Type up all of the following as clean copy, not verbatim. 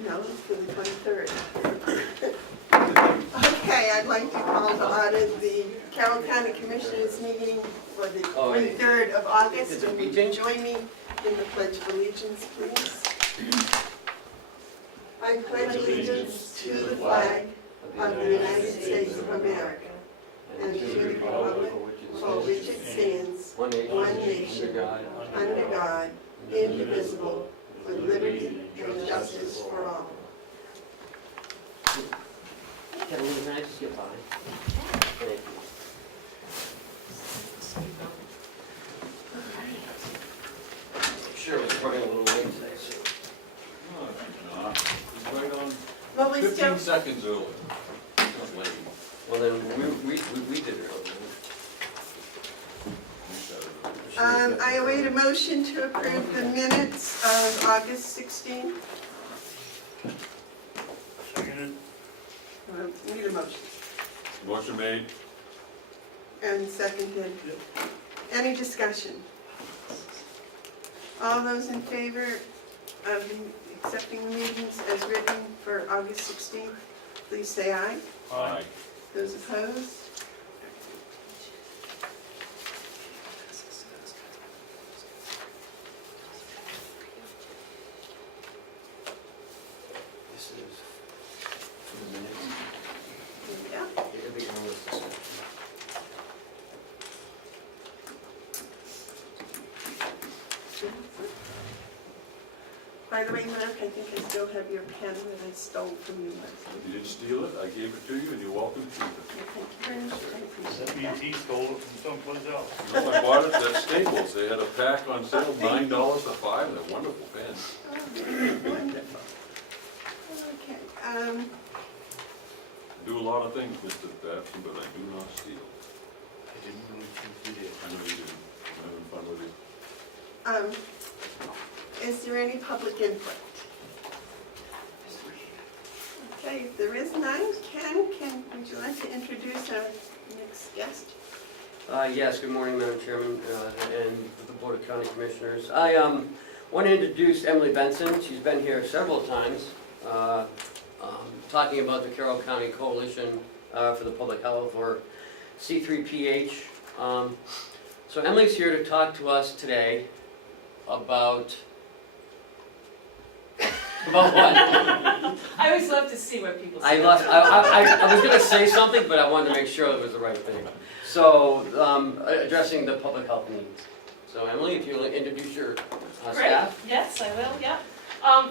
No, it's for the 23rd. Okay, I'd like to call to order the Carroll County Commissioners meeting for the 23rd of August. And would you join me in the Pledge of Allegiance, please? I pledge allegiance to the flag of the United States of America and to the republic for which it stands, one nation, under God, indivisible, with liberty and justice for all. Kathleen, can I just get by? Thank you. Sure, it's running a little late today, so. No, it's not. It's right on Well, we 15 still, seconds early. It's not late. Well, then, we did it earlier. You said it. I await a motion to approve the minutes of August 16. Seconded. Need a motion. Motion made. And seconded. Any discussion? All those in favor of accepting the meetings as written for August 16th, please say aye. Aye. Those opposed? This is for the minutes. Yeah. It'll be on this. By the way, Mark, I think I still have your pen that I stole from you last You week. didn't steal it, I gave it to you, and you're welcome to keep it. Thank you very much. I appreciate That that. means he stole it from someplace else. You know, I bought it at Staples, they had a pack on sale, $9 for 5, they're wonderful pens. Oh, wonderful. Okay, I do a lot of things, Mr. Babson, but I do not steal. I didn't really think he did. I know you didn't, I'm having fun with it. is there any public input? Okay, if there is none, would you like to introduce our next guest? Yes, good morning, Madam Chairman, and the Board of County Commissioners. I want to introduce Emily Benson. She's been here several times, talking about the Carroll County Coalition for the Public Health, or C3PH. So Emily's here to talk to us today about what? I always love to see what people I say. was going to say something, but I wanted to make sure it was the right thing. So, addressing the public health needs. So Emily, if you'll introduce your Great. staff. Yes, I will, yeah.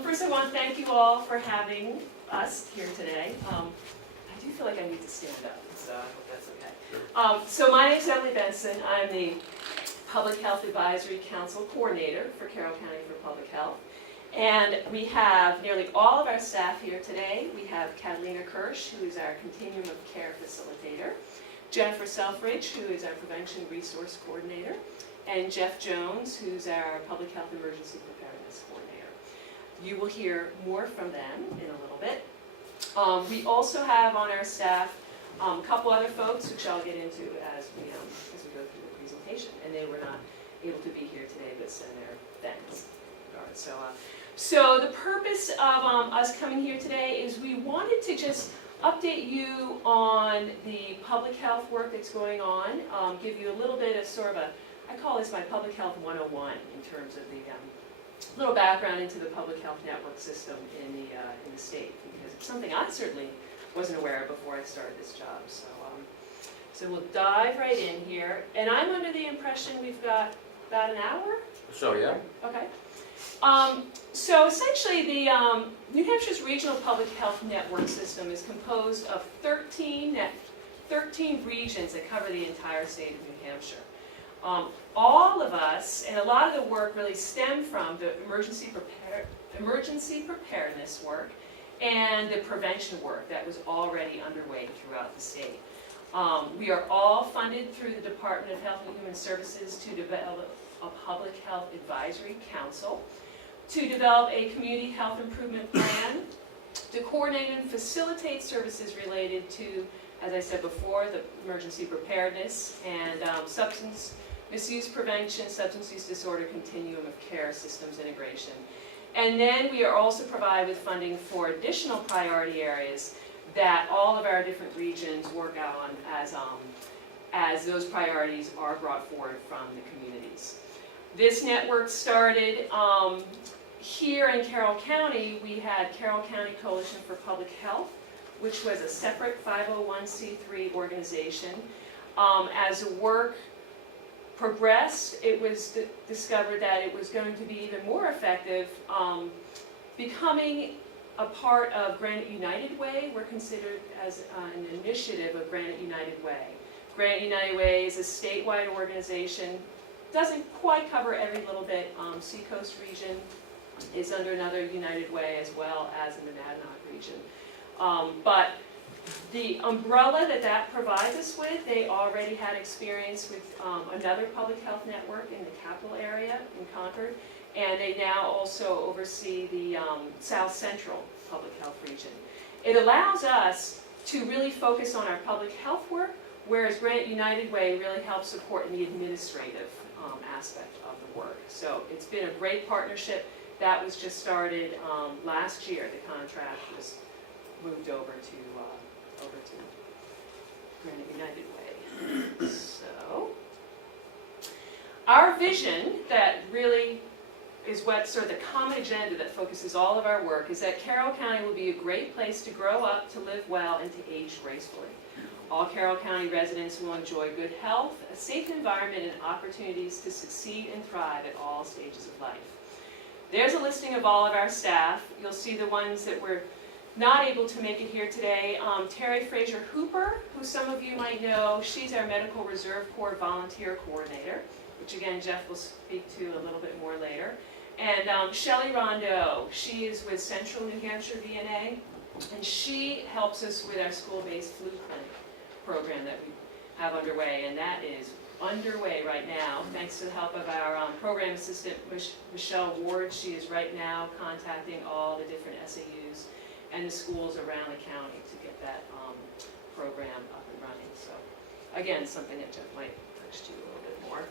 First I want to thank you all for having us here today. I do feel like I need to stand up, so I hope that's okay. So my name is Emily Benson. I'm the Public Health Advisory Council Coordinator for Carroll County for Public Health. And we have nearly all of our staff here today. We have Catalina Kirsch, who is our Continuum of Care Facilitator, Jennifer Selfridge, who is our Prevention Resource Coordinator, and Jeff Jones, who's our Public Health Emergency Preparedness Coordinator. You will hear more from them in a little bit. We also have on our staff a couple other folks, which I'll get into as we go through the presentation. And they were not able to be here today, but send their thanks. So the purpose of us coming here today is we wanted to just update you on the public health work that's going on, give you a little bit of sort of a, I call this my Public Health 101 in terms of the little background into the public health network system in the state, because it's something I certainly wasn't aware of before I started this job. So we'll dive right in here, and I'm under the impression we've got about an hour. So, yeah. Okay. So essentially the New Hampshire's Regional Public Health Network System is composed of 13 regions that cover the entire state of New Hampshire. All of us, and a lot of the work really stemmed from the emergency preparedness work and the prevention work that was already underway throughout the state. We are all funded through the Department of Health and Human Services to develop a Public Health Advisory Council, to develop a community health improvement plan, to coordinate and facilitate services related to, as I said before, the emergency preparedness and substance misuse prevention, substance use disorder continuum of care systems integration, And then we are also provided with funding for additional priority areas that all of our different regions work on as those priorities are brought forward from the communities. This network started here in Carroll County. We had Carroll County Coalition for Public Health, which was a separate 501c3 organization. As the work progressed, it was discovered that it was going to be even more effective. Becoming a part of Granite United Way, we're considered as an initiative of Granite United Way. Granite United Way is a statewide organization, doesn't quite cover every little bit. Seacoast region is under another United Way, as well as in the Monadnock region. But the umbrella that provides us with, they already had experience with another public health network in the capital area in Concord, and they now also oversee the South Central Public Health region. It allows us to really focus on our public health work, whereas Granite United Way really helps support in the administrative aspect of the work. So it's been a great partnership. That was just started last year. The contract was moved over to Granite United Way. So our vision that really is what sort of the common agenda that focuses all of our work is that Carroll County will be a great place to grow up, to live well, and to age gracefully. All Carroll County residents will enjoy good health, a safe environment, and opportunities to succeed and thrive at all stages of life. There's a listing of all of our staff. You'll see the ones that were not able to make it here today. Terry Fraser Hooper, who some of you might know, she's our Medical Reserve Corps Volunteer Coordinator, which again Jeff will speak to a little bit more later. And Shelley Rondeau, she is with Central New Hampshire VNA, and she helps us with our school-based flu clinic program that we have underway, and that is underway right now, thanks to the help of our program assistant, Michelle Ward. She is right now contacting all the different SAUs and the schools around the county to get that program up and running. So again, something that Jeff might touch to a little bit more.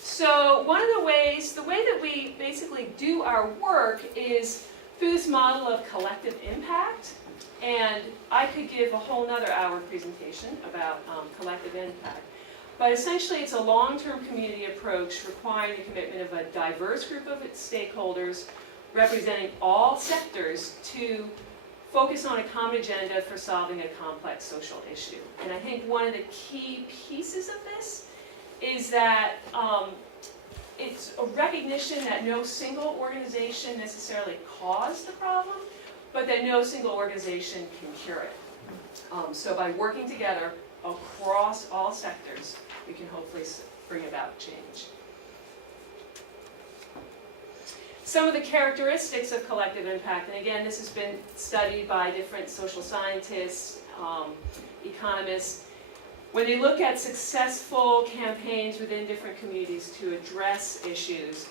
So one of the ways, the way that we basically do our work is through this model of collective impact. And I could give a whole nother hour presentation about collective impact. But essentially it's a long-term community approach requiring the commitment of a diverse group of its stakeholders representing all sectors to focus on a common agenda for solving a complex social issue. And I think one of the key pieces of this is that it's a recognition that no single organization necessarily caused the problem, but that no single organization can cure it. So by working together across all sectors, we can hopefully bring about change. Some of the characteristics of collective impact, and again, this has been studied by different social scientists, economists. When they look at successful campaigns within different communities to address issues,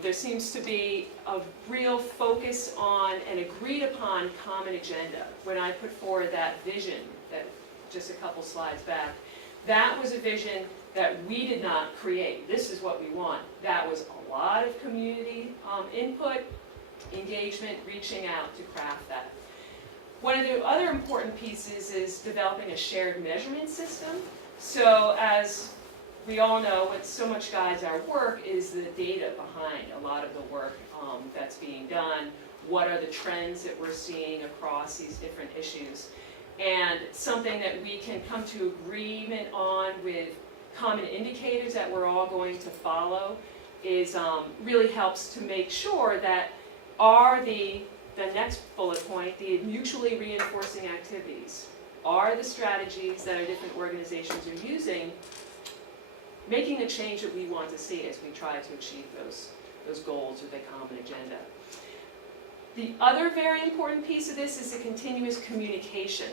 there seems to be a real focus on an agreed upon common agenda. When I put forward that vision, that just a couple slides back, that was a vision that we did not create. This is what we want. That was a lot of community input, engagement, reaching out to craft that. One of the other important pieces is developing a shared measurement system. So as we all know, what so much guides our work is the data behind a lot of the work that's being done. What are the trends that we're seeing across these different issues? And something that we can come to agreement on with common indicators that we're all going to follow is really helps to make sure that are the next bullet point, the mutually reinforcing activities, are the strategies that our different organizations are using making the change that we want to see as we try to achieve those goals with a common agenda. The other very important piece of this is the continuous communication.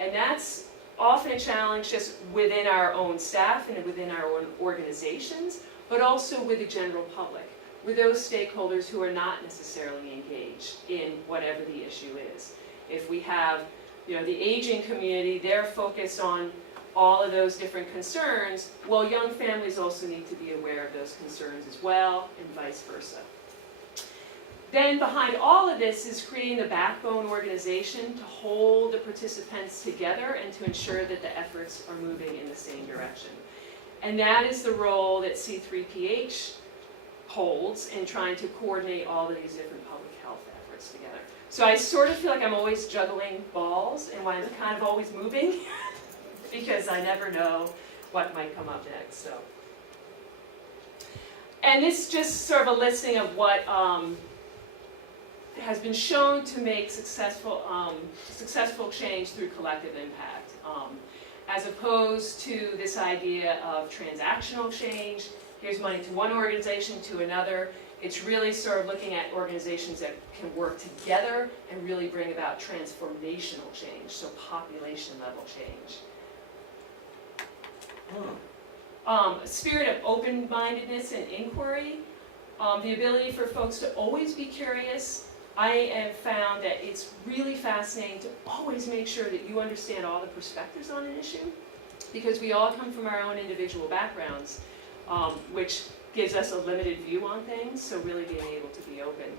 And that's often a challenge just within our own staff and within our own organizations, but also with the general public, with those stakeholders who are not necessarily engaged in whatever the issue is. If we have, the aging community, they're focused on all of those different concerns, well, young families also need to be aware of those concerns as well, and vice versa. Then behind all of this is creating the backbone organization to hold the participants together and to ensure that the efforts are moving in the same direction. And that is the role that C3PH holds in trying to coordinate all of these different public health efforts together. So I sort of feel like I'm always juggling balls and I'm kind of always moving because I never know what might come up next. So, and this is just sort of a listing of what has been shown to make successful change through collective impact, as opposed to this idea of transactional change. Here's money to one organization to another. It's really sort of looking at organizations that can work together and really bring about transformational change, so population level change. A spirit of open-mindedness and inquiry, the ability for folks to always be curious. I have found that it's really fascinating to always make sure that you understand all the perspectives on an issue, because we all come from our own individual backgrounds, which gives us a limited view on things, so really being able to be open.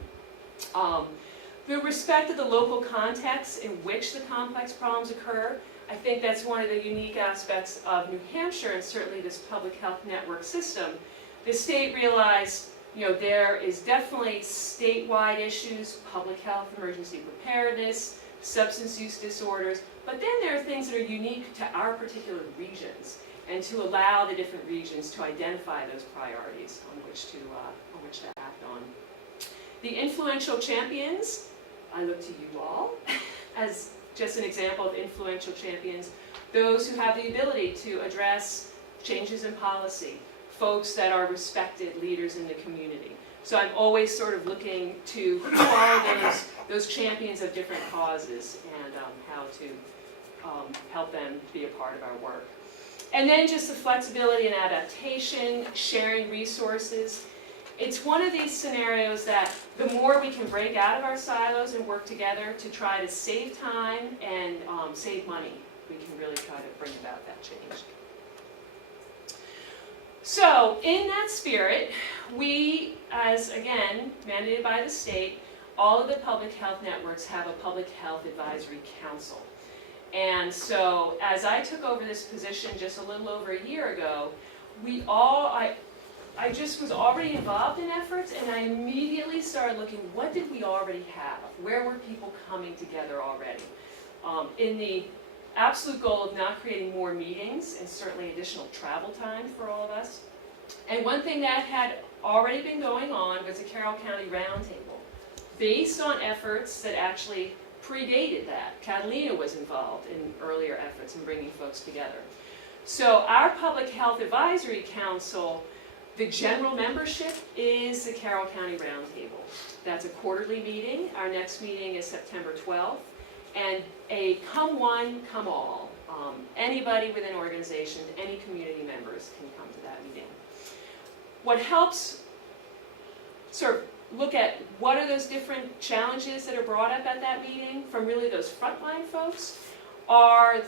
The respect of the local context in which the complex problems occur, I think that's one of the unique aspects of New Hampshire and certainly this public health network system. The state realized, you know, there is definitely statewide issues, public health, emergency preparedness, substance use disorders, but then there are things that are unique to our particular regions, and to allow the different regions to identify those priorities on which to act on. The influential champions, I look to you all as just an example of influential champions, those who have the ability to address changes in policy, folks that are respected leaders in the community. So I'm always sort of looking to who are those champions of different causes and how to help them be a part of our work. And then just the flexibility and adaptation, sharing resources. It's one of these scenarios that the more we can break out of our silos and work together to try to save time and save money, we can really try to bring about that change. So in that spirit, we, as again, mandated by the state, all of the public health networks have a public health advisory council. And so as I took over this position just a little over a year ago, I just was already involved in efforts, and I immediately started looking, what did we already have? Where were people coming together already? In the absolute goal of not creating more meetings and certainly additional travel time for all of us. And one thing that had already been going on was the Carroll County Roundtable, based on efforts that actually predated that. Catalina was involved in earlier efforts in bringing folks together. So our Public Health Advisory Council, the general membership is the Carroll County Roundtable. That's a quarterly meeting. Our next meeting is September 12th. And a come one, come all. Anybody within organizations, any community members can come to that meeting. What helps sort of look at what are those different challenges that are brought up at that meeting from really those frontline folks are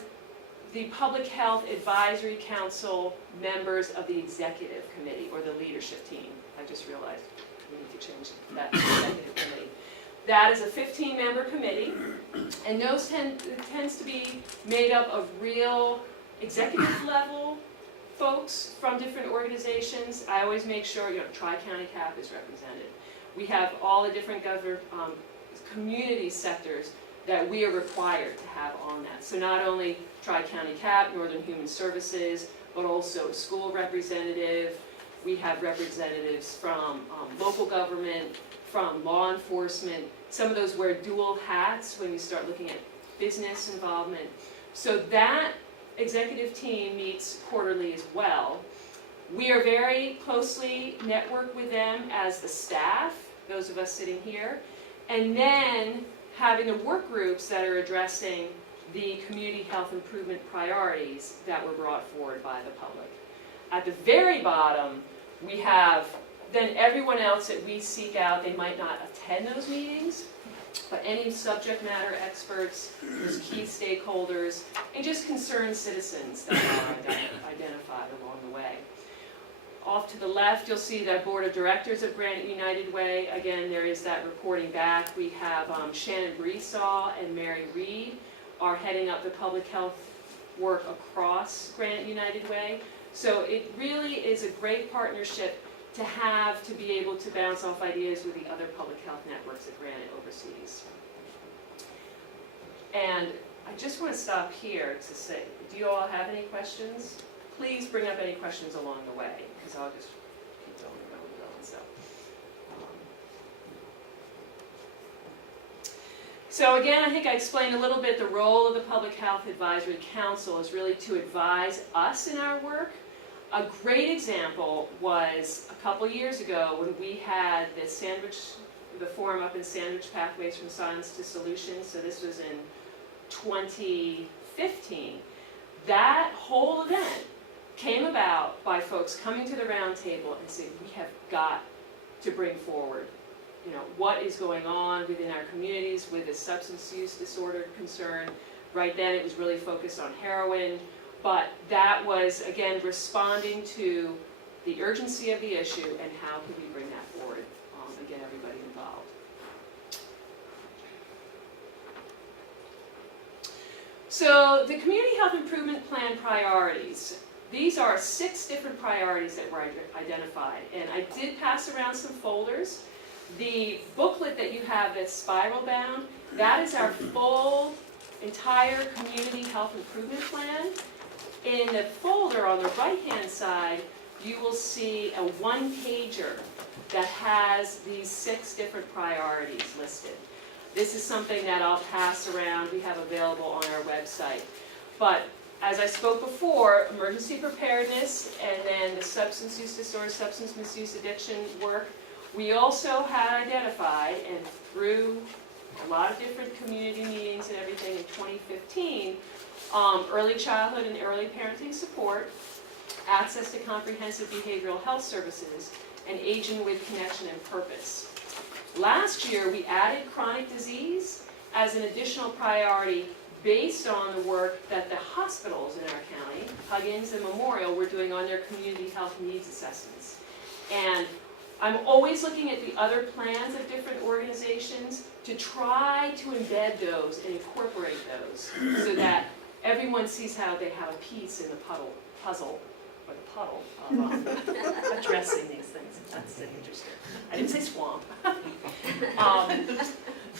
the Public Health Advisory Council members of the executive committee or the leadership team. I just realized we need to change that to executive committee. That is a 15-member committee, and those tends to be made up of real executive level folks from different organizations. I always make sure, you know, Tri-County CAP is represented. We have all the different community sectors that we are required to have on that. So not only Tri-County CAP, Northern Human Services, but also school representative. We have representatives from local government, from law enforcement. Some of those wear dual hats when you start looking at business involvement. So that executive team meets quarterly as well. We are very closely networked with them as the staff, those of us sitting here, and then having the work groups that are addressing the community health improvement priorities that were brought forward by the public. At the very bottom, we have then everyone else that we seek out. They might not attend those meetings, but any subject matter experts, those key stakeholders, and just concerned citizens that are identified along the way. Off to the left, you'll see the Board of Directors of Granite United Way. Again, there is that reporting back. We have Shannon Breesaw and Mary Reed are heading up the public health work across Granite United Way. So it really is a great partnership to have, to be able to bounce off ideas with the other public health networks that Granite oversees. And I just want to stop here to say, do you all have any questions? Please bring up any questions along the way, because I'll just keep going and going. So again, I think I explained a little bit the role of the Public Health Advisory Council is really to advise us in our work. A great example was a couple years ago when we had the forum up in Sandwich Pathways from Science to Solutions. So this was in 2015. That whole event came about by folks coming to the round table and saying, we have got to bring forward, what is going on within our communities with this substance use disorder concern. Right then it was really focused on heroin, but that was, again, responding to the urgency of the issue and how could we bring that forward and get everybody involved. So the Community Health Improvement Plan priorities. These are 6 different priorities that were identified, and I did pass around some folders. The booklet that you have that's spiral bound, that is our full, entire Community Health Improvement Plan. In the folder on the right-hand side, you will see a one-pager that has these 6 different priorities listed. This is something that I'll pass around, we have available on our website. But as I spoke before, emergency preparedness and then the substance use disorder, substance misuse addiction work, we also had identified, and through a lot of different community meetings and everything in 2015, early childhood and early parenting support, access to comprehensive behavioral health services, and aging with connection and purpose. Last year, we added chronic disease as an additional priority based on the work that the hospitals in our county, Huggins and Memorial, were doing on their community health needs assessments. And I'm always looking at the other plans of different organizations to try to embed those and incorporate those so that everyone sees how they have a piece in the puzzle of addressing these things. That's interesting. I didn't say swamp.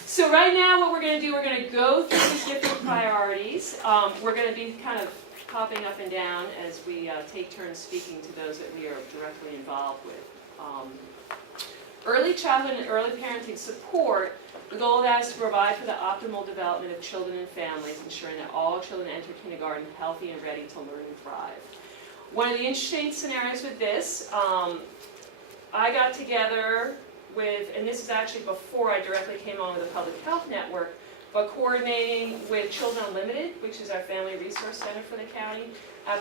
So right now what we're going to do, we're going to go through these different priorities. We're going to be kind of popping up and down as we take turns speaking to those that we are directly involved with. Early childhood and early parenting support, the goal of that is to provide for the optimal development of children and families, ensuring that all children enter kindergarten healthy and ready to learn and thrive. One of the interesting scenarios with this, I got together with, and this is actually before I directly came on with the Public Health Network, but coordinating with Children Unlimited, which is our family resource center for the county,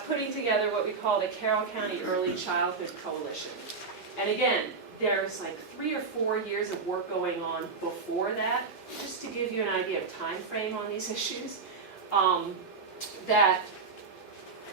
putting together what we call the Carroll County Early Childhood Coalition. And again, there's like 3 or 4 years of work going on before that, just to give you an idea of time frame on these issues. That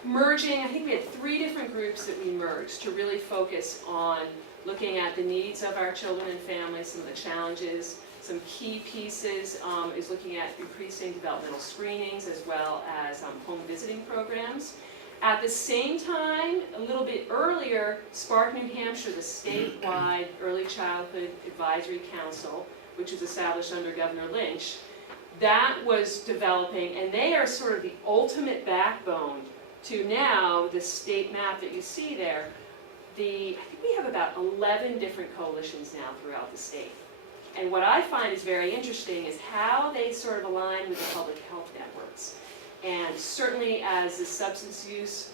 merging, I think we had 3 different groups that we merged to really focus on looking at the needs of our children and families, some of the challenges. Some key pieces is looking at increasing developmental screenings as well as home visiting programs. At the same time, a little bit earlier, Spark New Hampshire, the statewide Early Childhood Advisory Council, which was established under Governor Lynch, that was developing, and they are sort of the ultimate backbone to now the state map that you see there. I think we have about 11 different coalitions now throughout the state. And what I find is very interesting is how they sort of align with the public health networks. And certainly as the substance use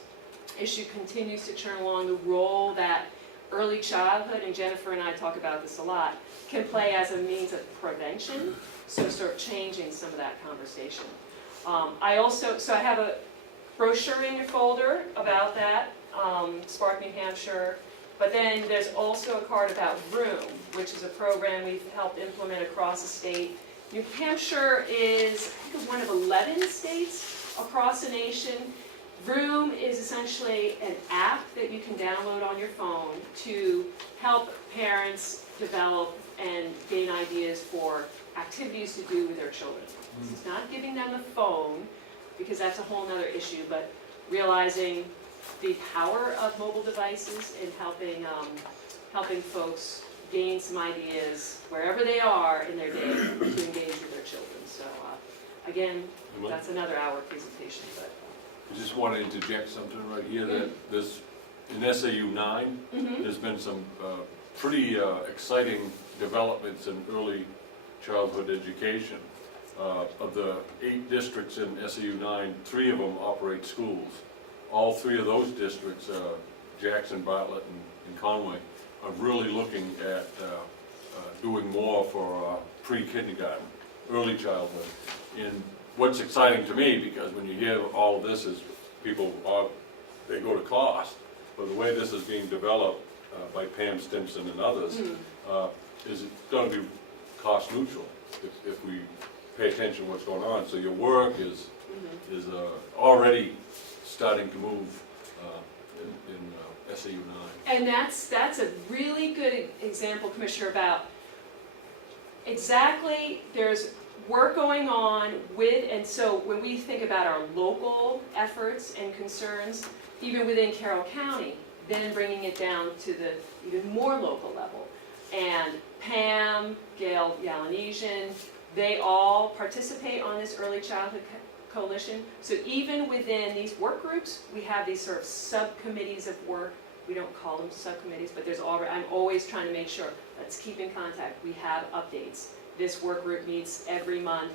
issue continues to churn along, the role that early childhood, and Jennifer and I talk about this a lot, can play as a means of prevention, so sort of changing some of that conversation. I have a brochure in your folder about that, Spark New Hampshire, but then there's also a card about Room, which is a program we've helped implement across the state New Hampshire is, I think, one of 11 states across the nation. Vroom is essentially an app that you can download on your phone to help parents develop and gain ideas for activities to do with their children. It's not giving them a phone, because that's a whole nother issue, but realizing the power of mobile devices in helping folks gain some ideas wherever they are in their day to engage with their children. So again, that's another hour presentation. But I just want to interject something right here, that there's, in SAU 9, there's been some pretty exciting developments in early childhood education. Of the 8 districts in SAU 9, 3 of them operate schools. All 3 of those districts, Jackson, Bartlett, and Conway, are really looking at doing more for pre-kindergarten, early childhood. And what's exciting to me, because when you hear all of this, is people they go to cost, but the way this is being developed by Pam Stimson and others is going to be cost neutral if we pay attention to what's going on. So your work is already starting to move in SAU 9. And that's a really good example, Commissioner, about exactly, there's work going on with, and so when we think about our local efforts and concerns, even within Carroll County, then bringing it down to the even more local level. And Pam, Gail Yalanesian, they all participate on this early childhood coalition. So even within these work groups, we have these sort of subcommittees of work. We don't call them subcommittees, but there's already, I'm always trying to make sure, let's keep in contact. We have updates. This work group meets every month,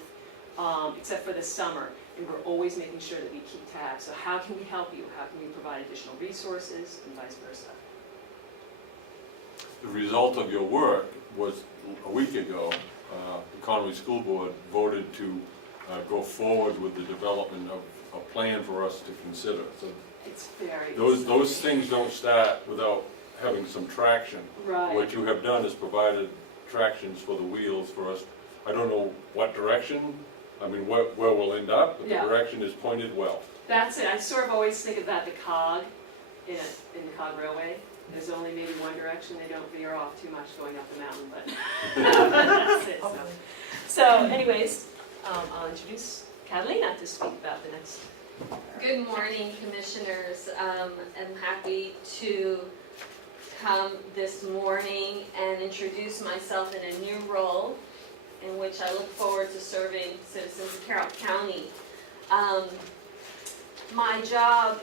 except for the summer, and we're always making sure that we keep tabs. So how can we help you? How can we provide additional resources, and vice versa? The result of your work was, a week ago, the Conway School Board voted to go forward with the development of a plan for us to consider. So it's very those things don't start without having some traction. right. What you have done is provided tractions for the wheels for us. I don't know what direction, I mean, where we'll end up, but the Yeah. direction is pointed well. That's it. I sort of always think about the cog in the cog railway. There's only maybe one direction. They don't veer off too much going up the mountain, but that's it. So anyways, I'll introduce Catalina to speak about the next. Good morning, Commissioners. I'm happy to come this morning and introduce myself in a new role in which I look forward to serving citizens of Carroll County. My job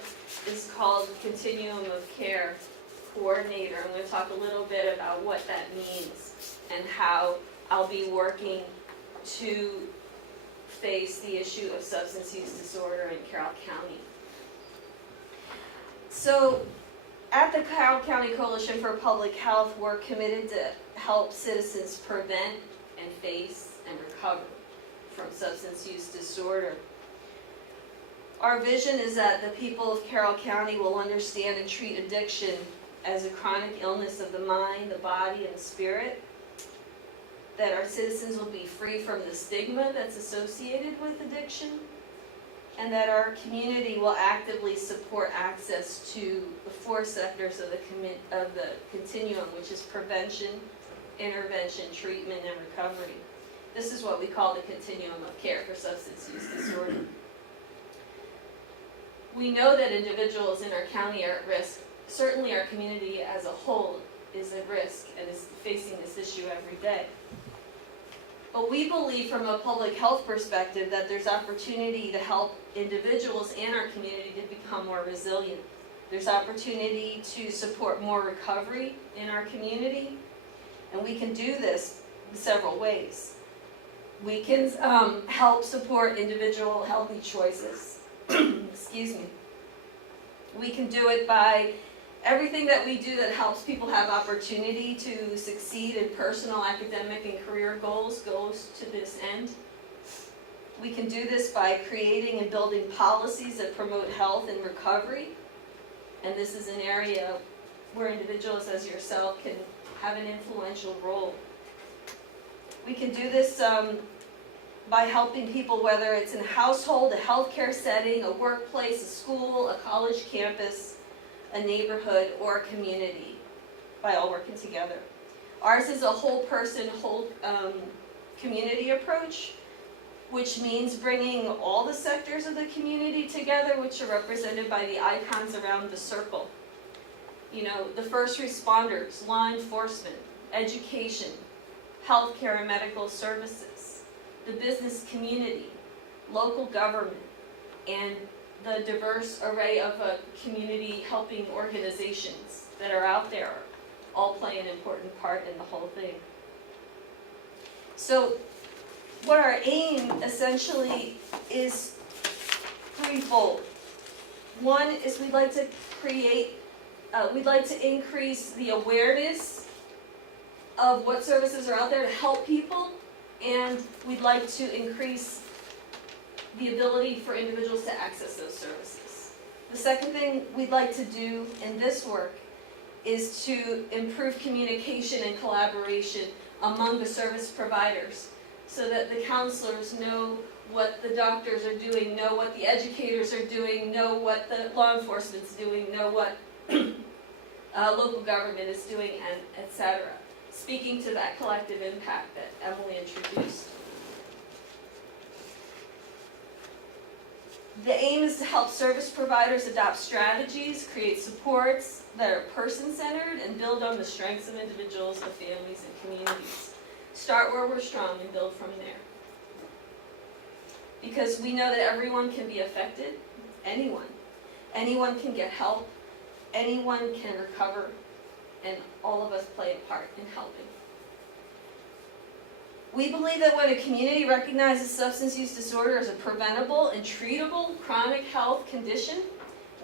is called Continuum of Care Coordinator. I'm going to talk a little bit about what that means and how I'll be working to face the issue of substance use disorder in Carroll County. So, at the Carroll County Coalition for Public Health, we're committed to help citizens prevent and face and recover from substance use disorder. Our vision is that the people of Carroll County will understand and treat addiction as a chronic illness of the mind, the body, and the spirit. That our citizens will be free from the stigma that's associated with addiction, and that our community will actively support access to the 4 sectors of the continuum, which is prevention, intervention, treatment, and recovery. This is what we call the continuum of care for substance use disorder. We know that individuals in our county are at risk. Certainly our community as a whole is at risk and is facing this issue every day. But we believe from a public health perspective that there's opportunity to help individuals and our community to become more resilient. There's opportunity to support more recovery in our community, and we can do this in several ways. We can help support individual healthy choices. Excuse me. We can do it by everything that we do that helps people have opportunity to succeed in personal, academic, and career goals goes to this end. We can do this by creating and building policies that promote health and recovery. And this is an area where individuals as yourself can have an influential role. We can do this by helping people, whether it's in a household, a healthcare setting, a workplace, a school, a college campus, a neighborhood, or a community, by all working together. Ours is a whole person, whole community approach, which means bringing all the sectors of the community together, which are represented by the icons around the circle. You know, the first responders, law enforcement, education, healthcare and medical services, the business community, local government, and the diverse array of community helping organizations that are out there all play an important part in the whole thing. So what our aim essentially is threefold. One is we'd like to increase the awareness of what services are out there to help people, and we'd like to increase the ability for individuals to access those services. The second thing we'd like to do in this work is to improve communication and collaboration among the service providers, so that the counselors know what the doctors are doing, know what the educators are doing, know what the law enforcement's doing, know what local government is doing, and etc. Speaking to that collective impact that Emily introduced. The aim is to help service providers adopt strategies, create supports that are person-centered, and build on the strengths of individuals, of families, and communities. Start where we're strong and build from there. Because we know that everyone can be affected, anyone. Anyone can get help, anyone can recover, and all of us play a part in helping. We believe that when a community recognizes substance use disorder as a preventable and treatable chronic health condition,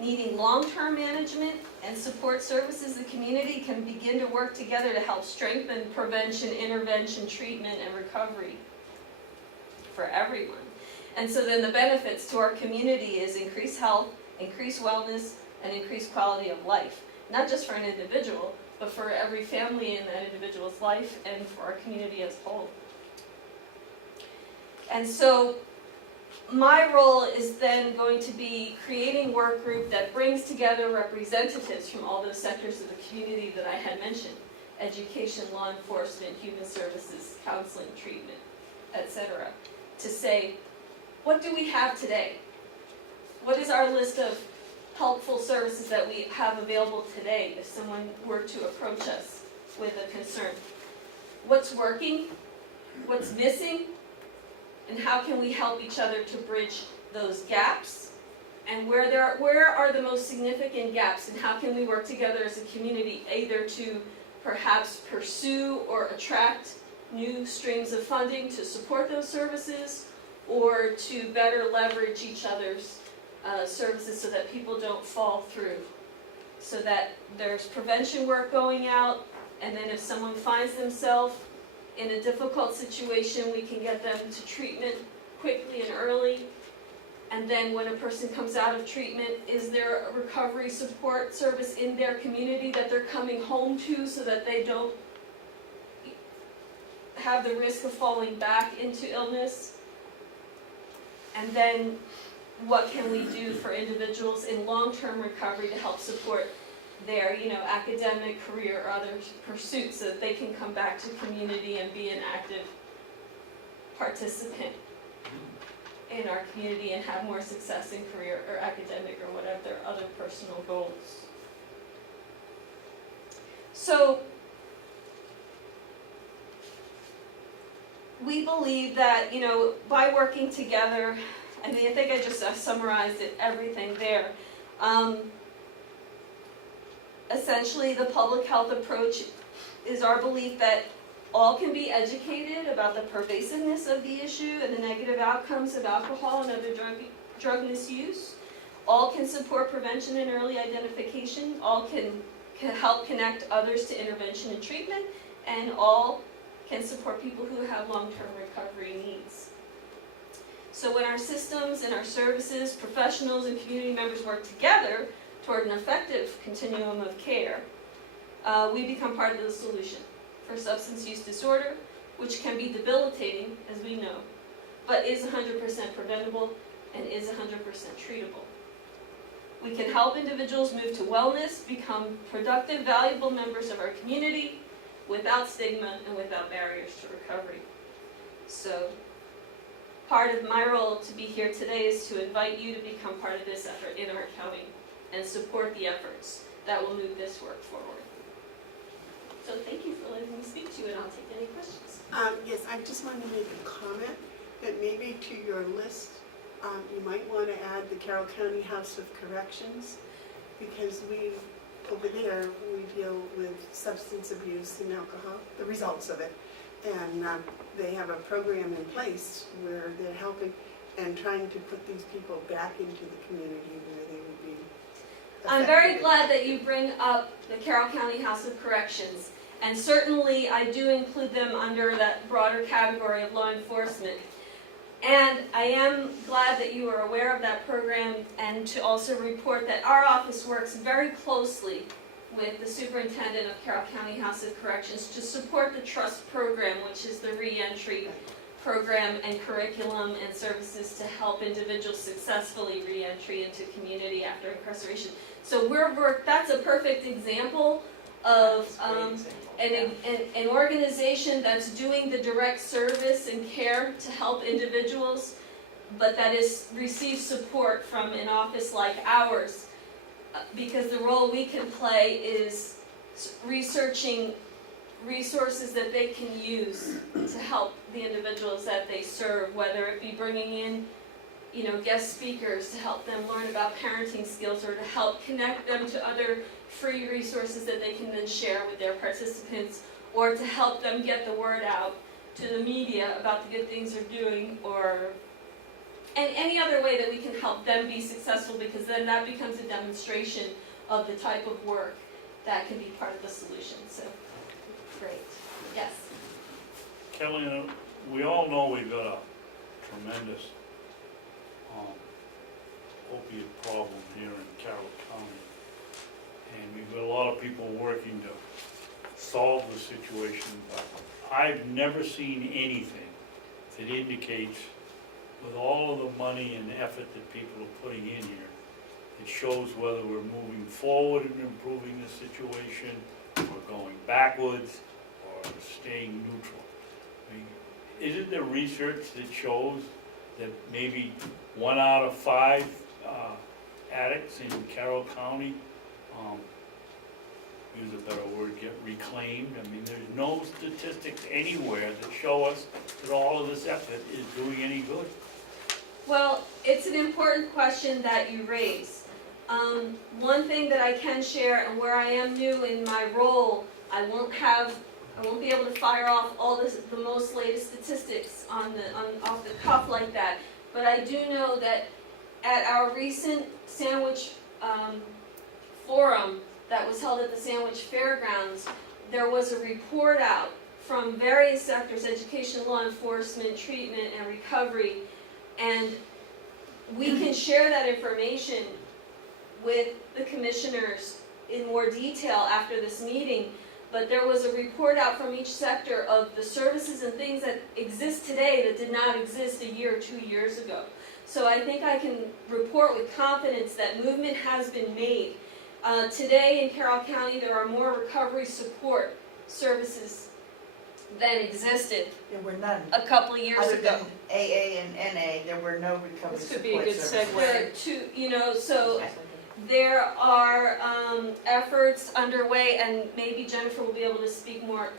needing long-term management and support services, the community can begin to work together to help strengthen prevention, intervention, treatment, and recovery for everyone. And so then the benefits to our community is increased health, increased wellness, and increased quality of life. Not just for an individual, but for every family in that individual's life and for our community as a whole. And so my role is then going to be creating a work group that brings together representatives from all those sectors of the community that I had mentioned: education, law enforcement, human services, counseling, treatment, etc. To say, what do we have today? What is our list of helpful services that we have available today if someone were to approach us with a concern? What's working? What's missing? And how can we help each other to bridge those gaps? And where are the most significant gaps, and how can we work together as a community either to perhaps pursue or attract new streams of funding to support those services, or to better leverage each other's services so that people don't fall through, so that there's prevention work going out, and then if someone finds themselves in a difficult situation, we can get them to treatment quickly and early. And then when a person comes out of treatment, is there a recovery support service in their community that they're coming home to so that they don't have the risk of falling back into illness? And then what can we do for individuals in long-term recovery to help support their, academic, career, or other pursuits so that they can come back to community and be an active participant in our community and have more success in career or academic or whatever their other personal goals. So we believe that, by working together, I think I just summarized everything there. Essentially, the public health approach is our belief that all can be educated about the pervasiveness of the issue and the negative outcomes of alcohol and other drug misuse. All can support prevention and early identification. All can help connect others to intervention and treatment. And all can support people who have long-term recovery needs. So when our systems and our services, professionals and community members work together toward an effective continuum of care, we become part of the solution for substance use disorder, which can be debilitating, as we know, but is 100% preventable and is 100% treatable. We can help individuals move to wellness, become productive, valuable members of our community without stigma and without barriers to recovery. So, part of my role to be here today is to invite you to become part of this effort in our county and support the efforts that will move this work forward. So thank you for letting me speak to you, and I'll take any questions. Yes, I just wanted to make a comment that maybe to your list, you might want to add the Carroll County House of Corrections, because over there, we deal with substance abuse and alcohol, the results of it. And they have a program in place where they're helping and trying to put these people back into the community where they would be I'm very effective. glad that you bring up the Carroll County House of Corrections, and certainly I do include them under that broader category of law enforcement. And I am glad that you are aware of that program, and to also report that our office works very closely with the superintendent of Carroll County House of Corrections to support the TRUST program, which is the reentry program and curriculum and services to help individuals successfully reentry into community after incarceration. So that's a perfect example of an organization that's doing the direct service and care to help individuals, but that is receives support from an office like ours, because the role we can play is researching resources that they can use to help the individuals that they serve, whether it be bringing in, guest speakers to help them learn about parenting skills, or to help connect them to other free resources that they can then share with their participants, or to help them get the word out to the media about the good things they're doing, and any other way that we can help them be successful, because then that becomes a demonstration of the type of work that can be part of the solution. So, great. Yes? Kelly, we all know we've got a tremendous opiate problem here in Carroll County. And we've got a lot of people working to solve the situation, but I've never seen anything that indicates, with all of the money and effort that people are putting in here, it shows whether we're moving forward and improving the situation, or going backwards, or staying neutral. I mean, isn't there research that shows that maybe 1 out of 5 addicts in Carroll County, use a better word, get reclaimed? I mean, there's no statistics anywhere that show us that all of this effort is doing any good. Well, it's an important question that you raise. One thing that I can share, and where I am new in my role, I won't be able to fire off all the most latest statistics off the cuff like that. But I do know that at our recent Sandwich forum that was held at the Sandwich Fairgrounds, there was a report out from various sectors: education, law enforcement, treatment, and recovery. And we can share that information with the commissioners in more detail after this meeting. But there was a report out from each sector of the services and things that exist today that did not exist a year or 2 years ago. So I think I can report with confidence that movement has been made. Today in Carroll County, there are more recovery support services than existed There were none. a couple of years Other ago. than AA and NA, there were no recovery This could be a support good services. There are two, so there are efforts underway, and maybe Jennifer will be able to speak more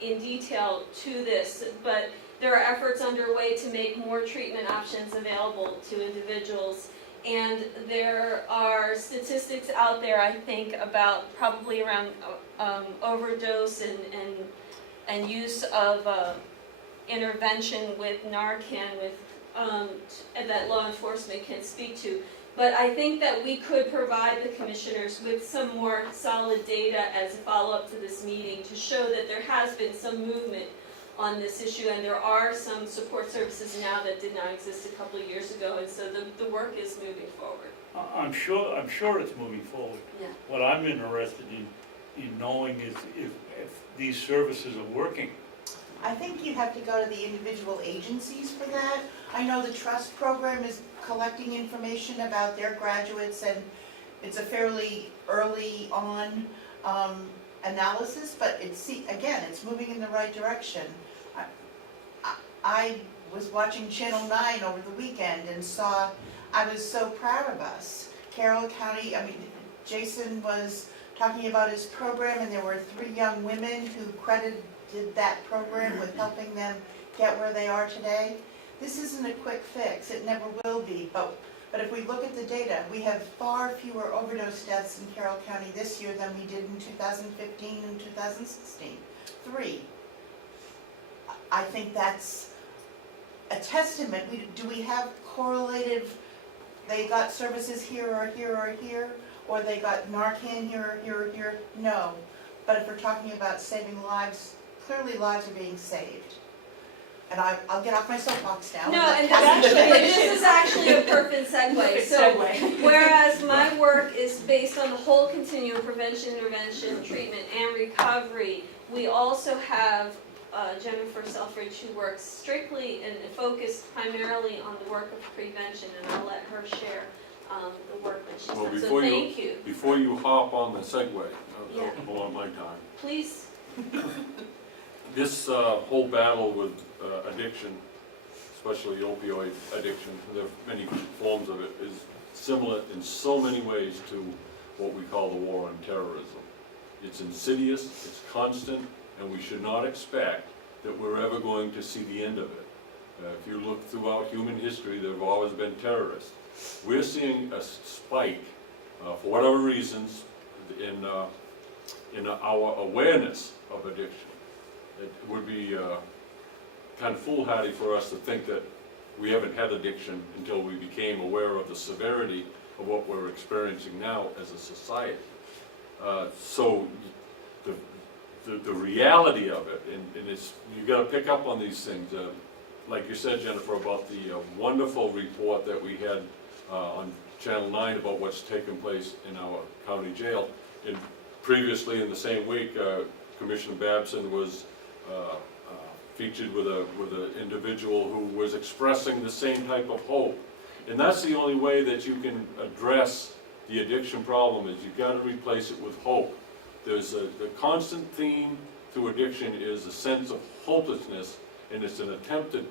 in detail to this, but there are efforts underway to make more treatment options available to individuals. And there are statistics out there, I think, about probably around overdose and use of intervention with Narcan that law enforcement can speak to. But I think that we could provide the commissioners with some more solid data as a follow-up to this meeting to show that there has been some movement on this issue, and there are some support services now that did not exist a couple of years ago, and so the work is moving forward. I'm sure it's moving forward. Yeah. What I'm interested in knowing is if these services are working. I think you have to go to the individual agencies for that. I know the trust program is collecting information about their graduates, and it's a fairly early on analysis, but again, it's moving in the right direction. I was watching Channel 9 over the weekend and I was so proud of us. Carroll County, Jason was talking about his program, and there were 3 young women who credited that program with helping them get where they are today. This isn't a quick fix, it never will be, but if we look at the data, we have far fewer overdose deaths in Carroll County this year than we did in 2015 and 2016. 3. I think that's a testament. Do we have correlative, they got services here or here or here, or they got Narcan here or here or here? No. But if we're talking about saving lives, clearly lives are being saved. And I'll get off my soapbox now. No, and this is actually a perfect segue. So, whereas my work is based on the whole continuum, prevention, intervention, treatment, and recovery, we also have Jennifer Selfridge, who works strictly and focused primarily on the work of prevention, and I'll let her share the work that she's done. So thank you. Before you hop on the segue, Yeah. along my time, Please. this whole battle with addiction, especially opioid addiction, there are many forms of it, is similar in so many ways to what we call the war on terrorism. It's insidious, it's constant, and we should not expect that we're ever going to see the end of it. If you look throughout human history, there have always been terrorists. We're seeing a spike, for whatever reasons, in our awareness of addiction. It would be kind of foolhardy for us to think that we haven't had addiction until we became aware of the severity of what we're experiencing now as a society. So the reality of it, and it's, you've got to pick up on these things. Like you said, Jennifer, about the wonderful report that we had on Channel 9 about what's taken place in our county jail. And previously in the same week, Commissioner Babson was featured with an individual who was expressing the same type of hope. And that's the only way that you can address the addiction problem, is you've got to replace it with hope. There's the constant theme through addiction is a sense of hopelessness, and it's an attempt to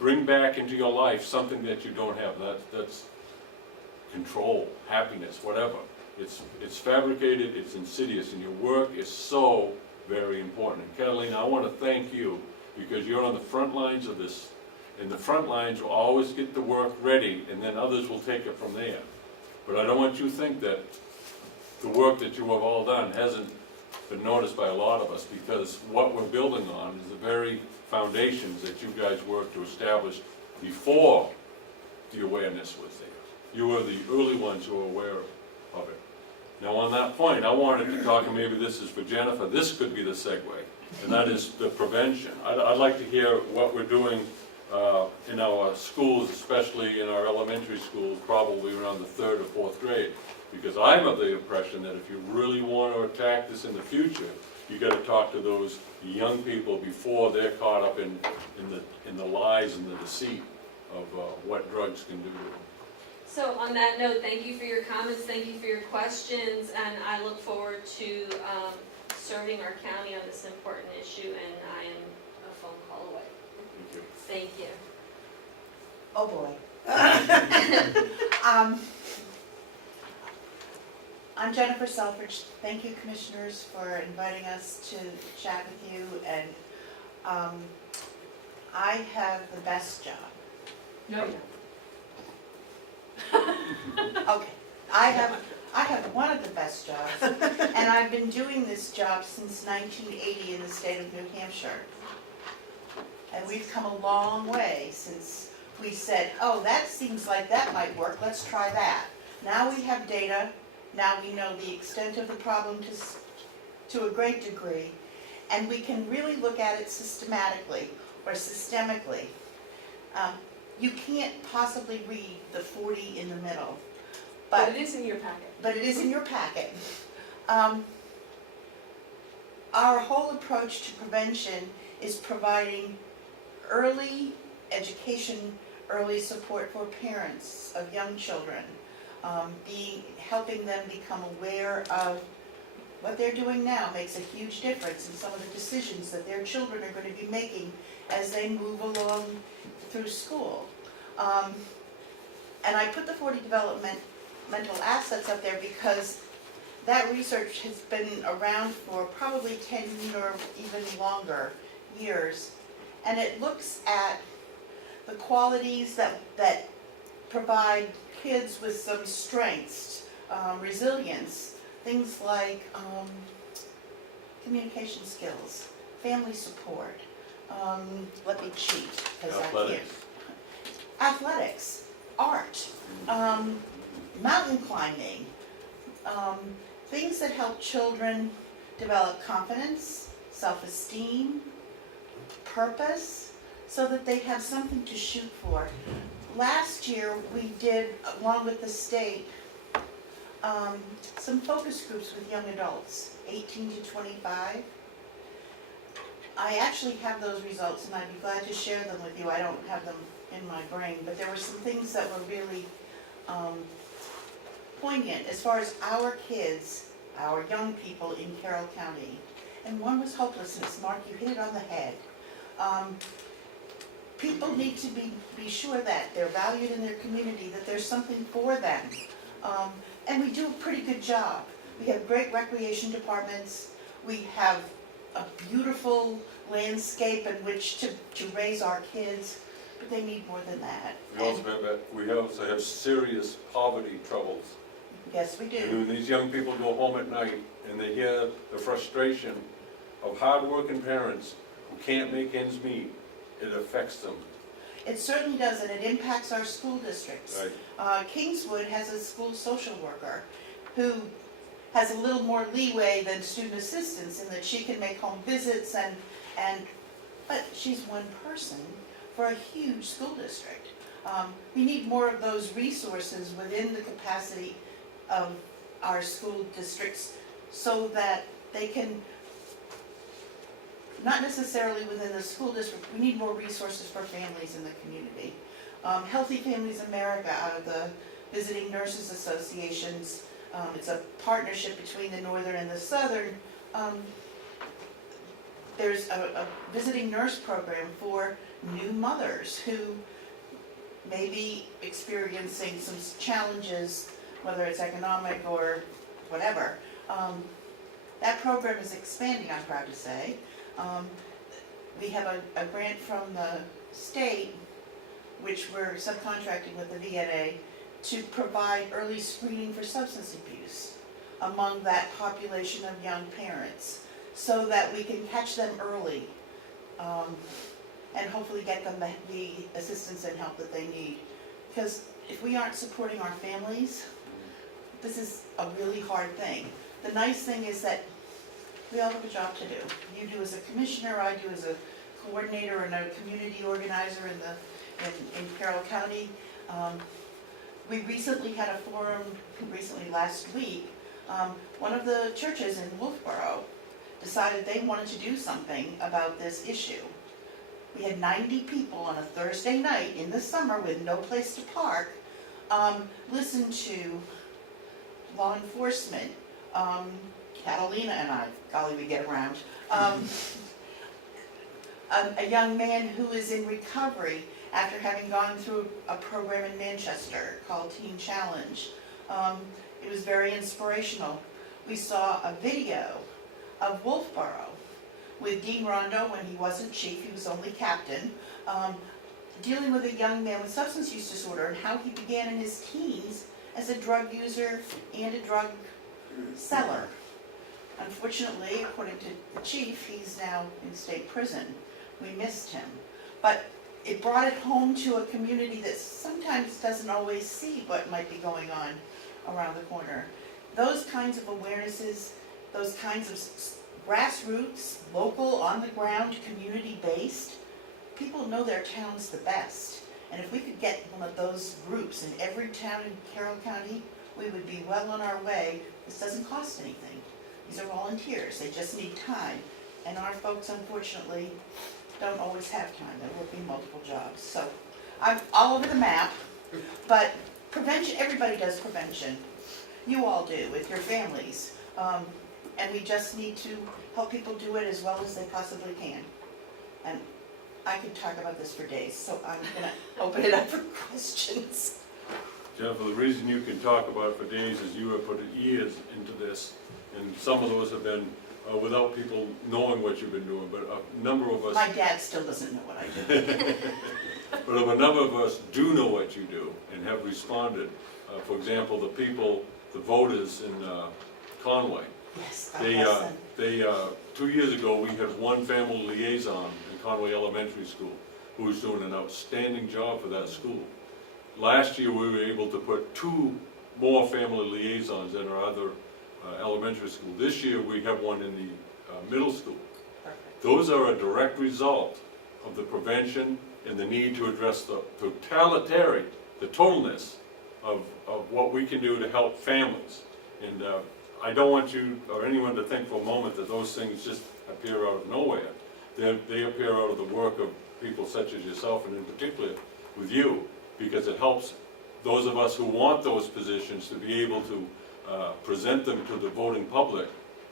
bring back into your life something that you don't have. That's control, happiness, whatever. It's fabricated, it's insidious, and your work is so very important. And Catalina, I want to thank you, because you're on the front lines of this, and the front lines will always get the work ready, and then others will take it from there. But I don't want you to think that the work that you have all done hasn't been noticed by a lot of us, because what we're building on is the very foundations that you guys worked to establish before the awareness was there. You were the early ones who were aware of it. Now on that point, I wanted to talk, and maybe this is for Jennifer, this could be the segue, and that is the prevention. I'd like to hear what we're doing in our schools, especially in our elementary schools, probably around the 3rd or 4th grade, because I'm of the impression that if you really want to attack this in the future, you got to talk to those young people before they're caught up in the lies and the deceit of what drugs can do to them. So on that note, thank you for your comments, thank you for your questions, and I look forward to serving our county on this important issue, and I am a phone call away. Thank you. Thank you. Oh, boy. I'm Jennifer Selfridge. Thank you, Commissioners, for inviting us to chat with you, and I have the best job. No, you Okay, I have one of the best jobs, and I've been doing this job since 1980 in the state of New Hampshire. And we've come a long way since we said, oh, that seems like that might work, let's try that. Now we have data, now we know the extent of the problem to a great degree, and we can really look at it systematically or systemically. You can't possibly read the 40 in the middle, but it is in your packet. But it is in your packet. Our whole approach to prevention is providing early education, early support for parents of young children, helping them become aware of what they're doing now makes a huge difference in some of the decisions that their children are going to be making as they move along through school. And I put the 40 developmental assets up there because that research has been around for probably 10 or even longer years. And it looks at the qualities that provide kids with some strengths, resilience, things like communication skills, family support, let me cheat, because I can't. Athletics, art, mountain climbing, things that help children develop confidence, self-esteem, purpose, so that they have something to shoot for. Last year, we did, along with the state, some focus groups with young adults, 18 to 25. I actually have those results, and I'd be glad to share them with you. I don't have them in my brain, but there were some things that were really poignant as far as our kids, our young people in Carroll County. And one was hopelessness. Mark, you hit it on the head. People need to be sure that they're valued in their community, that there's something for them. And we do a pretty good job. We have great recreation departments. We have a beautiful landscape in which to raise our kids, but they need more than that. We also have serious poverty troubles. Yes, we And do. when these young people go home at night and they hear the frustration of hard-working parents who can't make ends meet, it affects them. It certainly does, and it impacts our school districts. Right. Kingswood has a school social worker who has a little more leeway than student assistants in that she can make home visits but she's one person for a huge school district. We need more of those resources within the capacity of our school districts so that they can, not necessarily within the school district, we need more resources for families in the community. Healthy Families America out of the Visiting Nurses Associations, it's a partnership between the Northern and the Southern. There's a visiting nurse program for new mothers who may be experiencing some challenges, whether it's economic or whatever. That program is expanding, I'm proud to say. We have a grant from the state, which we're subcontracting with the VNA, to provide early screening for substance abuse among that population of young parents, so that we can catch them early and hopefully get them the assistance and help that they need. Because if we aren't supporting our families, this is a really hard thing. The nice thing is that we all have a job to do. You do as a commissioner, I do as a coordinator and a community organizer in Carroll County. We recently had a forum, last week, one of the churches in Wolfboro decided they wanted to do something about this issue. We had 90 people on a Thursday night in the summer with no place to park, listen to law enforcement, Catalina and I, golly, we get around, a young man who is in recovery after having gone through a program in Manchester called Teen Challenge. It was very inspirational. We saw a video of Wolfboro with Dean Rondo when he wasn't chief, he was only captain, dealing with a young man with substance use disorder and how he began in his teens as a drug user and a drug seller. Unfortunately, according to the chief, he's now in state prison. We missed him. But it brought it home to a community that sometimes doesn't always see what might be going on around the corner. Those kinds of awarenesses, those kinds of grassroots, local, on the ground, community-based, people know their towns the best. And if we could get one of those groups in every town in Carroll County, we would be well on our way. This doesn't cost anything. These are volunteers, they just need time. And our folks unfortunately don't always have time, they're working multiple jobs. So I'm all over the map, but prevention, everybody does prevention. You all do with your families. And we just need to help people do it as well as they possibly can. And I could talk about this for days, so I'm gonna open it up for questions. Jennifer, the reason you can talk about it for days is you have put years into this, and some of those have been without people knowing what you've been doing, but a number of us... My dad still doesn't know what I do. But a number of us do know what you do and have responded. For example, the people, the voters in Conway, Yes, they 2 years ago, we had one family liaison in Conway Elementary School who was doing an outstanding job for that school. Last year, we were able to put 2 more family liaisons in our other elementary school. This year, we have one in the middle school. Perfect. Those are a direct result of the prevention and the need to address the totality, the totalness of what we can do to help families. And I don't want you or anyone to think for a moment that those things just appear out of nowhere. They appear out of the work of people such as yourself, and in particular with you, because it helps those of us who want those positions to be able to present them to the voting public,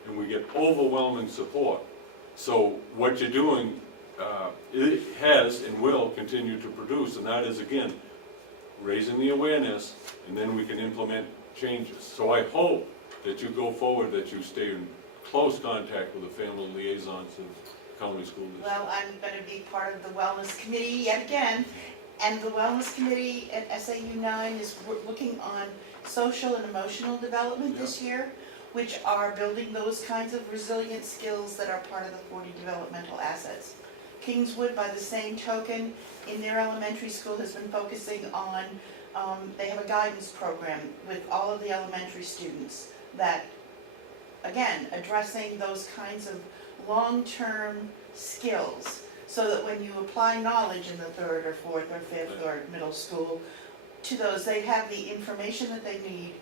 and we get overwhelming support. So what you're doing, it has and will continue to produce, and that is, again, raising the awareness, and then we can implement changes. So I hope that you go forward, that you stay in close contact with the family liaisons in County School District. Well, I'm going to be part of the Wellness Committee yet again, and the Wellness Committee at SAU 9 is looking on social and emotional development this year, which are building those kinds of resilient skills that are part of the 40 developmental assets. Kingswood, by the same token, in their elementary school has been focusing on, they have a guidance program with all of the elementary students that, again, addressing those kinds of long-term skills, so that when you apply knowledge in the 3rd or 4th or 5th or middle school to those, they have the information that they need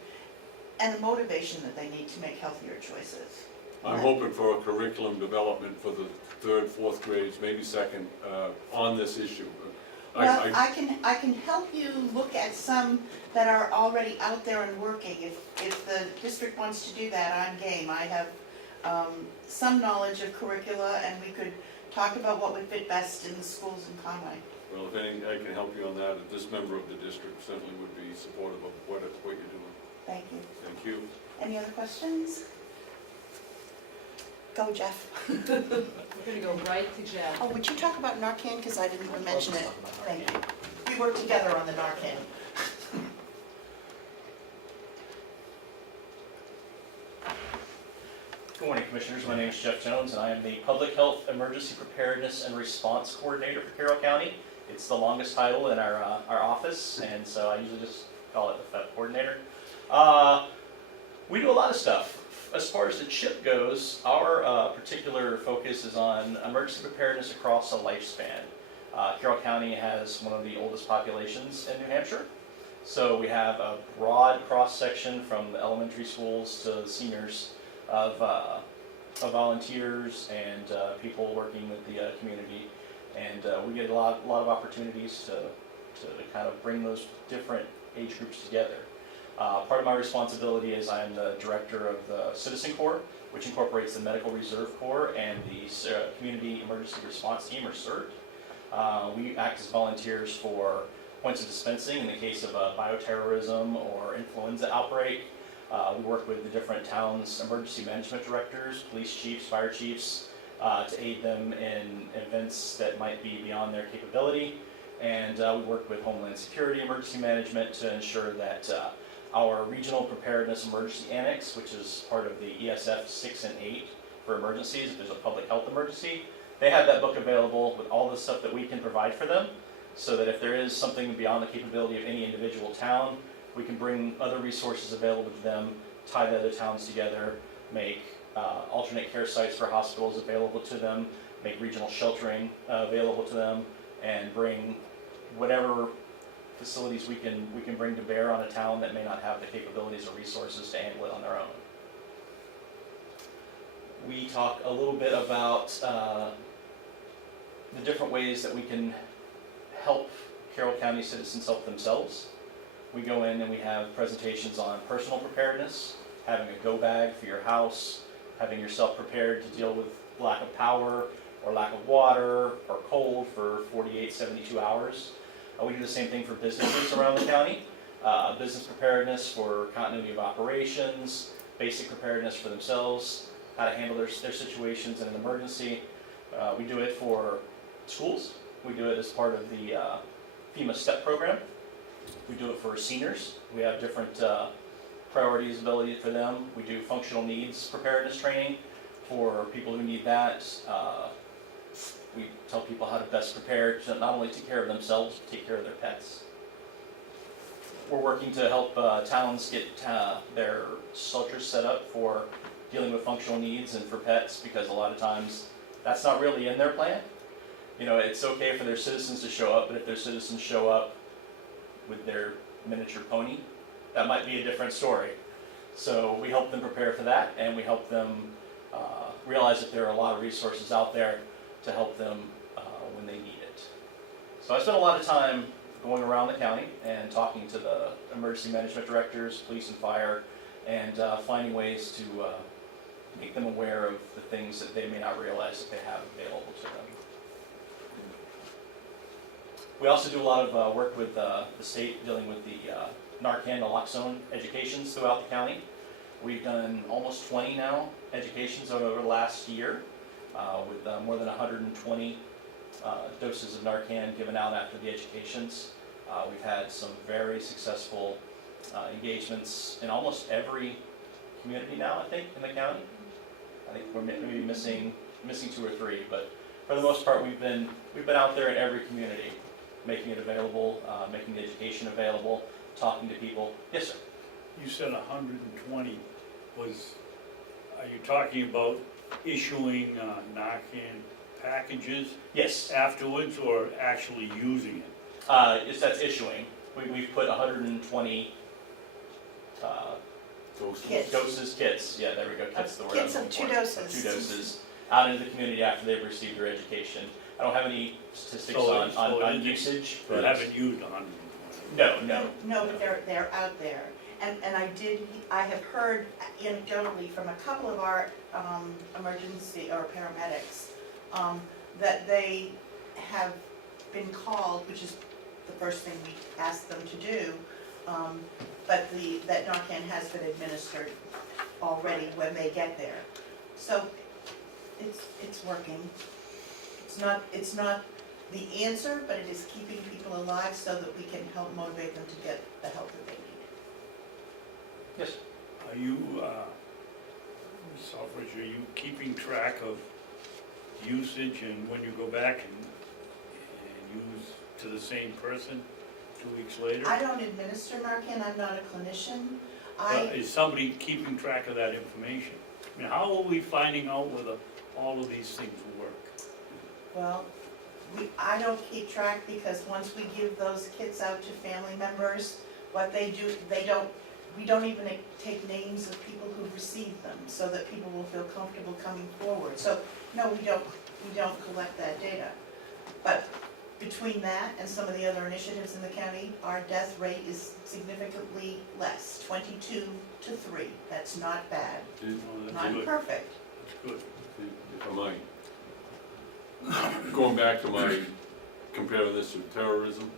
and the motivation that they need to make healthier choices. I'm hoping for a curriculum development for the 3rd, 4th grades, maybe 2nd, on this issue. Well, I can help you look at some that are already out there and working. If the district wants to do that, I'm game. I have some knowledge of curricula, and we could talk about what would fit best in the schools in Conway. Well, if any, I can help you on that. This member of the district certainly would be supportive of what you're doing. Thank you. Thank you. Any other questions? Go, Jeff. We're gonna go right to Jeff. Oh, would you talk about Narcan, because I didn't mention it. Thank you. We work together on the Narcan. Good morning, Commissioners. My name is Jeff Jones, and I am the Public Health Emergency Preparedness and Response Coordinator for Carroll County. It's the longest title in our office, and so I usually just call it the FEP Coordinator. We do a lot of stuff. As far as the CHIP goes, our particular focus is on emergency preparedness across a lifespan. Carroll County has one of the oldest populations in New Hampshire, so we have a broad cross-section from the elementary schools to the seniors of volunteers and people working with the community, and we get a lot of opportunities to kind of bring those different age groups together. Part of my responsibility is I'm the director of the Citizen Corps, which incorporates the Medical Reserve Corps and the Community Emergency Response Team, or CERT. We act as volunteers for points of dispensing in the case of a bioterrorism or influenza outbreak. We work with the different towns' emergency management directors, police chiefs, fire chiefs, to aid them in events that might be beyond their capability. And we work with Homeland Security Emergency Management to ensure that our Regional Preparedness Emergency Annex, which is part of the ESF 6 and 8 for emergencies, if there's a public health emergency, they have that book available with all the stuff that we can provide for them, so that if there is something beyond the capability of any individual town, we can bring other resources available to them, tie the other towns together, make alternate care sites for hospitals available to them, make regional sheltering available to them, and bring whatever facilities we can bring to bear on a town that may not have the capabilities or resources to handle it on their own. we talk a little bit about the different ways that we can help Carroll County citizens help themselves. We go in and we have presentations on personal preparedness, having a go bag for your house, having yourself prepared to deal with lack of power or lack of water or cold for 48, 72 hours. We do the same thing for businesses around the county. Business preparedness for continuity of operations, basic preparedness for themselves, how to handle their situations in an emergency. We do it for schools. We do it as part of the FEMA STEP program. We do it for seniors. We have different priorities, ability for them. We do functional needs preparedness training for people who need that. We tell people how to best prepare to not only take care of themselves, but take care of their pets. We're working to help towns get their shelters set up for dealing with functional needs and for pets, because a lot of times that's not really in their plan. You know, it's okay for their citizens to show up, but if their citizens show up with their miniature pony, that might be a different story. So we help them prepare for that, and we help them realize that there are a lot of resources out there to help them when they need it. So I spent a lot of time going around the county and talking to the emergency management directors, police and fire, and finding ways to make them aware of the things that they may not realize that they have available to them. We also do a lot of work with the state dealing with the Narcan naloxone educations throughout the county. We've done almost 20 now educations over the last year with more than 120 doses of Narcan given out after the educations. We've had some very successful engagements in almost every community now, I think, in the county. I think we're maybe missing 2 or 3, but for the most part, we've been out there in every community, making it available, making the education available, talking to people. Yes, sir. You said 120 are you talking about issuing Narcan packages Yes. afterwards, or actually using it? That's issuing. We've put 120 Kits. kits, yeah, there we go, kits, the word I was Kits of looking 2 for. doses. 2 doses out into the community after they've received their education. I don't have any statistics on usage, You but haven't used 120? no. But they're out there. And I have heard anecdotally from a couple of our emergency or paramedics that they have been called, which is the first thing we ask them to do, but that Narcan has been administered already when they get there. So it's working. It's not the answer, but it is keeping people alive so that we can help motivate them to get the help that they need. Yes. Are you, Selfridge, are you keeping track of usage and when you go back and use to the same person 2 weeks later? I don't administer Narcan, I'm not a clinician. Is somebody keeping track of that information? I mean, how are we finding out whether all of these things work? Well, I don't keep track because once we give those kits out to family members, what they do, we don't even take names of people who've received them so that people will feel comfortable coming forward. So, no, we don't collect that data. But between that and some of the other initiatives in the county, our death rate is significantly less, 22 to 3. That's not bad, That's not good. perfect. That's good. If I might, going back to my comparing this with terrorism,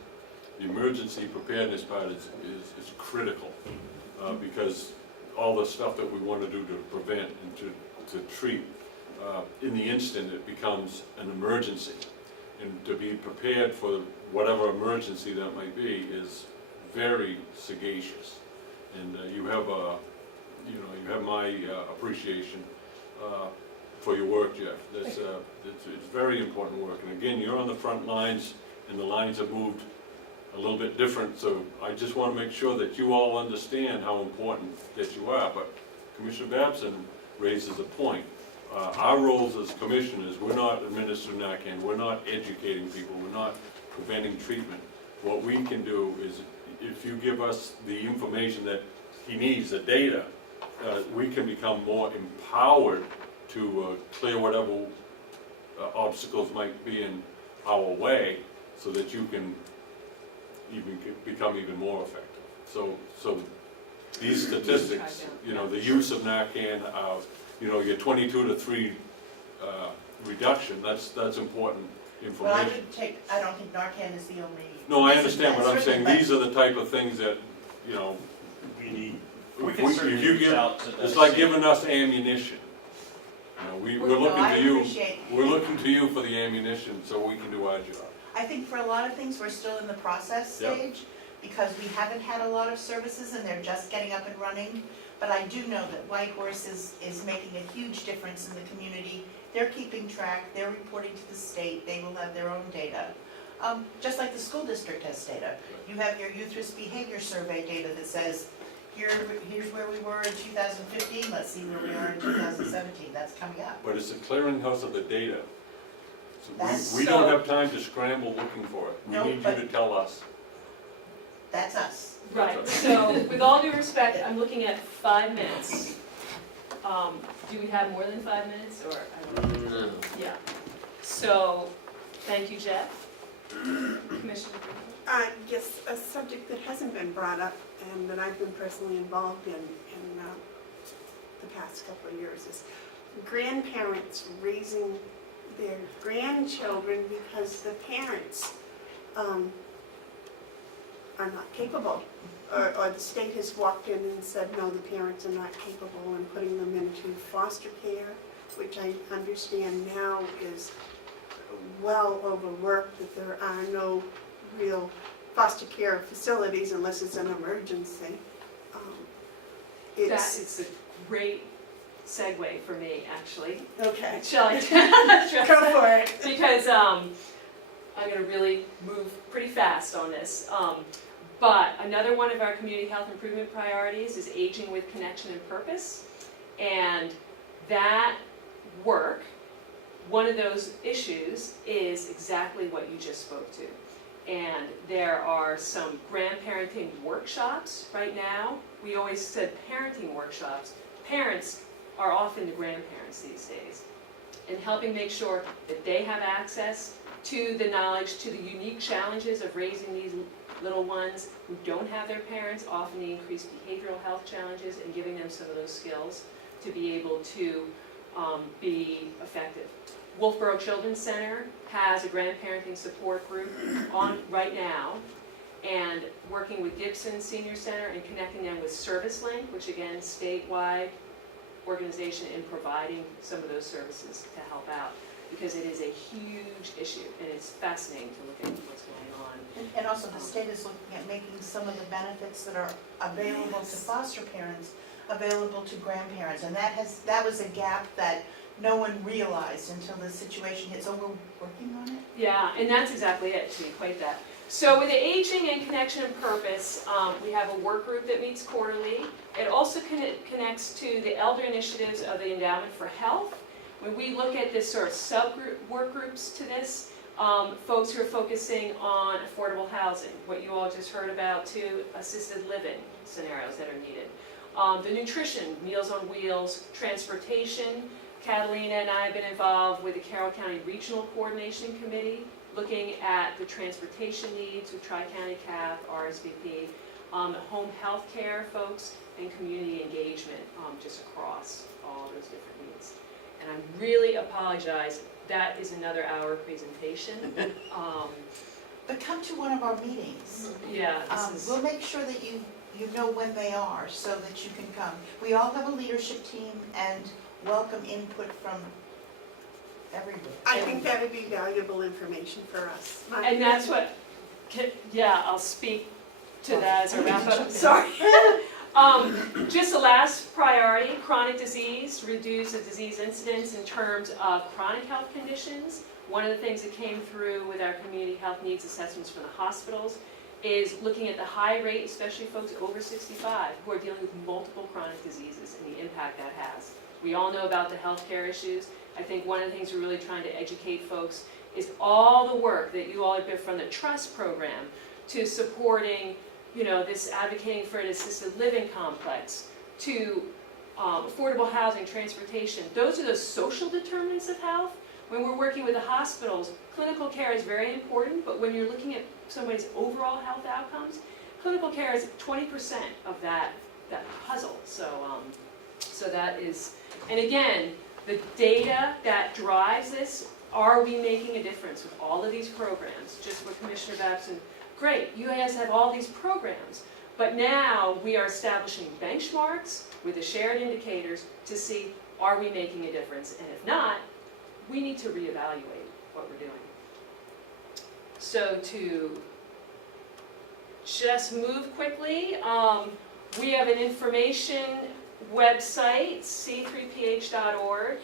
the emergency preparedness part is critical because all the stuff that we want to do to prevent and to treat, in the instant it becomes an emergency. And to be prepared for whatever emergency that might be is very sagacious. And you have my appreciation for your work, Jeff. It's very important work. And again, you're on the front lines, and the lines have moved a little bit different. So I just want to make sure that you all understand how important that you are. But Commissioner Babson raises a point. Our roles as commissioners, we're not administering Narcan, we're not educating people, we're not preventing treatment. What we can do is, if you give us the information that he needs, the data, we can become more empowered to clear whatever obstacles might be in our way, so that you can become even more effective. So these statistics, you know, the use of Narcan, you know, your 22 to 3 reduction, that's important Well, I information. don't think Narcan is the only. No, I reason, understand, but I'm that's saying certainly- these are the type of things that, you know, We need, We if can certainly if you reach give, out to them. it's like giving us ammunition. You know, we're No, looking I to you, appreciate- we're looking to you for the ammunition so we can do our job. I think for a lot of things, we're still in the process Yep. stage, because we haven't had a lot of services and they're just getting up and running. But I do know that White Horse is making a huge difference in the community. They're keeping track, they're reporting to the state, they will have their own data. Just like the school district has data. You have your youth risk behavior survey data that says, here's where we were in 2015, let's see where we are in 2017, that's coming up. But it's a clearinghouse of the data. So That's we don't so- have time to scramble looking for it. We No, need you but- to tell us. That's us. Right, so with all due respect, I'm looking at 5 minutes. Do we have more than 5 minutes, or, I don't know? No. Yeah. So, thank you, Jeff. Commissioner Green? Yes, a subject that hasn't been brought up and that I've been personally involved in the past couple of years is grandparents raising their grandchildren because the parents are not capable. Or the state has walked in and said, no, the parents are not capable, and putting them into foster care, which I understand now is well overworked, that there are no real foster care facilities unless it's an emergency. That It's, is a great segue for me, actually. okay, Shall I address go that? for it. Because I'm gonna really move pretty fast on this. But another one of our community health improvement priorities is aging with connection and purpose. And that work, one of those issues is exactly what you just spoke to. And there are some grandparenting workshops right now. We always said parenting workshops. Parents are often the grandparents these days. And helping make sure that they have access to the knowledge, to the unique challenges of raising these little ones who don't have their parents, often the increased behavioral health challenges, and giving them some of those skills to be able to be effective. Wolfboro Children's Center has a grandparenting support group on right now, and working with Gibson Senior Center and connecting them with ServiceLink, which again, statewide organization in providing some of those services to help out, because it is a huge issue, and it's fascinating to look at what's going on. And also the state is looking at making some of the benefits that are available to foster parents available to grandparents. And that was a gap that no one realized until the situation hit. So we're working on it. Yeah, and that's exactly it, to equate that. So with the aging and connection and purpose, we have a work group that meets quarterly. It also connects to the elder initiatives of the Endowment for Health. When we look at this sort of subgroup work groups to this, folks who are focusing on affordable housing, what you all just heard about too, assisted living scenarios that are needed. The nutrition, Meals on Wheels, transportation. Catalina and I have been involved with the Carroll County Regional Coordination Committee, looking at the transportation needs with Tri-County CAP, RSVP, home health care folks, and community engagement just across all those different needs. And I really apologize, that is another hour presentation. But come to one of our meetings. Yeah, this is, We'll make sure that you know when they are so that you can come. We all have a leadership team and welcome input from everywhere. I think that would be valuable information for us. and that's what, yeah, I'll speak to that as a wrap up. Sorry. Just the last priority, chronic disease, reduce the disease incidence in terms of chronic health conditions. One of the things that came through with our community health needs assessments from the hospitals is looking at the high rate, especially folks over 65 who are dealing with multiple chronic diseases and the impact that has. We all know about the healthcare issues. I think one of the things we're really trying to educate folks is all the work that you all have done from the TRUST program to supporting, you know, this advocating for an assisted living complex, to affordable housing, transportation. Those are the social determinants of health. When we're working with the hospitals, clinical care is very important, but when you're looking at somebody's overall health outcomes, clinical care is 20% of that puzzle. So that is, and again, the data that drives this, are we making a difference with all of these programs? Just what Commissioner Babson, great, you guys have all these programs, but now we are establishing benchmarks with the shared indicators to see, are we making a difference? And if not, we need to reevaluate what we're doing. So to just move quickly, we have an information website, c3ph.org,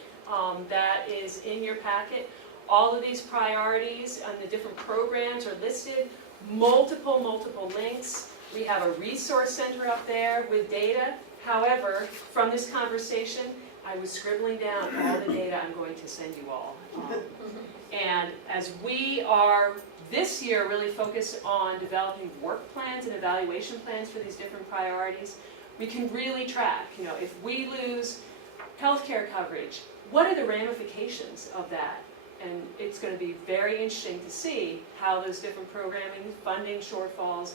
that is in your packet. All of these priorities and the different programs are listed, multiple links. We have a resource center up there with data. However, from this conversation, I was scribbling down all the data I'm going to send you all. And as we are this year really focused on developing work plans and evaluation plans for these different priorities, we can really track, if we lose healthcare coverage, what are the ramifications of that? And it's going to be very interesting to see how those different programming, funding shortfalls,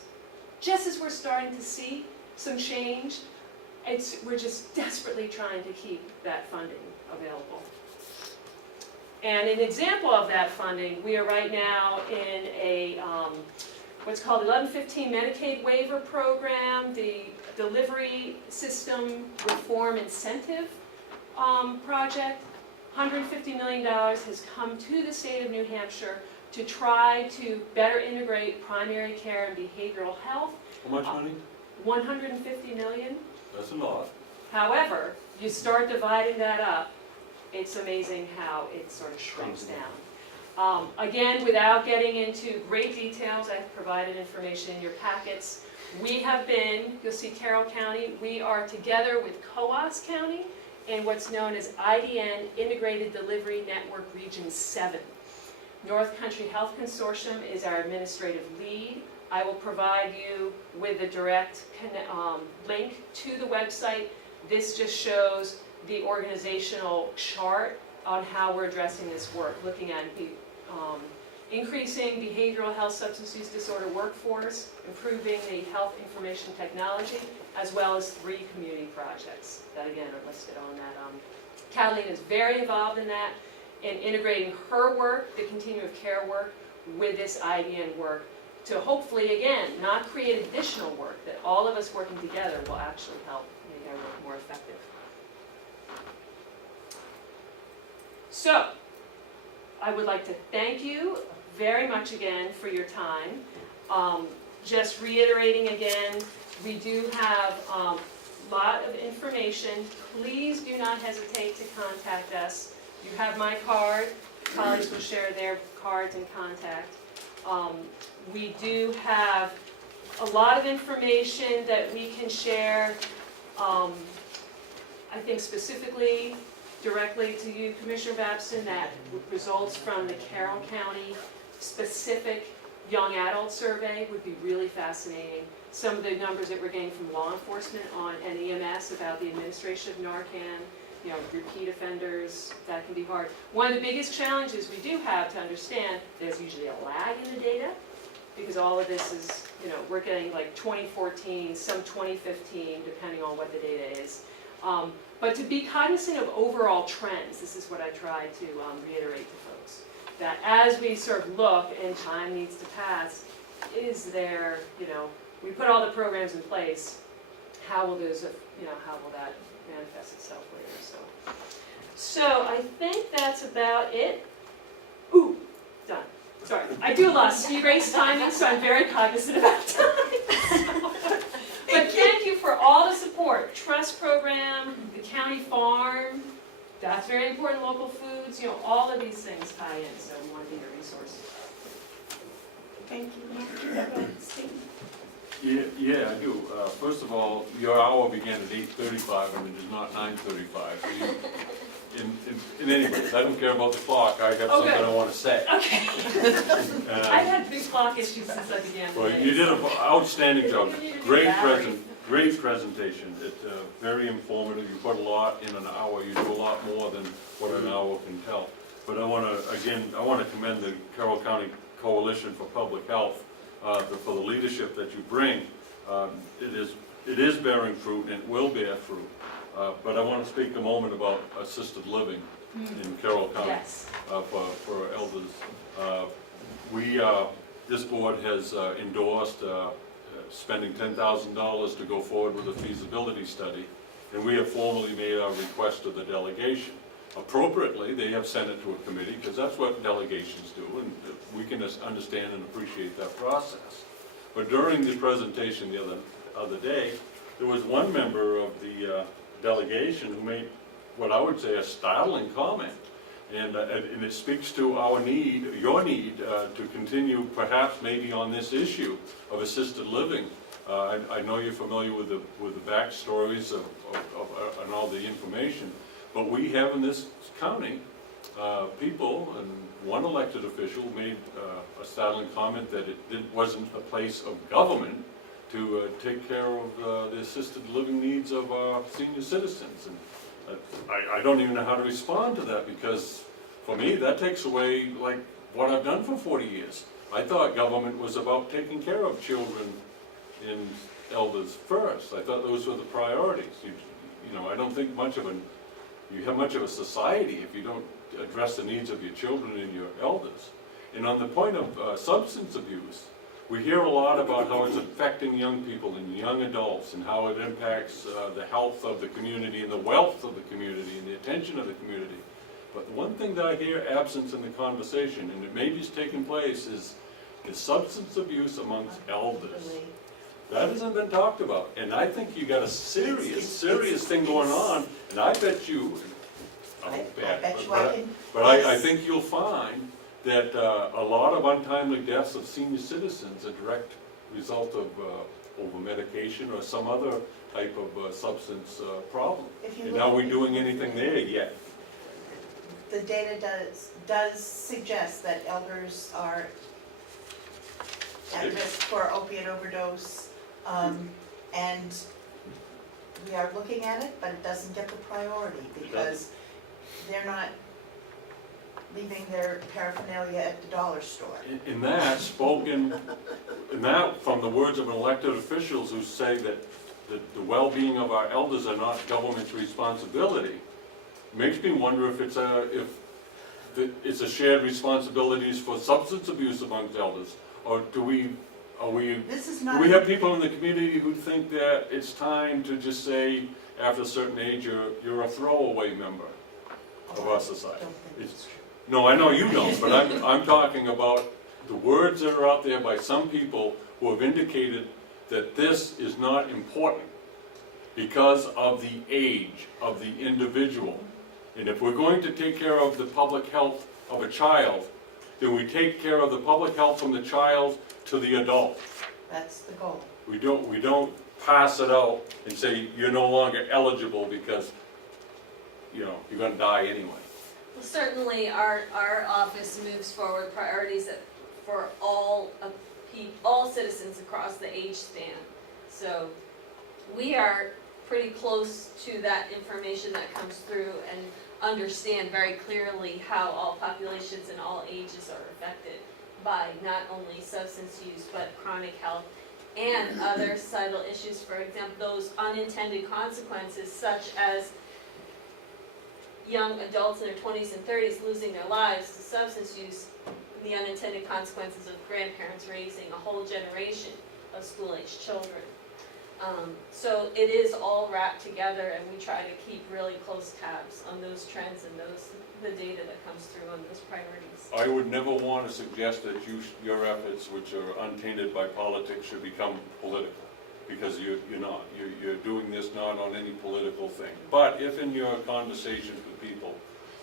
just as we're starting to see some change, we're just desperately trying to keep that funding available. And an example of that funding, we are right now in a what's called 1115 Medicaid waiver program, the delivery system reform incentive project. $150 million has come to the state of New Hampshire to try to better integrate primary care and behavioral health. How much money? $150 million. That's a lot. However, you start dividing that up, it's amazing how it sort of shrinks down. Again, without getting into great details, I've provided information in your packets. We have been, you'll see Carroll County, we are together with Coos County in what's known as IDN, Integrated Delivery Network Region 7. North Country Health Consortium is our administrative lead. I will provide you with a direct link to the website. This just shows the organizational chart on how we're addressing this work, looking at increasing behavioral health substance use disorder workforce, improving the health information technology, as well as 3 community projects that again are listed on that. Kathleen is very involved in that, in integrating her work, the continuum of care work, with this IDN work to hopefully, again, not create additional work, that all of us working together will actually help make our work more effective. So, I would like to thank you very much again for your time. Just reiterating again, we do have a lot of information. Please do not hesitate to contact us. You have my card. Colleagues will share their cards and contact. We do have a lot of information that we can share, I think specifically directly to you, Commissioner Babson, that results from the Carroll County specific young adult survey would be really fascinating. Some of the numbers that we're getting from law enforcement on and EMS about the administration of Narcan, repeat offenders, that can be hard. One of the biggest challenges we do have to understand, there's usually a lag in the data, because all of this is, we're getting like 2014, some 2015, depending on what the data is. But to be cognizant of overall trends, this is what I try to reiterate to folks, that as we sort of look and time needs to pass, is there, we put all the programs in place, how will those, how will that manifest itself later? So I think that's about it. Ooh, done. Sorry, I do a lot of speed race timing, so I'm very cognizant about time. But thank you for all the support. Trust program, the county farm, that's very important, local foods, all of these things tie in, so we want to be a resource. Thank you. Mark, do you have a statement? Yeah, I do. First of all, your hour began at 8:35 and it is not 9:35. So in any case, I don't care about the clock. I have something I want to say. Okay. I've had big clock issues since I began. Well, you did an outstanding job. Great great presentation. It's very informative. You put a lot in an hour. You do a lot more than what an hour can tell. But I want to commend the Carroll County Coalition for Public Health for the leadership that you bring. It is bearing fruit and it will bear fruit. But I want to speak a moment about assisted living in Carroll County. Yes. For elders. This board has endorsed spending $10,000 to go forward with a feasibility study, and we have formally made our request to the delegation. Appropriately, they have sent it to a committee, because that's what delegations do, and we can understand and appreciate that process. But during the presentation the other day, there was one member of the delegation who made what I would say a startling comment. And it speaks to our need, your need, to continue perhaps maybe on this issue of assisted living. I know you're familiar with the backstories and all the information, but we have in this county people, and one elected official made a startling comment that it wasn't a place of government to take care of the assisted living needs of our senior citizens. And I don't even know how to respond to that, because for me that takes away like what I've done for 40 years. I thought government was about taking care of children and elders first. I thought those were the priorities. You know, I don't think you have much of a society if you don't address the needs of your children and your elders. And on the point of substance abuse, we hear a lot about how it's affecting young people and young adults, and how it impacts the health of the community and the wealth of the community and the attention of the community. But the one thing that I hear absent in the conversation, and it maybe is taking place, is substance abuse amongst elders. That hasn't been talked about, and I think you got a serious thing going on, and I bet you, I won't bet, but I think you'll find that a lot of untimely deaths of senior citizens are a direct result of over-medication or some other type of substance problem. And are we doing anything there yet? The data does suggest that elders are at risk for opiate overdose, and we are looking at it, but it doesn't get the priority because they're not leaving their paraphernalia at the dollar store. In that from the words of elected officials who say that the well-being of our elders are not government's responsibility, makes me wonder if it's a shared responsibilities for substance abuse amongst elders, or do we have people in the community who think that it's time to just say after a certain age you're a throwaway member of our society? No, I know you don't, but I'm talking about the words that are out there by some people who have indicated that this is not important because of the age of the individual. And if we're going to take care of the public health of a child, then we take care of the public health from the child to the adult. That's the goal. We don't pass it out and say you're no longer eligible because you're going to die anyway. Well, certainly our office moves forward priorities for all citizens across the age span. So we are pretty close to that information that comes through and understand very clearly how all populations and all ages are affected by not only substance use but chronic health and other societal issues. For example, those unintended consequences such as young adults in their 20s and 30s losing their lives to substance use, the unintended consequences of grandparents raising a whole generation of school-aged children. So it is all wrapped together, and we try to keep really close tabs on those trends and the data that comes through on those priorities. I would never want to suggest that your efforts, which are untainted by politics, should become political, because you're not. You're doing this not on any political thing. But if in your conversations with people,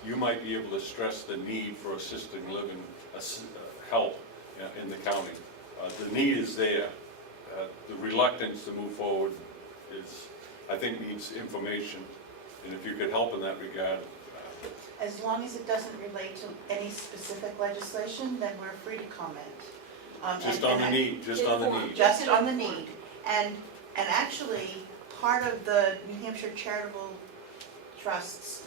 you might be able to stress the need for assisted living help in the county. The need is there. The reluctance to move forward I think needs information, and if you could help in that regard. As long as it doesn't relate to any specific legislation, then we're free to comment. Just on the need. Just on the need. And actually, part of the New Hampshire Charitable Trust's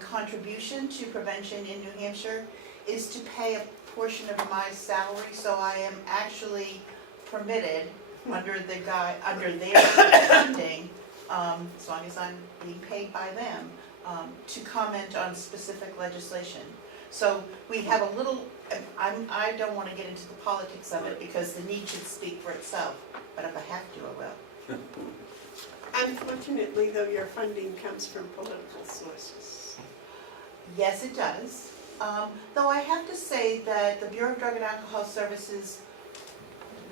contribution to prevention in New Hampshire is to pay a portion of my salary, so I am actually permitted under their funding, as long as I'm being paid by them, to comment on specific legislation. So we have a little, I don't want to get into the politics of it because the need should speak for itself, but if I have to, I will. Unfortunately, though, your funding comes from political sources. Yes, it does. Though I have to say that the Bureau of Drug and Alcohol Services,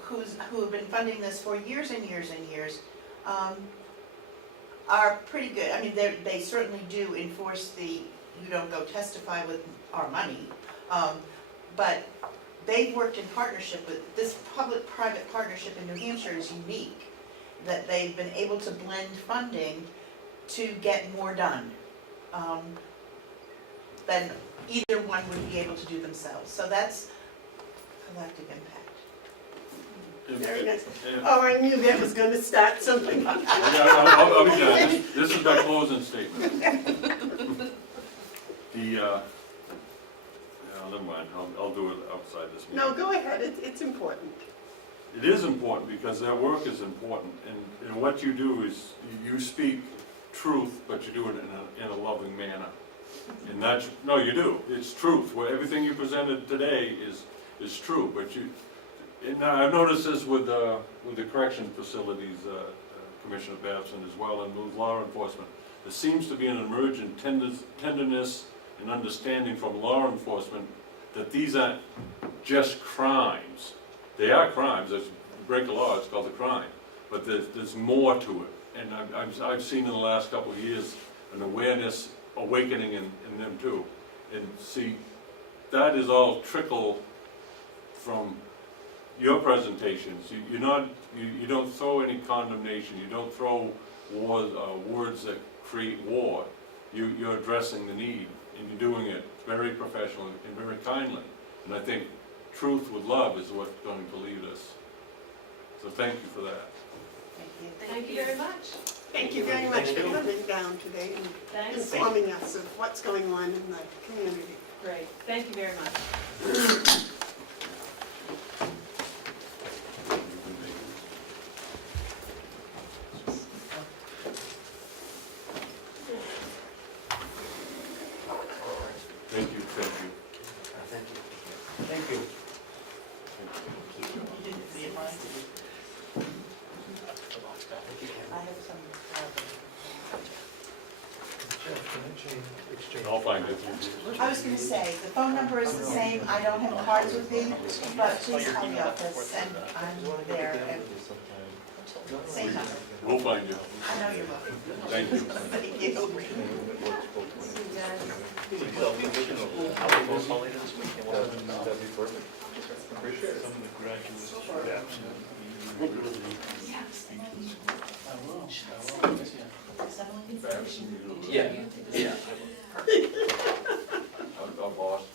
who have been funding this for years and years and years, are pretty good. I mean, they certainly do enforce the, you don't go testify with our money, but they've worked in partnership with, this public-private partnership in New Hampshire is unique, that they've been able to blend funding to get more done than either one would be able to do themselves. So that's collective impact. Very nice. Oh, I knew that was going to start something. I'll be done. This is my closing statement. Never mind, I'll do it outside this meeting. No, go ahead, it's important. It is important because their work is important, and what you do is you speak truth, but you do it in a loving manner. And that's, no, you do, it's truth. Everything you presented today is true, but and I've noticed this with the correction facilities, Commissioner Babson as well, and with law enforcement. There seems to be an emergent tenderness and understanding from law enforcement that these aren't just crimes. They are crimes. There's, you break the law, it's called a crime. But there's more to it. And I've seen in the last couple of years an awareness awakening in them too. And see, that is all trickle from your presentations. You don't throw any condemnation. You don't throw words that create war. You're addressing the need, and you're doing it very professionally and very kindly. And I think truth with love is what's going to lead us. So thank you for that. Thank you very much. Thank you very much for coming down today and Thanks. informing us of what's going on in the community. Great, thank you very much. Thank you, thank you. Thank you. Thank you. You didn't see it, Mike? I have some. I'll find it. I was going to say, the phone number is the same. I don't have cards with me, but please call the office and I'm there at same time. We'll find you. I know you're welcome. Thank you. Thank you. Some of the graduates of Babson really Yeah, yeah. I'm lost.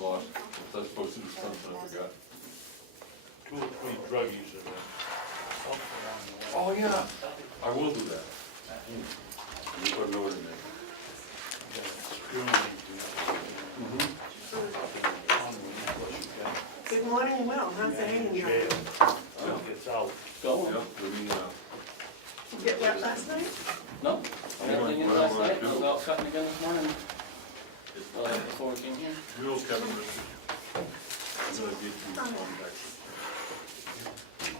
I was supposed to do something, I forgot. 2 or 3 drug users. Oh, yeah. I will do that. You put a note in there. Good morning, Will. How's it hanging out? It's out. Yeah, let me, Did you get wet last night? No, everything in last night, I was out cutting again this morning, before we came here. you know Kevin Richards. I'm gonna get you contact.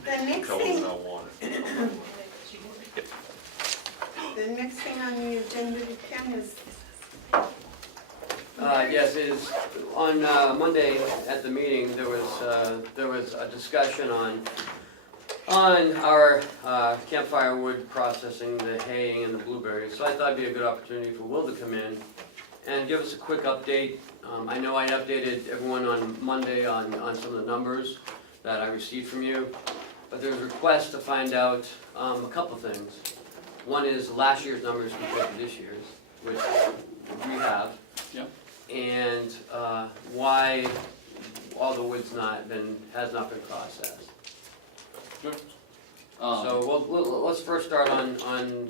The next Tell him thing, I want it. the next thing on the agenda, Ken, is Yes, is on Monday at the meeting, there was a discussion on our campfire wood processing, the haying and the blueberries. So I thought it'd be a good opportunity for Will to come in and give us a quick update. I know I updated everyone on Monday on some of the numbers that I received from you, but there's a request to find out a couple things. One is last year's numbers compared to this year's, which we have. Yep. And why all the wood's has not been processed. Sure. So let's first start on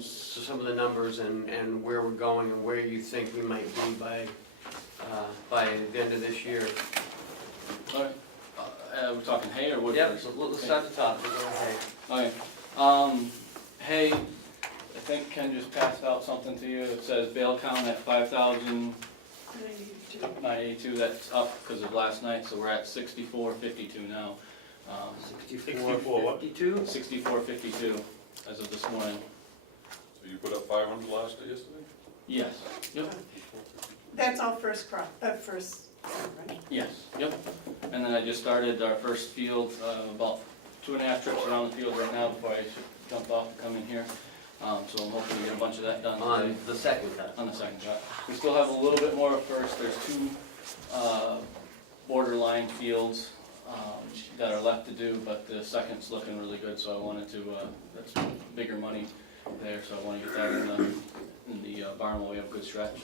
some of the numbers and where we're going and where you think we might be by the end of this year. All right. We're talking hay or wood Yep, first? so let's start at the top. We'll go with hay. Okay. Hay, I think Ken just passed out something to you. It says bale count at 5,982. That's up because of last night, so we're at 6452 now. 64, 52? 6452 as of this morning. So you put up 500 last day yesterday? Yes. Yep. That's all first crop, first, right? Yes. Yep. And then I just started our first field, about 2.5 trips around the field right now before I jump off and come in here. So I'm hoping to get a bunch of that done today. On the second cut. On the second cut. We still have a little bit more at first. There's 2 borderline fields that are left to do, but the second's looking really good, so I wanted to, that's bigger money there, so I want to get that in the barn while we have a good stretch.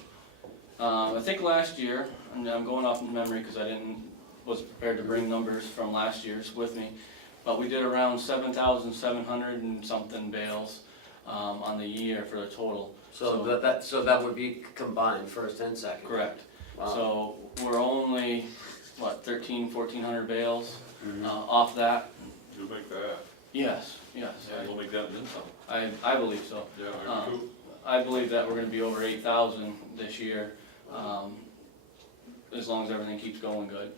I think last year, and I'm going off in memory because I wasn't prepared to bring numbers from last year's with me, but we did around 7,700 and something bales on the year for the total. So that would be combined, first and second? Correct. Wow. So we're only, 1,400 bales off that. You'll make that. Yes. We'll make that and then some. I believe so. Yeah, I do. I believe that we're gonna be over 8,000 this year, as long as everything keeps going good,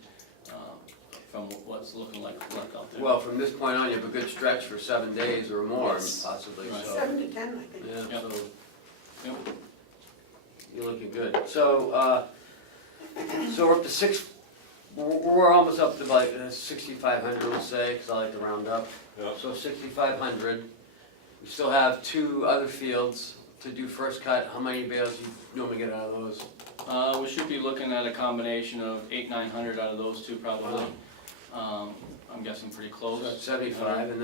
from what's looking like left out there. Well, from this point on, you have a good stretch for 7 days or more, Yes. possibly, Right. so. 7 to 10, I think. Yeah, Yep. so Yep. you're looking good. So we're up to we're almost up to about 6,500, let's say, because I like to round up. Yeah. So 6,500. We still have 2 other fields to do first cut. How many bales you normally get out of those? We should be looking at a combination of 800-900 out of those 2 probably. I'm guessing pretty So close. that's 75, and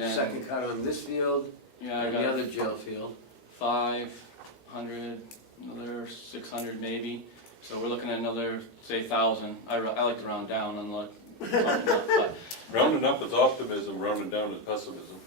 then second cut on this field Yeah, I and the got other jail field. 500, another 600 maybe. So we're looking at another, say, 1,000. I like to round down and look. Rounding up is optimism, rounding down is pessimism.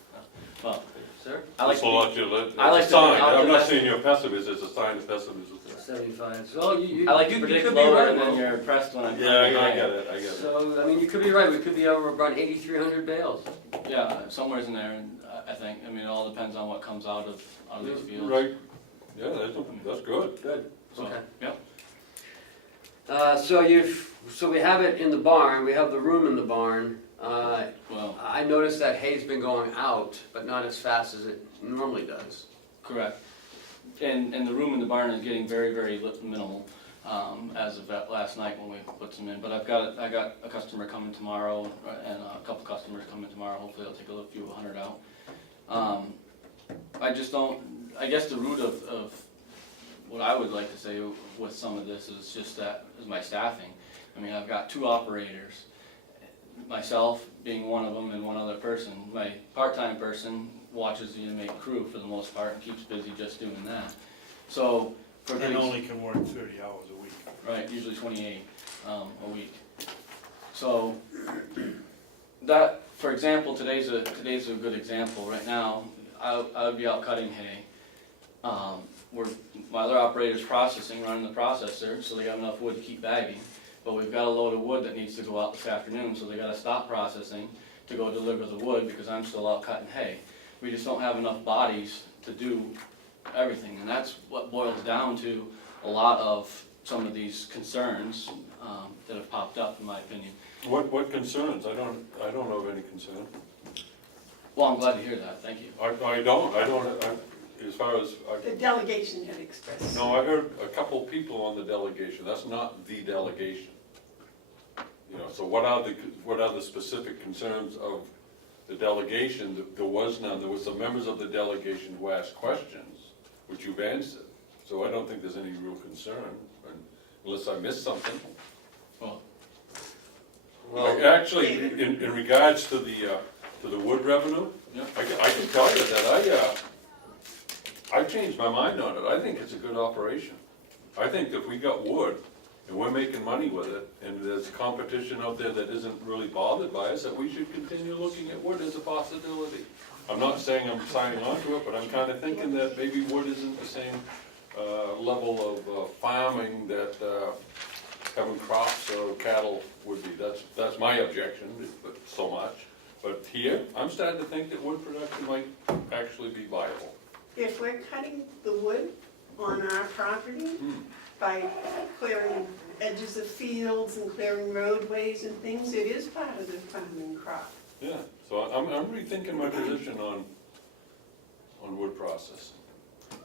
Well, Sir? I like It's to a be- lot you I like it's to a be sign. I'm not optimistic. saying you're a pessimist, it's a sign of pessimism. 75. So you I like to you predict could be lower right, and then Will. you're impressed when I'm Yeah, I high. get it, I get it. So, I mean, you could be right. We could be over around 8,300 bales. Yeah, somewhere's in there, and I think. I mean, it all depends on what comes out of these fields. Right, yeah, that's good. Good. So, Okay. Yep. So we have it in the barn. We have the room in the barn. Well, I noticed that hay's been going out, but not as fast as it normally does. correct. And the room in the barn is getting very, very minimal as of that last night when we put some in. But I got a customer coming tomorrow and a couple customers coming tomorrow. Hopefully, they'll take a few hundred out. I just don't. I guess the root of what I would like to say with some of this is just that is my staffing. I mean, I've got 2 operators, myself being one of them and one other person. My part-time person watches the inmate crew for the most part and keeps busy just doing that. So for And these, only can work 30 hours a week. right, usually 28 a week. So that, for example, today's a good example. Right now, I would be out cutting hay. My other operator's processing, running the processor, so they got enough wood to keep bagging. But we've got a load of wood that needs to go out this afternoon, so they gotta stop processing to go deliver the wood because I'm still out cutting hay. We just don't have enough bodies to do everything, and that's what boils down to a lot of some of these concerns that have popped up, in my opinion. What concerns? I don't know of any concern. Well, I'm glad to hear that, thank you. As far as, The delegation had expressed. no, I heard a couple people on the delegation, that's not the delegation. You know, so what are the specific concerns of the delegation? There was none, there was some members of the delegation who asked questions, which you've answered. So I don't think there's any real concern, unless I missed something. Well, Actually, in regards to the wood revenue, Yeah. I can tell you that I changed my mind on it. I think it's a good operation. I think if we got wood, and we're making money with it, and there's competition out there that isn't really bothered by us, that we should continue looking at wood as a possibility. I'm not saying I'm signing on to it, but I'm kind of thinking that maybe wood isn't the same level of farming that having crops or cattle would be. That's my objection, but so much. But here, I'm starting to think that wood production might actually be viable. If we're cutting the wood on our property by clearing edges of fields and clearing roadways and things, it is part of the farming crop. Yeah, so I'm rethinking my position on wood processing.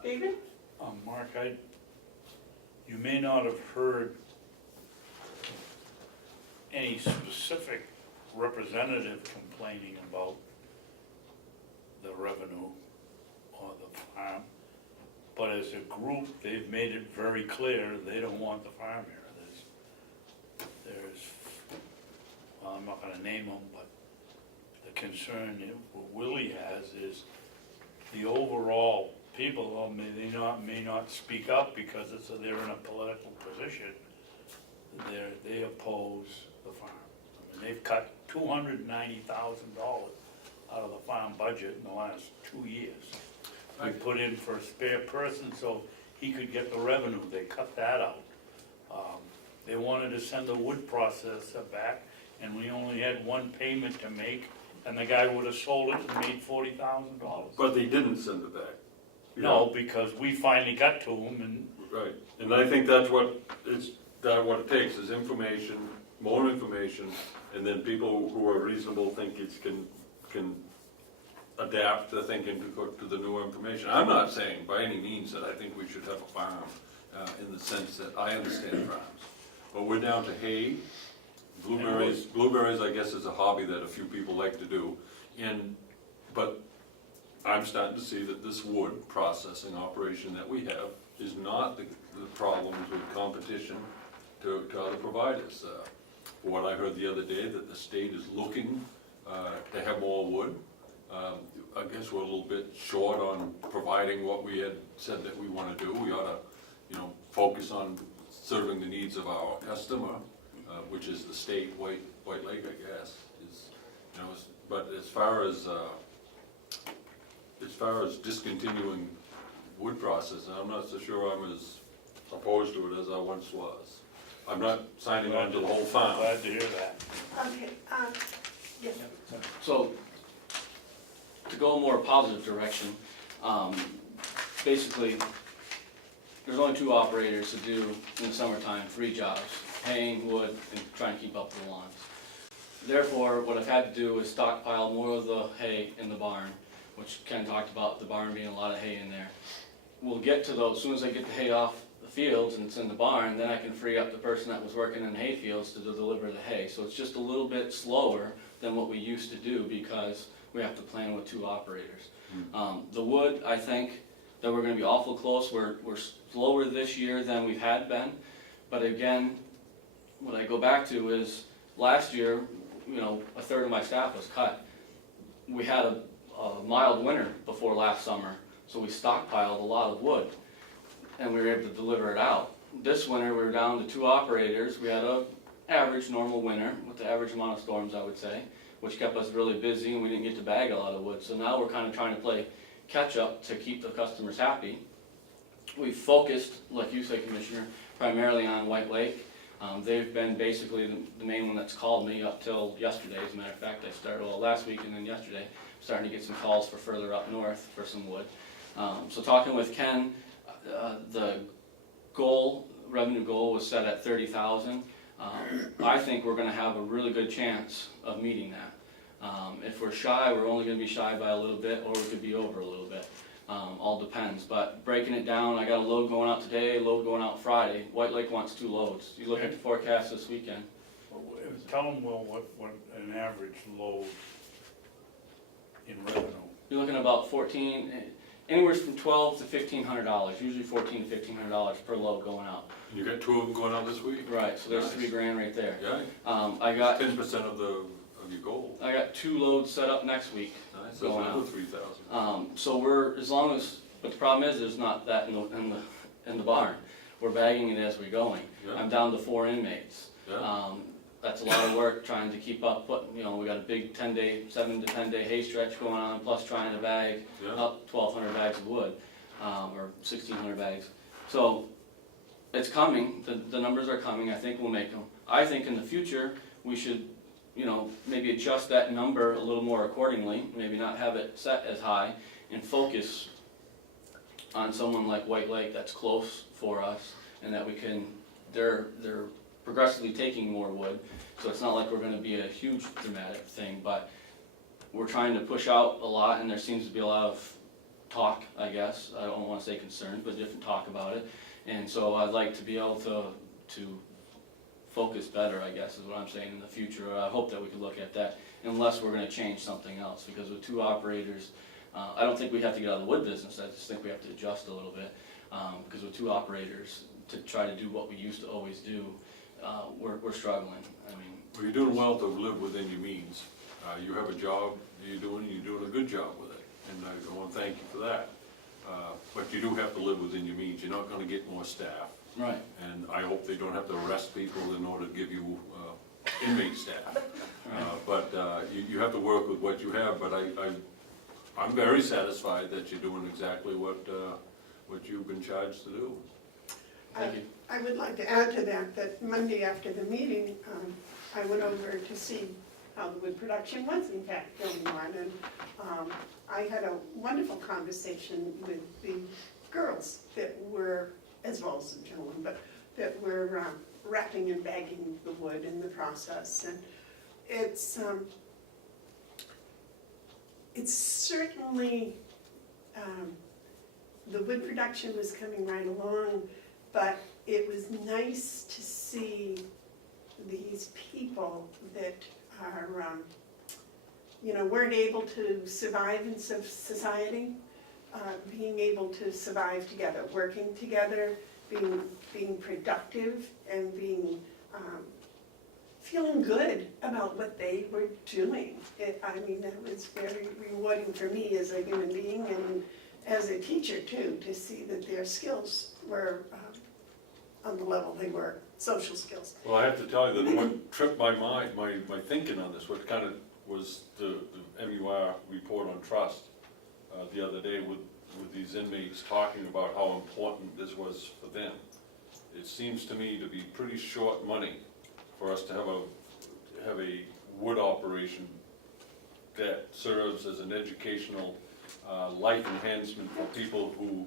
David? Mark, you may not have heard any specific representative complaining about the revenue or the farm, but as a group, they've made it very clear they don't want the farm here. Well, I'm not gonna name them, but the concern that Willie has is the overall people may not speak up because they're in a political position. They oppose the farm. I mean, they've cut $290,000 out of the farm budget in the last 2 years. We put in for a spare person so he could get the revenue. They cut that out. They wanted to send the wood processor back, and we only had one payment to make, and the guy would have sold it and made $40,000. But they didn't send it back. No, because we finally got to him, and Right, and I think that's what what it takes is information, more information, and then people who are reasonable think can adapt the thinking to the newer information. I'm not saying by any means that I think we should have a farm in the sense that I understand farms, but we're down to hay, blueberries I guess is a hobby that a few people like to do, but I'm starting to see that this wood processing operation that we have is not the problems with competition to other providers. What I heard the other day, that the state is looking to have more wood. I guess we're a little bit short on providing what we had said that we want to do. We ought to, focus on serving the needs of our customer, which is the state, White Lake, I guess. But as far as discontinuing wood processing, I'm not so sure I'm as opposed to it as I once was. I'm not signing on to the whole farm. glad to hear that. Okay, yes. So, to go a more positive direction, basically, there's only 2 operators to do in the summertime, 3 jobs, haying, wood, and trying to keep up with the lawns. Therefore, what I've had to do is stockpile more of the hay in the barn, which Ken talked about, the barn being a lot of hay in there. We'll get to those, as soon as I get the hay off the fields and it's in the barn, then I can free up the person that was working in the hay fields to deliver the hay. So it's just a little bit slower than what we used to do because we have to plan with 2 operators. The wood, I think that we're gonna be awful close. We're slower this year than we've had been. But again, what I go back to is last year, a third of my staff was cut. We had a mild winter before last summer, so we stockpiled a lot of wood and we were able to deliver it out. This winter we were down to 2 operators. We had a average normal winter with the average amount of storms, I would say, which kept us really busy and we didn't get to bag a lot of wood. So now we're kind of trying to play catch up to keep the customers happy. We've focused, like you say, Commissioner, primarily on White Lake. They've been basically the main one that's called me up till yesterday. As a matter of fact, I started last week and then yesterday, starting to get some calls for further up north for some wood. So talking with Ken, the revenue goal was set at 30,000. I think we're gonna have a really good chance of meeting that. If we're shy, we're only gonna be shy by a little bit, or we could be over a little bit. All depends, but breaking it down, I got a load going out today, a load going out Friday. White Lake wants 2 loads. You look at the forecast this weekend. Tell them, what an average load in revenue. You're looking at about anywhere from $1,200 to $1,500, usually $1,400 to $1,500 per load going out. You got 2 of them going out this week? Right, so there's Nice. $3 grand right there. Yeah. I got 10% of your goal. I got 2 loads set up next week. Nice. That's Going another out. 3,000. So but the problem is there's not that in the barn. we're bagging it as we're going. Yeah. I'm down to 4 inmates. Yeah. That's a lot of work trying to keep up, we got a big 10-day, 7 to 10-day hay stretch going on, plus trying to bag Yeah. up 1,200 bags of wood, or 1,600 bags. So it's coming, the numbers are coming, I think we'll make them. I think in the future, we should, maybe adjust that number a little more accordingly, maybe not have it set as high, and focus on someone like White Lake that's close for us, and that we can, they're progressively taking more wood, so it's not like we're gonna be a huge dramatic thing, but we're trying to push out a lot, and there seems to be a lot of talk, I guess, I don't wanna say concern, but different talk about it, and so I'd like to be able to focus better, I guess, is what I'm saying, in the future. I hope that we could look at that, unless we're gonna change something else, because with 2 operators, I don't think we have to get out of the wood business, I just think we have to adjust a little bit, because with 2 operators, to try to do what we used to always do, we're struggling, I mean. Well, you're doing well to live within your means. You have a job you're doing a good job with it, and I want to thank you for that. But you do have to live within your means. You're not gonna get more staff. Right. And I hope they don't have to arrest people in order to give you inmate staff. But you have to work with what you have, but I'm very satisfied that you're doing exactly what you've been charged to do. Thank you. I would like to add to that Monday after the meeting, I went over to see how the wood production was in fact going on, and I had a wonderful conversation with the girls that were, as well as the gentlemen, but that were wrapping and bagging the wood in the process, and it's certainly, the wood production was coming right along, but it was nice to see these people that are, weren't able to survive in society, being able to survive together, working together, being productive, and feeling good about what they were doing. It was very rewarding for me as a human being and as a teacher too, to see that their skills were on the level they were, social skills. Well, I have to tell you that what tripped my mind, my thinking on this, what kind of was the MUR report on trust the other day with these inmates talking about how important this was for them. It seems to me to be pretty short money for us to have a wood operation that serves as an educational life enhancement for people who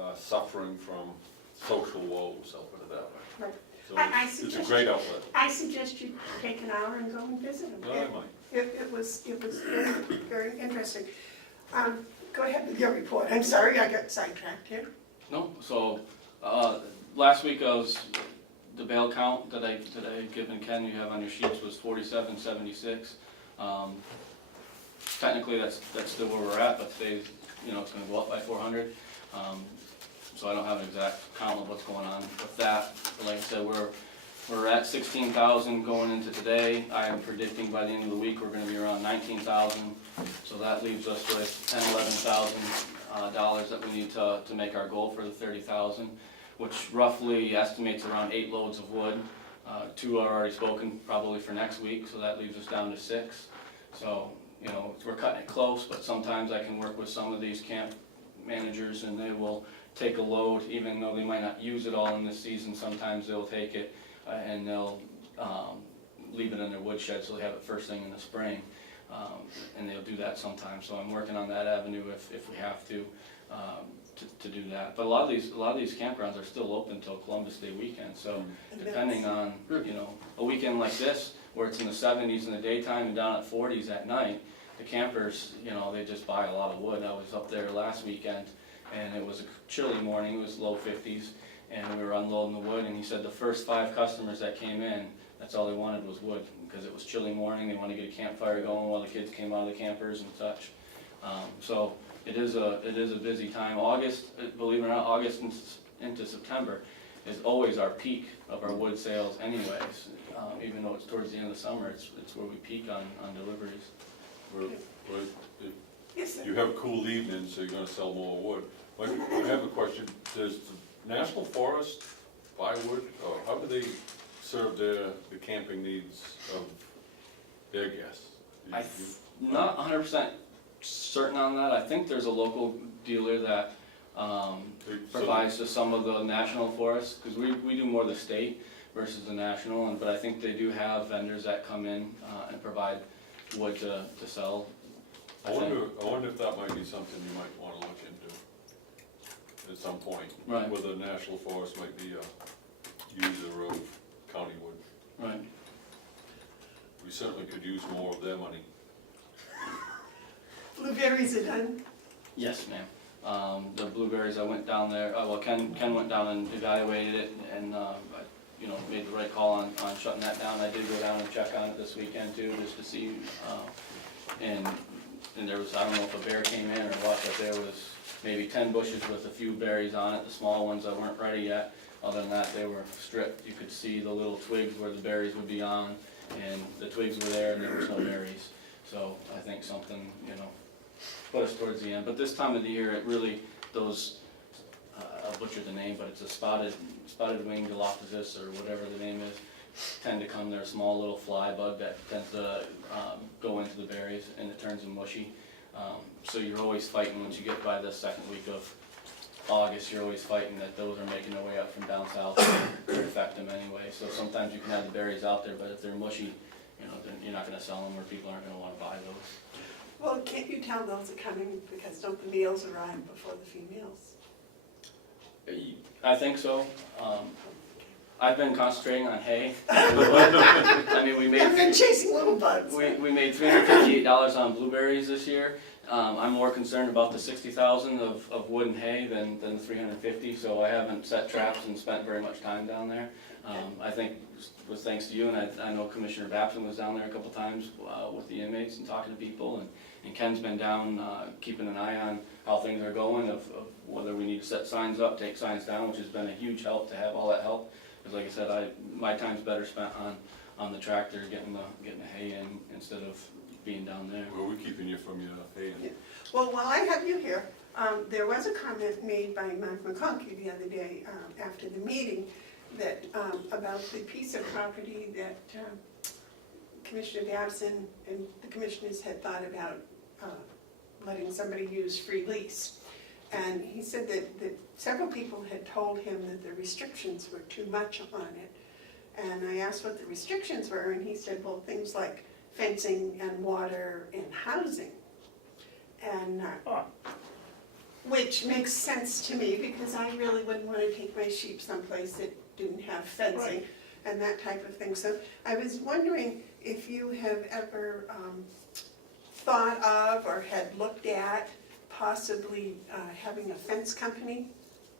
are suffering from social woes, I'll put it that way. Right. So I it's a suggest great outlet. I suggest you take an hour and go and visit them. No, I might. It was very, very interesting. Go ahead with your report. I'm sorry, I got sidetracked here. No, so, last week the bail count that I given Ken, you have on your sheets, was 4776. Technically, that's still where we're at, but today, it's gonna go up by 400. So I don't have an exact count of what's going on with that. But like I said, we're at 16,000 going into today. I am predicting by the end of the week, we're gonna be around 19,000. So that leaves us with $10,000, $11,000 that we need to make our goal for the 30,000, which roughly estimates around 8 loads of wood. 2 are already spoken probably for next week, so that leaves us down to 6. So, we're cutting it close, but sometimes I can work with some of these camp managers and they will take a load, even though they might not use it all in this season. Sometimes they'll take it and they'll leave it in their woodshed so they have it first thing in the spring. And they'll do that sometimes, so I'm working on that avenue if we have to do that. But a lot of these campgrounds are still open till Columbus Day weekend, so depending on, a weekend like this, where it's in the 70s in the daytime and down at 40s at night, the campers, they just buy a lot of wood. I was up there last weekend, and it was a chilly morning, it was low 50s, and we were unloading the wood, and he said the first 5 customers that came in, that's all they wanted was wood, because it was chilly morning, they wanted to get a campfire going while the kids came out of the campers and such. So it is a busy time. August, believe it or not, August into September is always our peak of our wood sales anyways. Even though it's towards the end of the summer, it's where we peak on deliveries. Yes, sir. You have cool evenings, so you're gonna sell more wood. But I have a question. Does National Forest buy wood, or how do they serve the camping needs of their guests? Not 100% certain on that. I think there's a local dealer that provides to some of the national forests, because we do more of the state versus the national, but I think they do have vendors that come in and provide wood to sell. I wonder if that might be something you might want to look into at some point. Right. Whether the National Forest might be a user of county wood. Right. We certainly could use more of their money. Blueberries are done. Yes, ma'am. The blueberries, I went down there, well, Ken went down and evaluated it, and I, made the right call on shutting that down. I did go down and check on it this weekend too, just to see, and there was, I don't know if a bear came in or what, but there was maybe 10 bushes with a few berries on it, the small ones that weren't ready yet. Other than that, they were stripped. You could see the little twigs where the berries would be on, and the twigs were there and there was no berries. So I think something, put us towards the end. But this time of the year, it really, those, I'll butcher the name, but it's a spotted winged Dilophosis or whatever the name is, tend to come. They're a small little fly bug that tends to go into the berries and it turns them mushy. So you're always fighting once you get by the second week of August, you're always fighting that those are making their way up from down south to affect them anyway. So sometimes you can have the berries out there, but if they're mushy, then you're not going to sell them or people aren't going to want to buy those. Well, can't you tell those are coming because don't the males arrive before the females? I think so. I've been concentrating on hay. I mean, I've been chasing little bugs. we made $358 on blueberries this year. I'm more concerned about the $60,000 of wood and hay than the $350. So I haven't set traps and spent very much time down there. I think it was thanks to you, and I know Commissioner Babson was down there a couple times with the inmates and talking to people, and Ken's been down keeping an eye on how things are going, of whether we need to set signs up, take signs down, which has been a huge help to have all that help. Because like I said, my time's better spent on the tractor getting the hay in instead of being down there. Where are we keeping you from your hay? Yeah. Well, while I have you here, there was a comment made by Mark McConkey the other day after the meeting that about the piece of property that Commissioner Babson and the commissioners had thought about letting somebody use free lease. And he said that several people had told him that the restrictions were too much on it. And I asked what the restrictions were, and he said, well, things like fencing and water and housing. And which makes sense to me because I really wouldn't want to take my sheep someplace that didn't have fencing and that type of thing. So I was wondering if you have ever thought of or had looked at possibly having a fence company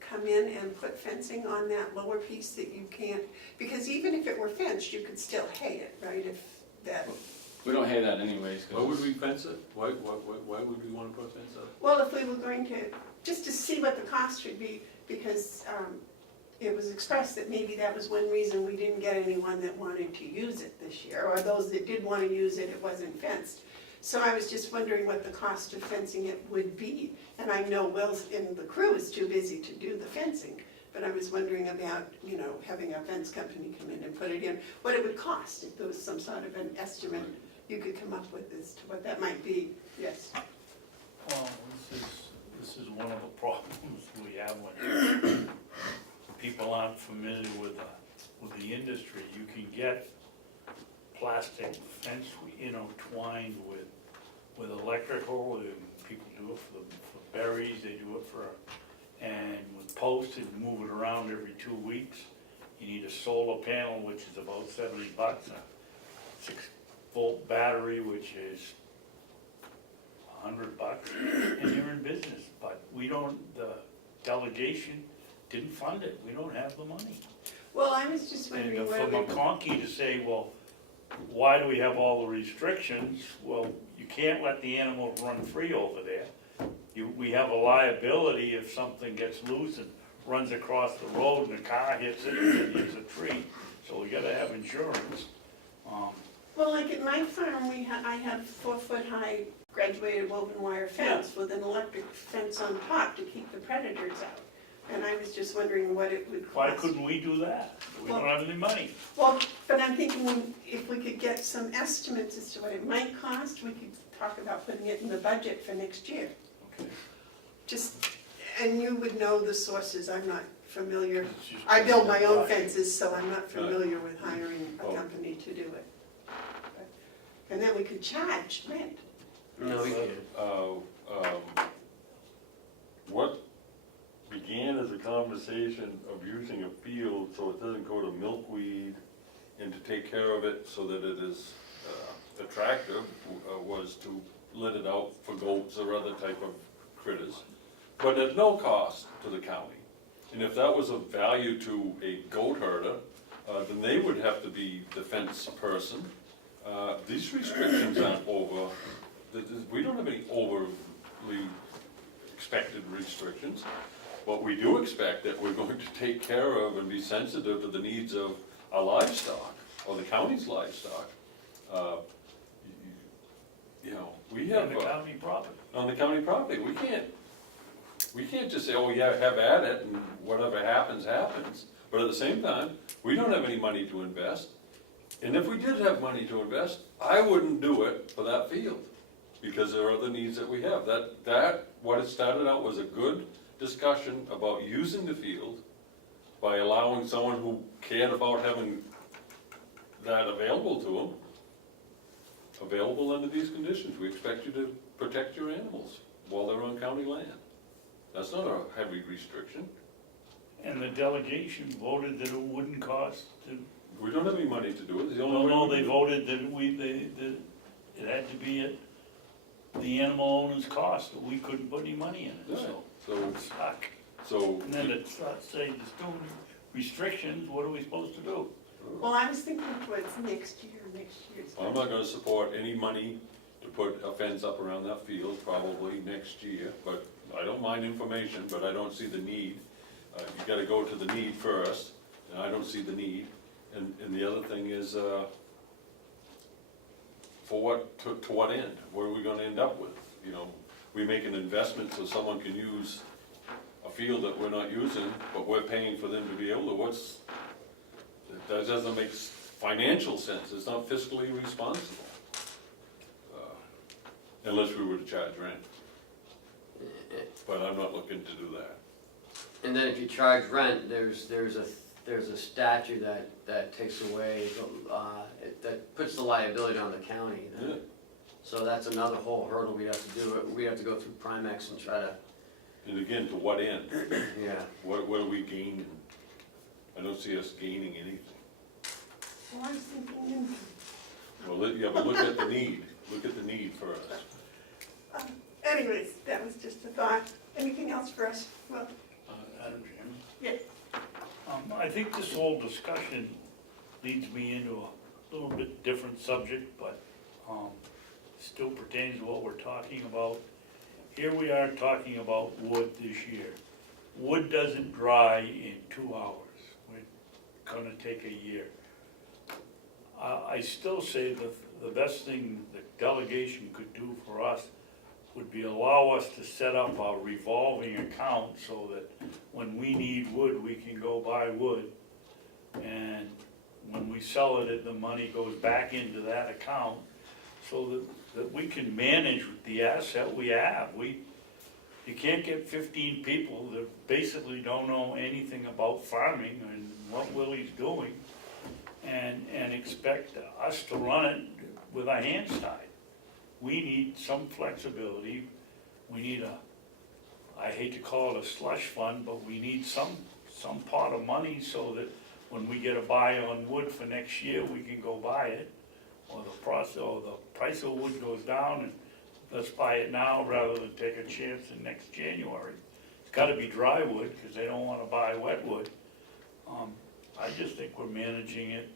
come in and put fencing on that lower piece that you can't, because even if it were fenced, you could still hay it, right? If that. We don't hay that anyways. Why would we fence it? Why would we want to put a fence up? Well, if we were going to, just to see what the cost would be, because it was expressed that maybe that was one reason we didn't get anyone that wanted to use it this year, or those that did want to use it, it wasn't fenced. So I was just wondering what the cost of fencing it would be. And I know Will's in the crew is too busy to do the fencing, but I was wondering about, having a fence company come in and put it in, what it would cost, if there was some sort of an estimate you could come up with as to what that might be. Yes. Well, this is one of the problems we have when people aren't familiar with the industry. You can get plastic fence, twined with electrical, and people do it for berries, they do it and with posts and move it around every 2 weeks. You need a solar panel, which is about $70, a 6-volt battery, which is $100, and you're in business. But the delegation didn't fund it. We don't have the money. Well, I was just wondering And for whether. McConkey to say, well, why do we have all the restrictions? Well, you can't let the animals run free over there. We have a liability if something gets loose and runs across the road and a car hits it and hits a tree. So we gotta have insurance. Well, like at my farm, I have 4-foot-high graduated woven wire fence with an electric fence on top to keep the predators out. And I was just wondering what it would cost. Why couldn't we do that? We don't have any money. Well, but I'm thinking if we could get some estimates as to what it might cost, we could talk about putting it in the budget for next year. Okay. Just, and you would know the sources, I'm not familiar. It's just- I build my own fences, so I'm not familiar with hiring a Oh. company to do it. And then we could charge rent. No, we can't. What began as a conversation of using a field so it doesn't go to milkweed and to take care of it so that it is attractive was to let it out for goats or other type of critters, but at no cost to the county. And if that was of value to a goat herder, then they would have to be the fence person. These restrictions aren't over, we don't have any overly expected restrictions. But we do expect that we're going to take care of and be sensitive to the needs of our livestock, or the county's livestock. You know, we have. On the county property. On the county property, we can't just say, oh yeah, have at it, and whatever happens, happens. But at the same time, we don't have any money to invest. And if we did have money to invest, I wouldn't do it for that field, because there are other needs that we have. What it started out was a good discussion about using the field by allowing someone who cared about having that available to them, available under these conditions. We expect you to protect your animals while they're on county land. That's not a heavy restriction. And the delegation voted that it wouldn't cost to, We don't have any money to do it. It's the no, only way no, we they can do voted that it had to be at the animal owner's cost, that we couldn't put any money in it, so. it. So, It stuck. so. And then it starts saying there's too many restrictions, what are we supposed to do? Well, I was thinking towards next year's. I'm not gonna support any money to put a fence up around that field, probably next year, but I don't mind information, but I don't see the need. You gotta go to the need first, and I don't see the need. And the other thing is, for what, to what end? What are we gonna end up with? You know, we make an investment so someone can use a field that we're not using, but we're paying for them to be able to, that doesn't make financial sense, it's not fiscally responsible. Unless we were to charge rent, but I'm not looking to do that. And then if you charge rent, there's a statute that takes away, that puts the liability on the county. Yeah. So that's another whole hurdle we have to do. We have to go through Primex and try to, And again, to what end? yeah. What are we gaining? I don't see us gaining anything. Well, I was thinking, Well, yeah, but look at the need, look at the need first. anyways, that was just a thought. Anything else for us? Well, Madam Chairman? yes. I think this whole discussion leads me into a little bit different subject, but still pertains to what we're talking about. Here we are talking about wood this year. Wood doesn't dry in 2 hours. We're gonna take a year. I still say the best thing the delegation could do for us would be allow us to set up a revolving account so that when we need wood, we can go buy wood. And when we sell it, the money goes back into that account so that we can manage the asset we have. You can't get 15 people that basically don't know anything about farming and what Willie's doing and expect us to run it with our hands tied. We need some flexibility. We need I hate to call it a slush fund, but we need some pot of money so that when we get a buy on wood for next year, we can go buy it. Or the price of wood goes down and let's buy it now rather than take a chance in next January. It's gotta be dry wood because they don't wanna buy wet wood. I just think we're managing it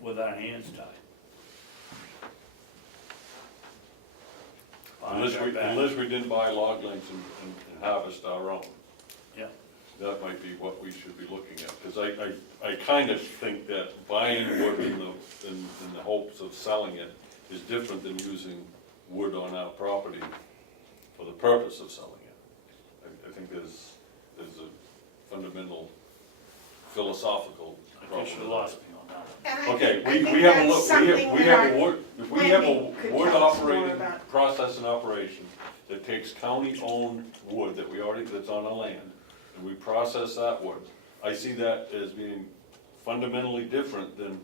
with our hands tied. Unless we didn't buy log lengths and harvest our own. Yeah. That might be what we should be looking at, because I kind of think that buying wood in the hopes of selling it is different than using wood on our property for the purpose of selling it. I think there's fundamental philosophical I problem. guess you lost me on that. And I Okay, think- I we think have a, that's something we that have a word, if we have Wendy could a wood tell us more operating, about. process and operation that takes county-owned wood that we already, that's on our land, and we process that wood, I see that as being fundamentally different than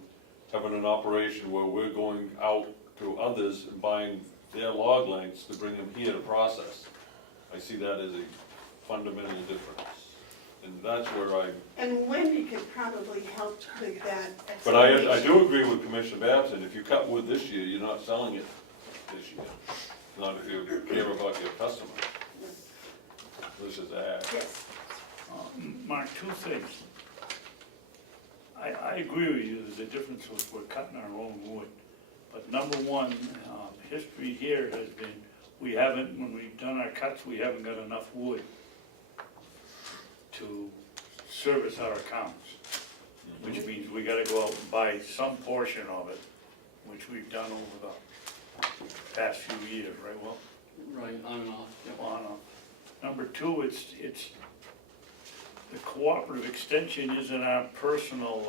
having an operation where we're going out to others and buying their log lengths to bring them here to process. I see that as a fundamental difference, and that's where I, And Wendy could probably help with that but I explanation. do agree with Commissioner Babson, if you cut wood this year, you're not selling it this year. Not if you care about your customer. This is ag. Yes, Mark, two things. I agree with you, there's a difference with we're cutting our own wood. But number one, history here has been, we haven't, when we've done our cuts, we haven't got enough wood to service our accounts. Which means we gotta go out and buy some portion of it, which we've done over the past few years, right, Will? Right, on and off, yep. On, number two, it's, the cooperative extension isn't our personal,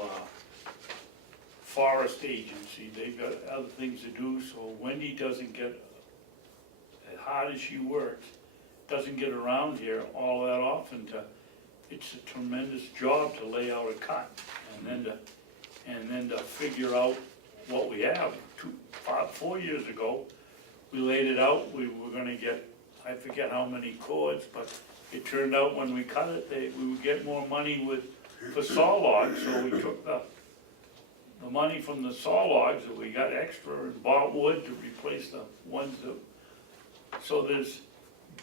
forest agency, they've got other things to do, so Wendy doesn't get, as hard as she works, doesn't get around here all that often to, it's a tremendous job to lay out a cut, and then to figure out what we have. 4 years ago, we laid it out, we were gonna get, I forget how many cords, but it turned out when we cut it, we would get more money for saw logs, so we took the money from the saw logs that we got extra and bought wood to replace the ones that, so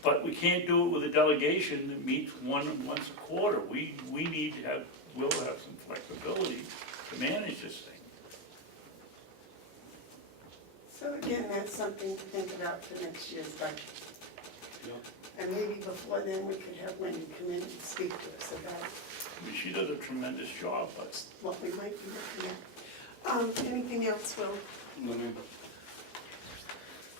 but we can't do it with a delegation that meets once a quarter. We need to have, we'll have some flexibility to manage this thing. so again, that's something to think about for next year's budget. Yep. And maybe before then, we could have Wendy come in and speak to us about I mean, she does a tremendous job, but what we might be looking at. Anything else, Will? No, ma'am.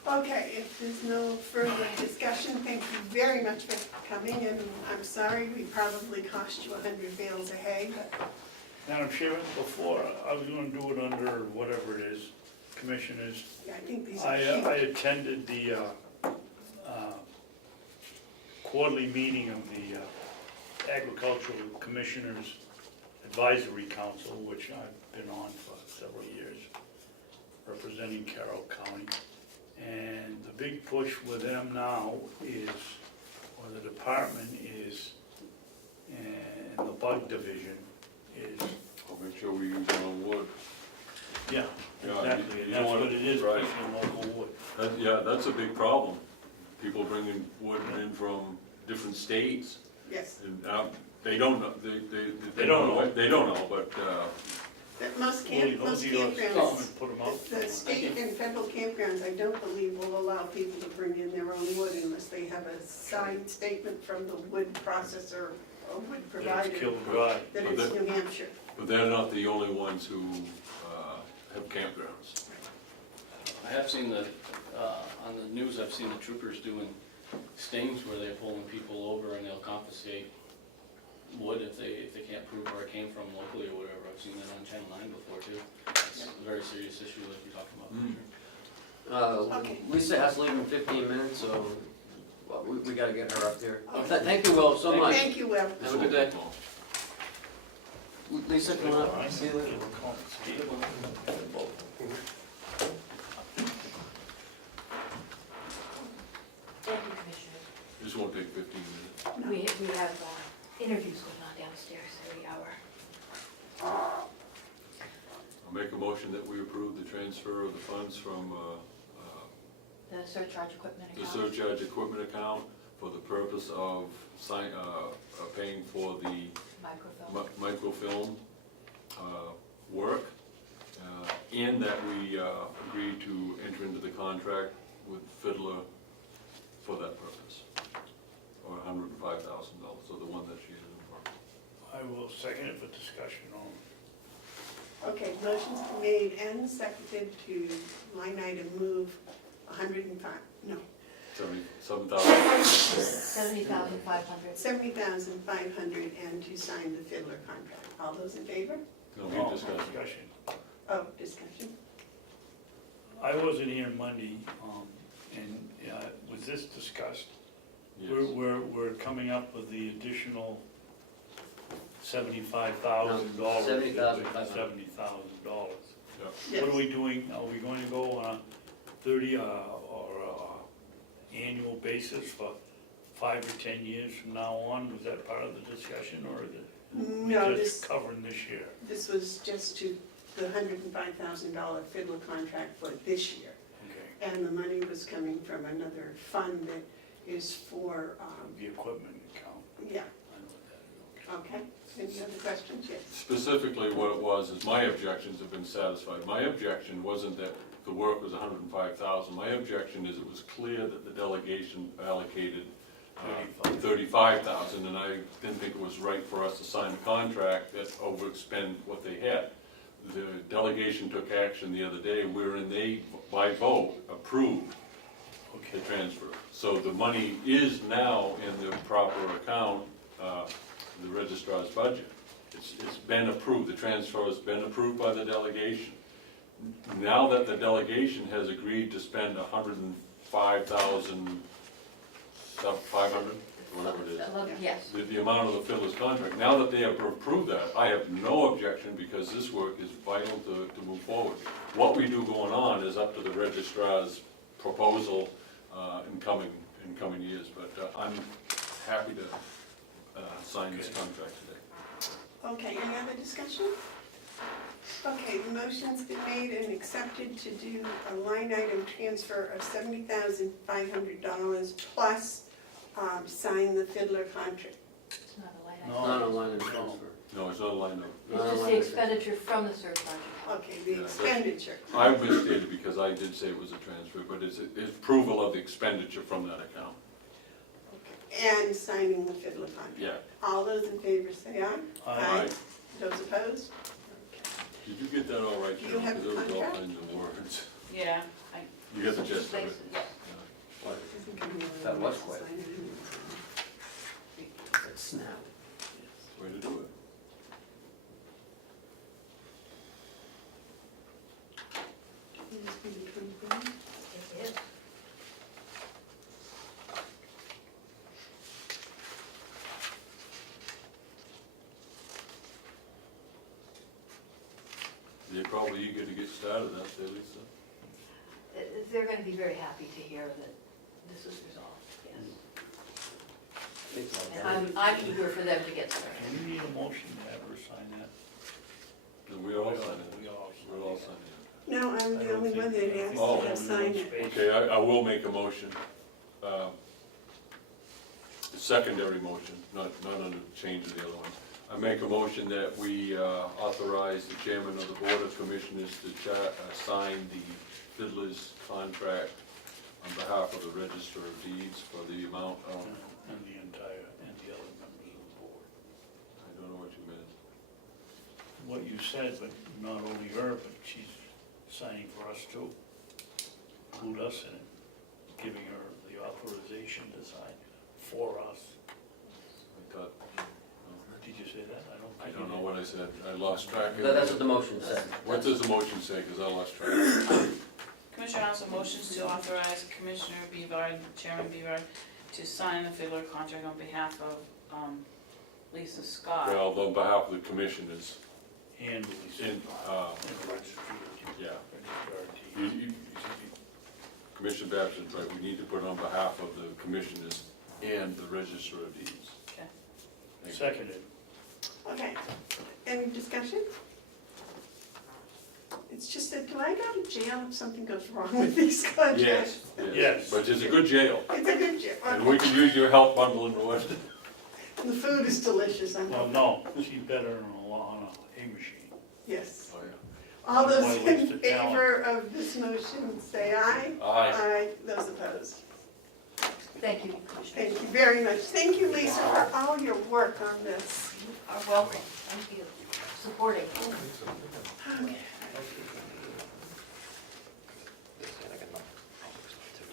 Okay, if there's no further discussion, thank you very much for coming, and I'm sorry we probably cost you 100 bales of hay, but Madam Chairman, before, I was gonna do it under whatever it is, commissioners. yeah, I think these are I huge. attended the quarterly meeting of the Agricultural Commissioners Advisory Council, which I've been on for several years, representing Carroll County. And the big push with them now is, or the department is, and the bug division is, I'll make sure we use our own wood. yeah, Yeah, exactly, and you that's want what it- it is, right. pushing local wood. Yeah, that's a big problem. People bringing wood in from different states, Yes, and they don't know, They don't know. They don't know, but, that most Will most you come campgrounds, and put them out? the state and federal campgrounds, I don't believe will allow people to bring in their own wood unless they have a signed statement from the wood processor or wood It's provider killed dry. that But it's that- New Hampshire. but they're not the only ones who have campgrounds. I have seen on the news, I've seen the troopers doing stings where they're pulling people over and they'll confiscate wood if they can't prove where it came from locally or whatever. I've seen that on Channel 9 before too. It's a very serious issue like you're talking about. Okay. Lisa has to leave in 15 minutes, so well, we gotta get her up here. Okay. Thank you, Will, so much. Thank you, Will. Have a good day. Lisa, come on up. See you later. Thank you, Commissioner. This won't take 15 minutes. We have interviews going on downstairs every hour. I'll make a motion that we approve the transfer of the funds from The surcharge equipment the account. surcharge equipment account for the purpose of paying for the Microfilm. microfilm work, and that we agree to enter into the contract with Fiddler for that purpose, or $105,000, so the one that she is in. I will second it for discussion on. Okay, motion's been made and seconded to line item move 105, no, $77,500. 70,500. $70,500 and to sign the Fiddler contract. All those in favor? No, Oh, we discussed it. discussion. Oh, discussion. I wasn't here Monday, and was this discussed? Yes. We're coming up with the additional $75,000. $70,500. $70,000. Yes. What are we doing? Are we going to go on a 30 or annual basis for 5 or 10 years from now on? Was that part of the discussion, or is it No, just covering this year? this was just to the $105,000 Fiddler contract for this year. Okay, And the money was coming from another fund that is for, the equipment account, yeah, I know what that is, okay. okay. Any other questions? Yes. Specifically, what it was is my objections have been satisfied. My objection wasn't that the work was $105,000. My objection is it was clear that the delegation allocated $35,000, and I didn't think it was right for us to sign a contract that overexpend what they had. The delegation took action the other day wherein they, by vote, approved the transfer. So the money is now in the proper account, the registrar's budget. It's been approved, the transfer has been approved by the delegation. Now that the delegation has agreed to spend $105,500, whatever it is, Yes. the amount of the Fiddler's contract, now that they have approved that, I have no objection because this work is vital to move forward. What we do going on is up to the registrar's proposal in coming years, but I'm happy to sign this contract today. Okay, any other discussion? Okay, the motion's been made and accepted to do a line item transfer of $70,500 plus sign the Fiddler contract. It's not a line No. item. Not a line of transfer. No, it's not a line of, It's just the expenditure from the surcharge account. Okay, the Yeah, expenditure. I misstated because I did say it was a transfer, but it's approval of the expenditure from that account. And signing the Fiddler contract. Yeah. All those in favor say aye. Aye. Those opposed? Did you get that all right, You Jim? have Because there was all contract? kinds of words. Yeah, You got the gist of it? Yes. That was quick. It's snap. Way to do it. It is. You're probably eager to get started, aren't they, Lisa? They're going to be very happy to hear that this is resolved, yes. And I'm eager for them to get started. Do we need a motion to have her sign that? And we all sign it. We all We're all signing it. No, I'm the only one that asked Oh. to have signed it. Okay, I will make a motion. A secondary motion, not on the change of the other one. I make a motion that we authorize the chairman of the Board of Commissioners to sign the Fiddler's contract on behalf of the Register of Deeds for the amount of, And the other members of the board. I don't know what you meant. What you said, but not only her, but she's signing for us too. Include us in it, giving her the authorization to sign for us. I thought, Did you say that? I don't know what I said. I lost track of That's it. what the motion said. What does the motion say? Because I lost track. Commissioner Hounsell motions to authorize Commissioner Bevard, Chairman Bevard, to sign the Fiddler contract on behalf of Lisa Scott. Well, on behalf of the commissioners, And Lisa. In, And registry of deeds. yeah. Registrar of deeds. Commissioner Babson's right, we need to put it on behalf of the commissioners and the Register of Deeds. Okay. Thank you. Seconded. Okay, any discussion? It's just that, do I go to jail if something goes wrong with these contracts? Yes, Yes. yes, but it's a good jail, It's a good jail. and we can use your help bundling the West. The food is delicious, I'm Well, hoping. no, she's better on a hay machine. Yes. Oh, yeah. All those Why in waste the talent? favor of this motion, say aye. Aye. Aye. Those opposed? Thank you, Commissioner. Thank you very much. Thank you, Lisa, for all your work on this. You are welcome. Thank you. Supporting. Okay.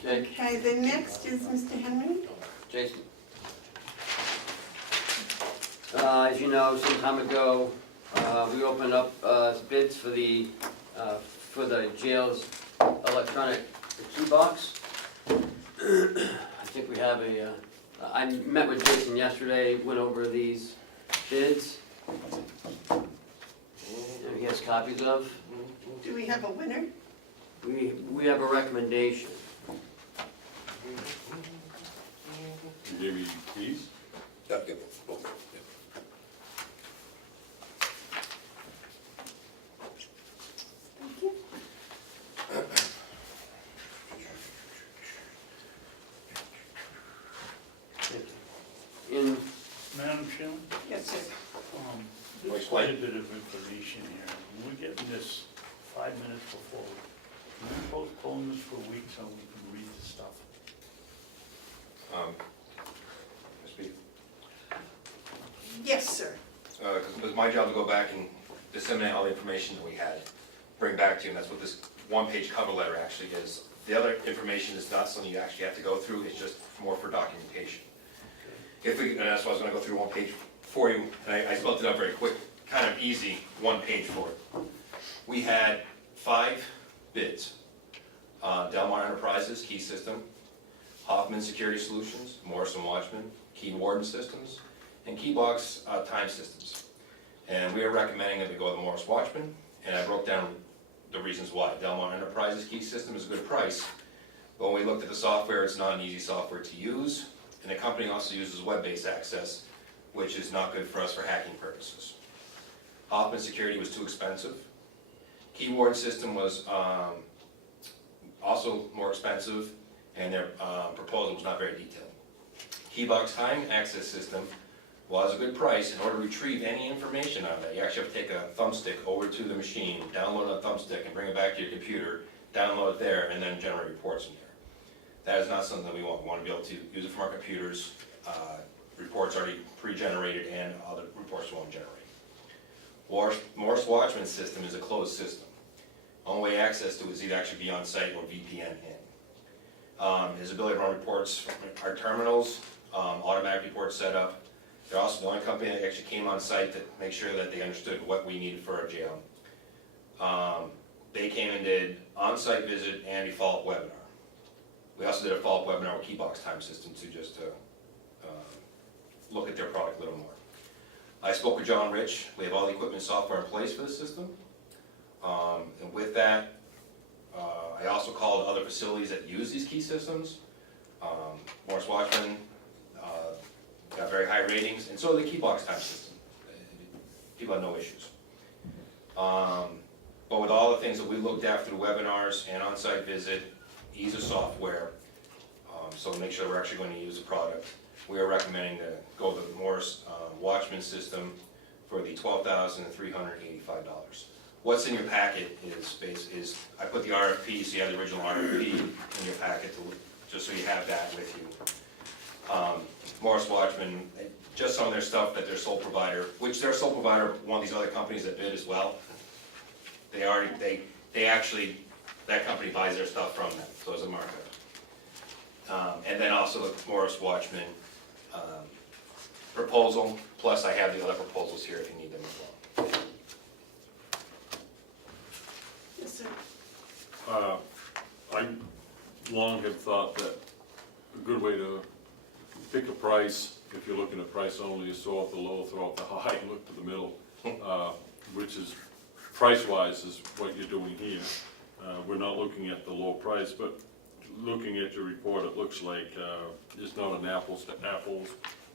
Jake, Okay, the next is Mr. Henry. Jason. As you know, some time ago, we opened up bids for the jail's electronic key box. I think we have I met with Jason yesterday, went over these bids. And he has copies of. Do we have a winner? We have a recommendation. You gave me these? Yeah, give it both. Thank you. In, Madam Chairman, Yes, sir. there's quite a bit of information here. We're getting this 5 minutes before. Can we postpone this for a week so we can read the stuff? Speak. Yes, sir. Because it was my job to go back and disseminate all the information that we had, bring back to you, and that's what this one-page cover letter actually is. The other information is not something you actually have to go through, it's just more for documentation. And that's why I was gonna go through one page for you, and I spelled it out very quick, kind of easy, one page for it. We had 5 bids. Delmar Enterprises, Key System, Hoffman Security Solutions, Morrison Watchman, Key Warden Systems, and Keybox Time Systems. And we are recommending that we go with Morris Watchman, and I broke down the reasons why. Delmar Enterprises Key System is a good price, but when we looked at the software, it's not an easy software to use, and the company also uses web-based access, which is not good for us for hacking purposes. Hoffman Security was too expensive. Key Warden System was also more expensive, and their proposal was not very detailed. Keybox Time Access System was a good price. In order to retrieve any information out of that, you actually have to take a thumbstick over to the machine, download a thumbstick, and bring it back to your computer, download it there, and then generate reports from there. That is not something that we want. We want to be able to use it from our computers, reports already pre-generated, and other reports we won't generate. Morris Watchman system is a closed system. Only way access to it is either actually be on site or VPN in. His ability to run reports from our terminals, automatic reports set up. They're also the only company that actually came on site to make sure that they understood what we needed for our jail. They came and did on-site visit and a follow-up webinar. We also did a follow-up webinar with Keybox Time System to just look at their product a little more. I spoke with John Rich. We have all the equipment and software in place for the system. And with that, I also called other facilities that use these key systems. Morris Watchman got very high ratings, and so did the Keybox Time System. People had no issues. But with all the things that we looked at through webinars and on-site visit, ease of software, so make sure we're actually going to use the product, we are recommending to go with the Morris Watchman system for the $12,385. What's in your packet is I put the RFP, so you have the original RFP in your packet, just so you have that with you. Morris Watchman, just some of their stuff that their sole provider, which their sole provider, one of these other companies that bid as well, they actually, that company buys their stuff from them, so it's a markup. And then also the Morris Watchman proposal, plus I have the other proposals here if you need them as well. Yes, sir. I long have thought that a good way to pick a price, if you're looking at price only, is throw out the low, throw out the high, and look to the middle, which is, price-wise, is what you're doing here. We're not looking at the low price, but looking at your report, it looks like it's not an apples to apples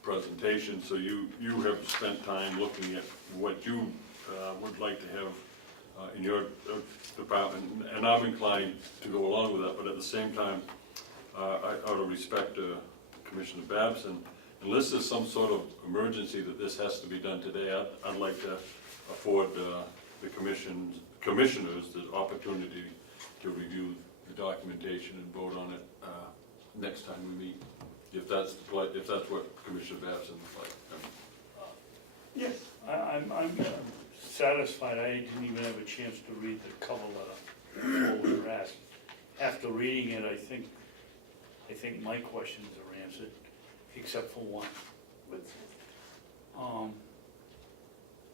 presentation, so you have spent time looking at what you would like to have in your department, and I'm inclined to go along with that, but at the same time, out of respect to Commissioner Babson, unless there's some sort of emergency that this has to be done today, I'd like to afford the commissioners the opportunity to review the documentation and vote on it next time we meet, if that's what Commissioner Babson would like. Yes. I'm satisfied. I didn't even have a chance to read the cover letter before we were asked. After reading it, I think I think my questions are answered, except for one.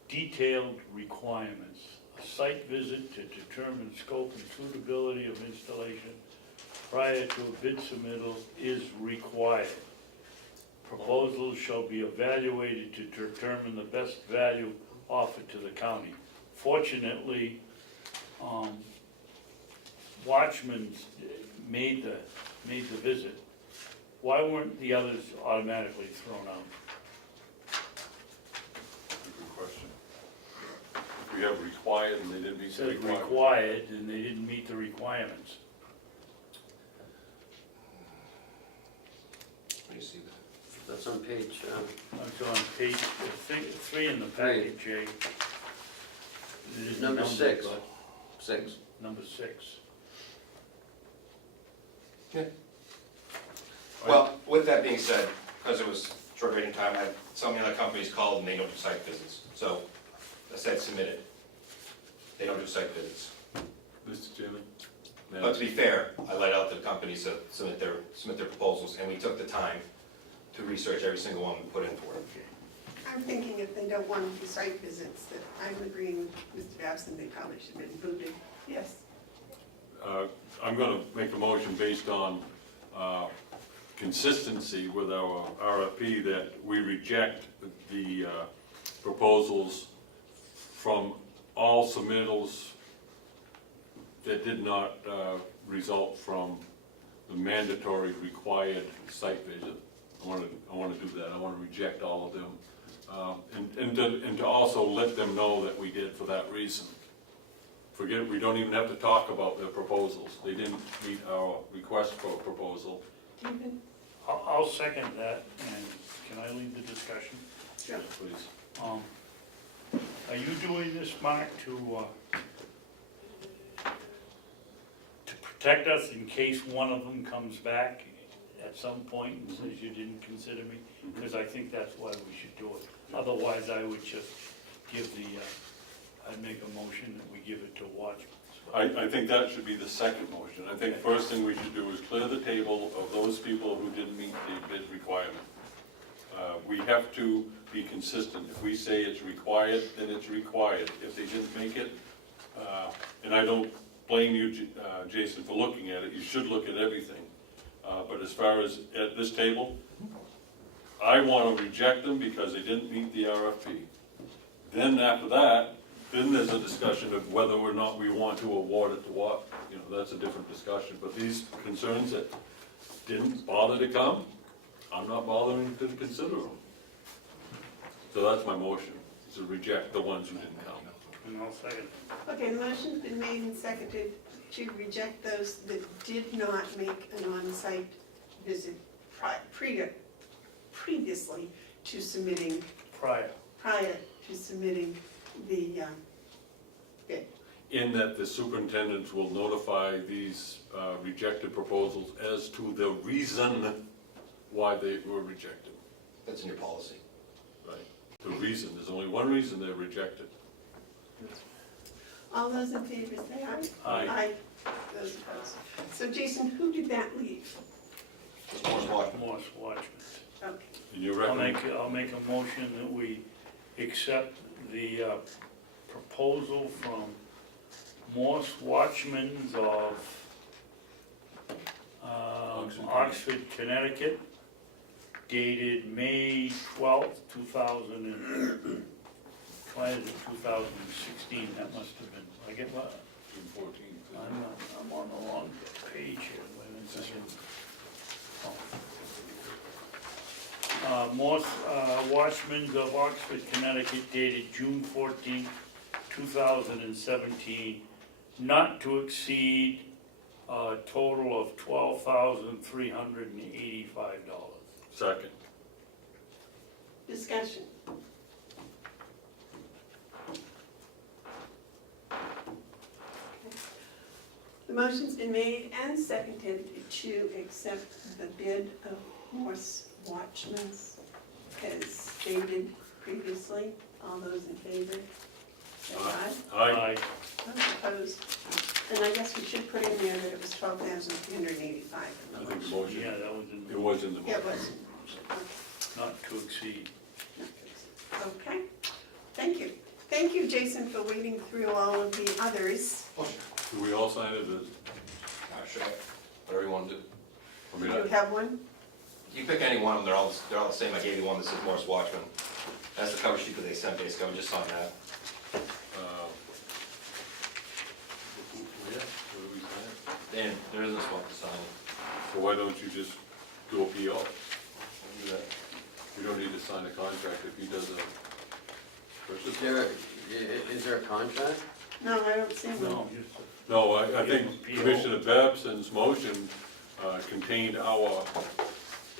Detailed requirements. A site visit to determine scope and suitability of installation prior to a bid submittal is required. Proposals shall be evaluated to determine the best value offered to the county. Fortunately, Watchman made the visit. Why weren't the others automatically thrown out? Good question. If we have required and they didn't meet the Said requirement. required, and they didn't meet the requirements. Let me see that. That's on page, That's on page, I think, 3 in the packet, Jay. It isn't number numbered, 6. but 6. Number 6. Well, with that being said, because it was short waiting time, I had so many other companies called and they don't do site visits. So I said submit it. They don't do site visits. Mr. Chairman? But to be fair, I let out the companies to submit their proposals, and we took the time to research every single one we put in for it. I'm thinking if they don't want to do site visits, that I'm agreeing with Mr. Babson, they probably should have been booted. Yes. I'm gonna make a motion based on consistency with our RFP that we reject the proposals from all submittals that did not result from the mandatory required site visit. I wanna do that. I wanna reject all of them. And to also let them know that we did for that reason. Forget it, we don't even have to talk about their proposals. They didn't meet our request for a proposal. I'll second that, and can I lead the discussion? Sure. Please. Are you doing this, Mark, to protect us in case one of them comes back at some point and says you didn't consider me? Because I think that's why we should do it. Otherwise, I would just give I'd make a motion that we give it to Watchman. I think that should be the second motion. I think first thing we should do is clear the table of those people who didn't meet the bid requirement. We have to be consistent. If we say it's required, then it's required. If they didn't make it, and I don't blame you, Jason, for looking at it, you should look at everything. But as far as at this table, I want to reject them because they didn't meet the RFP. Then after that, then there's a discussion of whether or not we want to award it to what, that's a different discussion. But these concerns that didn't bother to come, I'm not bothering to consider them. So that's my motion, is to reject the ones who didn't come. And I'll second. Okay, the motion's been made and seconded to reject those that did not make an on-site visit previously to submitting, prior to submitting the bid. In that the superintendents will notify these rejected proposals as to the reason why they were rejected. That's in your policy. Right. The reason, there's only one reason they're rejected. All those in favor say aye. Aye. Those opposed. So Jason, who did that leave? Morse Watchman. Okay. And you I'll recommend? make a motion that we accept the proposal from Morse Watchmans of Oxford, Connecticut, dated May 12th, 2016, that must have been, I get what? June 14th. I'm on the wrong page here, wait a second. Morse Watchmans of Oxford, Connecticut, dated June 14th, 2017, not to exceed a total of $12,385. Second. Discussion. The motion's been made and seconded to accept the bid of Morse Watchmans as stated previously. All those in favor, say aye. Aye. Those opposed. And I guess we should put in there that it was $12,385. I think the motion, Yeah, that was in it was in the Yeah, motion. it was. not to exceed. Okay, thank you. Thank you, Jason, for wading through all of the others. Do we all sign it as, Sure, whatever you want to do. I Do mean, you have one? You pick any one of them, they're all the same. I gave you one that says Morris Watchman. That's the cover sheet that they sent basically, just sign that. yeah, what do we sign? And there isn't a spot to sign. So why don't you just do a PO? Do that. You don't need to sign a contract if he does a purchase. Is there a contract? No, I don't see one. No, No, I think PO. Commissioner Babson's motion contained our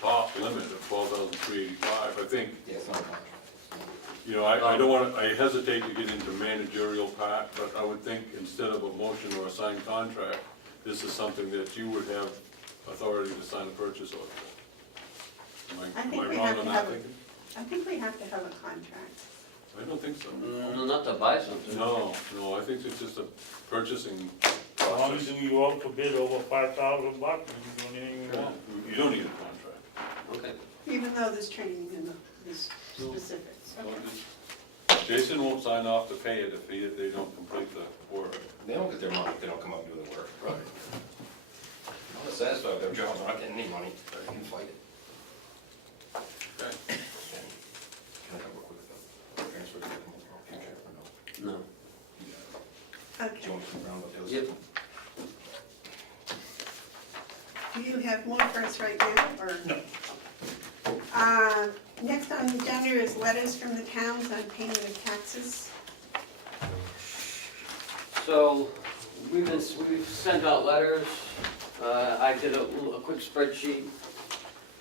top limit of $12,385. I think, Yeah, it's not a contract. you know, I don't want, I hesitate to get into managerial part, but I would think instead of a motion or a signed contract, this is something that you would have authority to sign a purchase order for. I think Am I we wrong have on to that have a- thinking? I think we have to have a contract. I don't think so. No, not to buy something. No, I think it's just a purchasing as long as process. you go out to bid over $5,000, you can do anything you want. You don't need a contract. Okay. Even though there's training in the specifics. So just- Jason won't sign off to pay it if they don't complete the work. They don't get their money if they don't come up and do the work. Right. I'm not satisfied with their job, they're not getting any money, they can fight it. Okay. Can I have a quick transfer to the future or no? No. Do Okay. you want to come around with those? Yep. Do you have more for us right now, or? No. Next on the agenda is letters from the towns on payment of taxes. So, we've sent out letters. I did a quick spreadsheet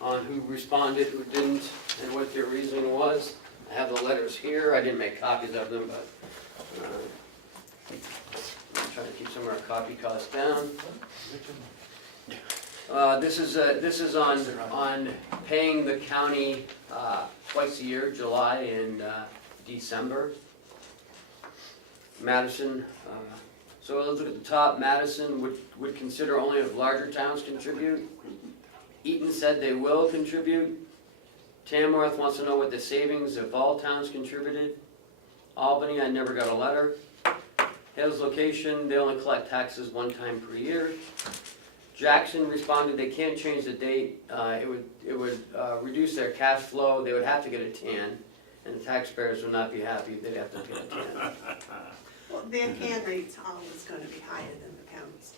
on who responded, who didn't, and what their reasoning was. I have the letters here. I didn't make copies of them, but I'm trying to keep some of our copy costs down. This is on paying the county twice a year, July and December. Madison, so let's look at the top. Madison would consider only if larger towns contribute. Eaton said they will contribute. Tamworth wants to know what the savings if all towns contributed. Albany, I never got a letter. Hales location, they only collect taxes one time per year. Jackson responded they can't change the date. It would reduce their cash flow. They would have to get a TAN, and the taxpayers would not be happy. They'd have to get a TAN. Well, their TAN rate's always gonna be higher than the county's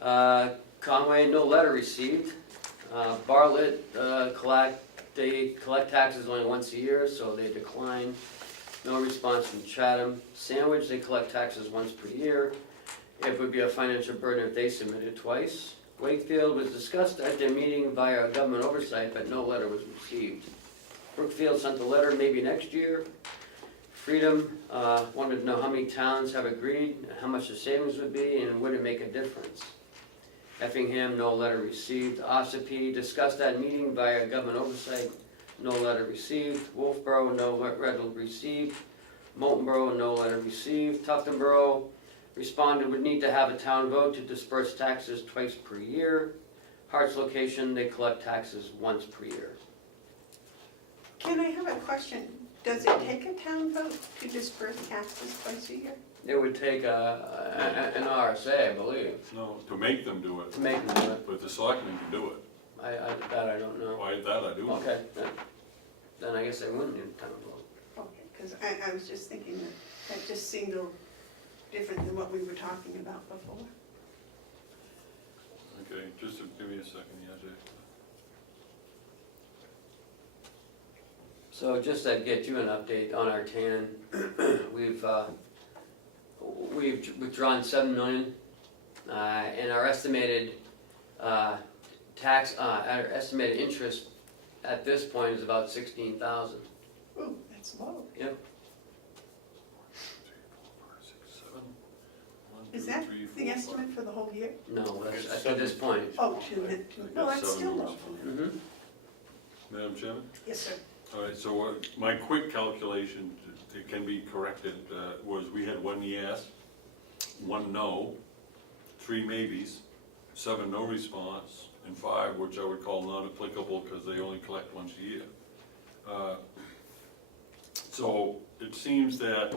TAN rate. Conway, no letter received. Bartlett, they collect taxes only once a year, so they decline. No response from Chatham. Sandwich, they collect taxes once per year. It would be a financial burden if they submitted twice. Wakefield was discussed at their meeting via government oversight, but no letter was received. Brookfield sent a letter maybe next year. Freedom wanted to know how many towns have agreed, how much the savings would be, and would it make a difference. Effingham, no letter received. Ossipee discussed that meeting via government oversight, no letter received. Wolfboro, no letter received. Moultonboro, no letter received. Tuftonboro responded would need to have a town vote to disperse taxes twice per year. Hart's location, they collect taxes once per year. Can I have a question? Does it take a town vote to disperse taxes twice a year? It would take an RSA, I believe, No, to make them do it, to make them do it. but the selectmen can do it. That I don't know. Why, that I do. Okay, then I guess they wouldn't need a town vote. Okay, because I was just thinking that just seemed a little different than what we were talking about before. Okay, just give me a second, yeah, Jay. So just to get you an update on our TAN, we've withdrawn 7 million, and our estimated our estimated interest at this point is about 16,000. Ooh, that's low. Yep. 1, 2, Is that 3, 4, the estimate for the whole year? No, that's at this point. Oh, no, that's still low. Mm-hmm. Madam Chairman? Yes, sir. All right, so my quick calculation, it can be corrected, was we had 1 yes, 1 no, 3 maybes, 7 no response, and 5 which I would call non-applicable because they only collect once a year. So it seems that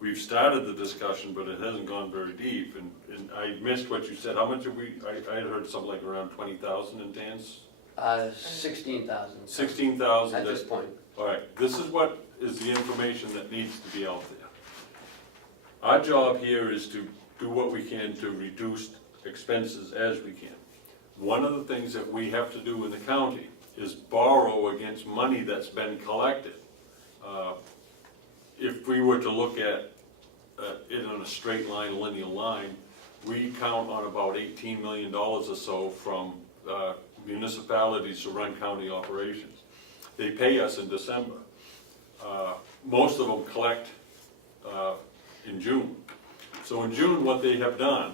we've started the discussion, but it hasn't gone very deep, and I missed what you said. How much have we, I had heard something like around 20,000 in TANs? 16,000. 16,000? At this point. All right, this is what is the information that needs to be out there. Our job here is to do what we can to reduce expenses as we can. One of the things that we have to do in the county is borrow against money that's been collected. If we were to look at it on a straight line, linear line, we count on about $18 million or so from municipalities to run county operations. They pay us in December. Most of them collect in June. So in June, what they have done,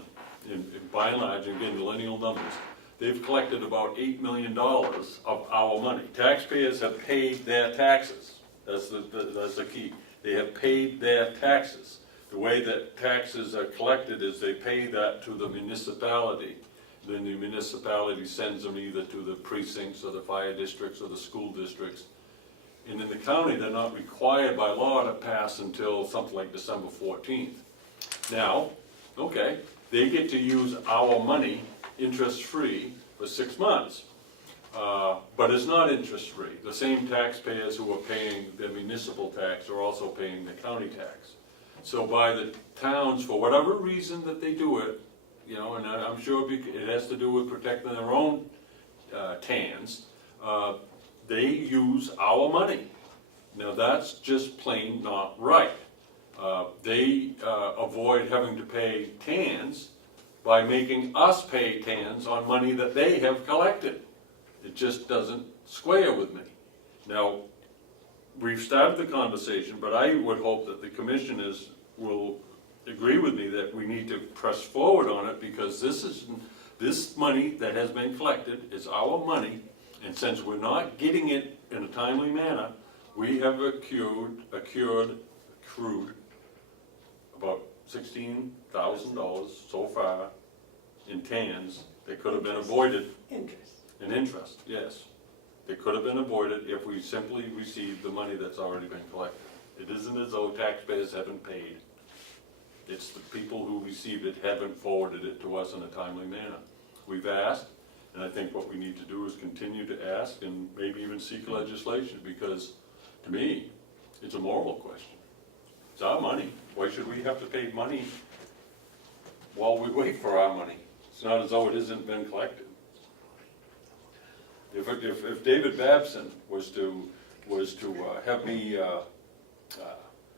by and large, and again, the lineal numbers, they've collected about $8 million of our money. Taxpayers have paid their taxes. That's the key. They have paid their taxes. The way that taxes are collected is they pay that to the municipality. Then the municipality sends them either to the precincts or the fire districts or the school districts. And in the county, they're not required by law to pass until something like December 14th. Now, okay, they get to use our money interest-free for 6 months. But it's not interest-free. The same taxpayers who are paying the municipal tax are also paying the county tax. So by the towns, for whatever reason that they do it, you know, and I'm sure it has to do with protecting their own TANs, they use our money. Now that's just plain not right. They avoid having to pay TANs by making us pay TANs on money that they have collected. It just doesn't square with me. Now, we've started the conversation, but I would hope that the commissioners will agree with me that we need to press forward on it, because this money that has been collected is our money, and since we're not getting it in a timely manner, we have accrued about $16,000 so far in TANs that could have been avoided. In interest, yes. They could have been avoided if we simply received the money that's already been collected. It isn't as though taxpayers haven't paid. It's the people who received it haven't forwarded it to us in a timely manner. We've asked, and I think what we need to do is continue to ask and maybe even seek legislation, because to me, it's a moral question. It's our money. Why should we have to pay money while we wait for our money? It's not as though it hasn't been collected. If David Babson was to have me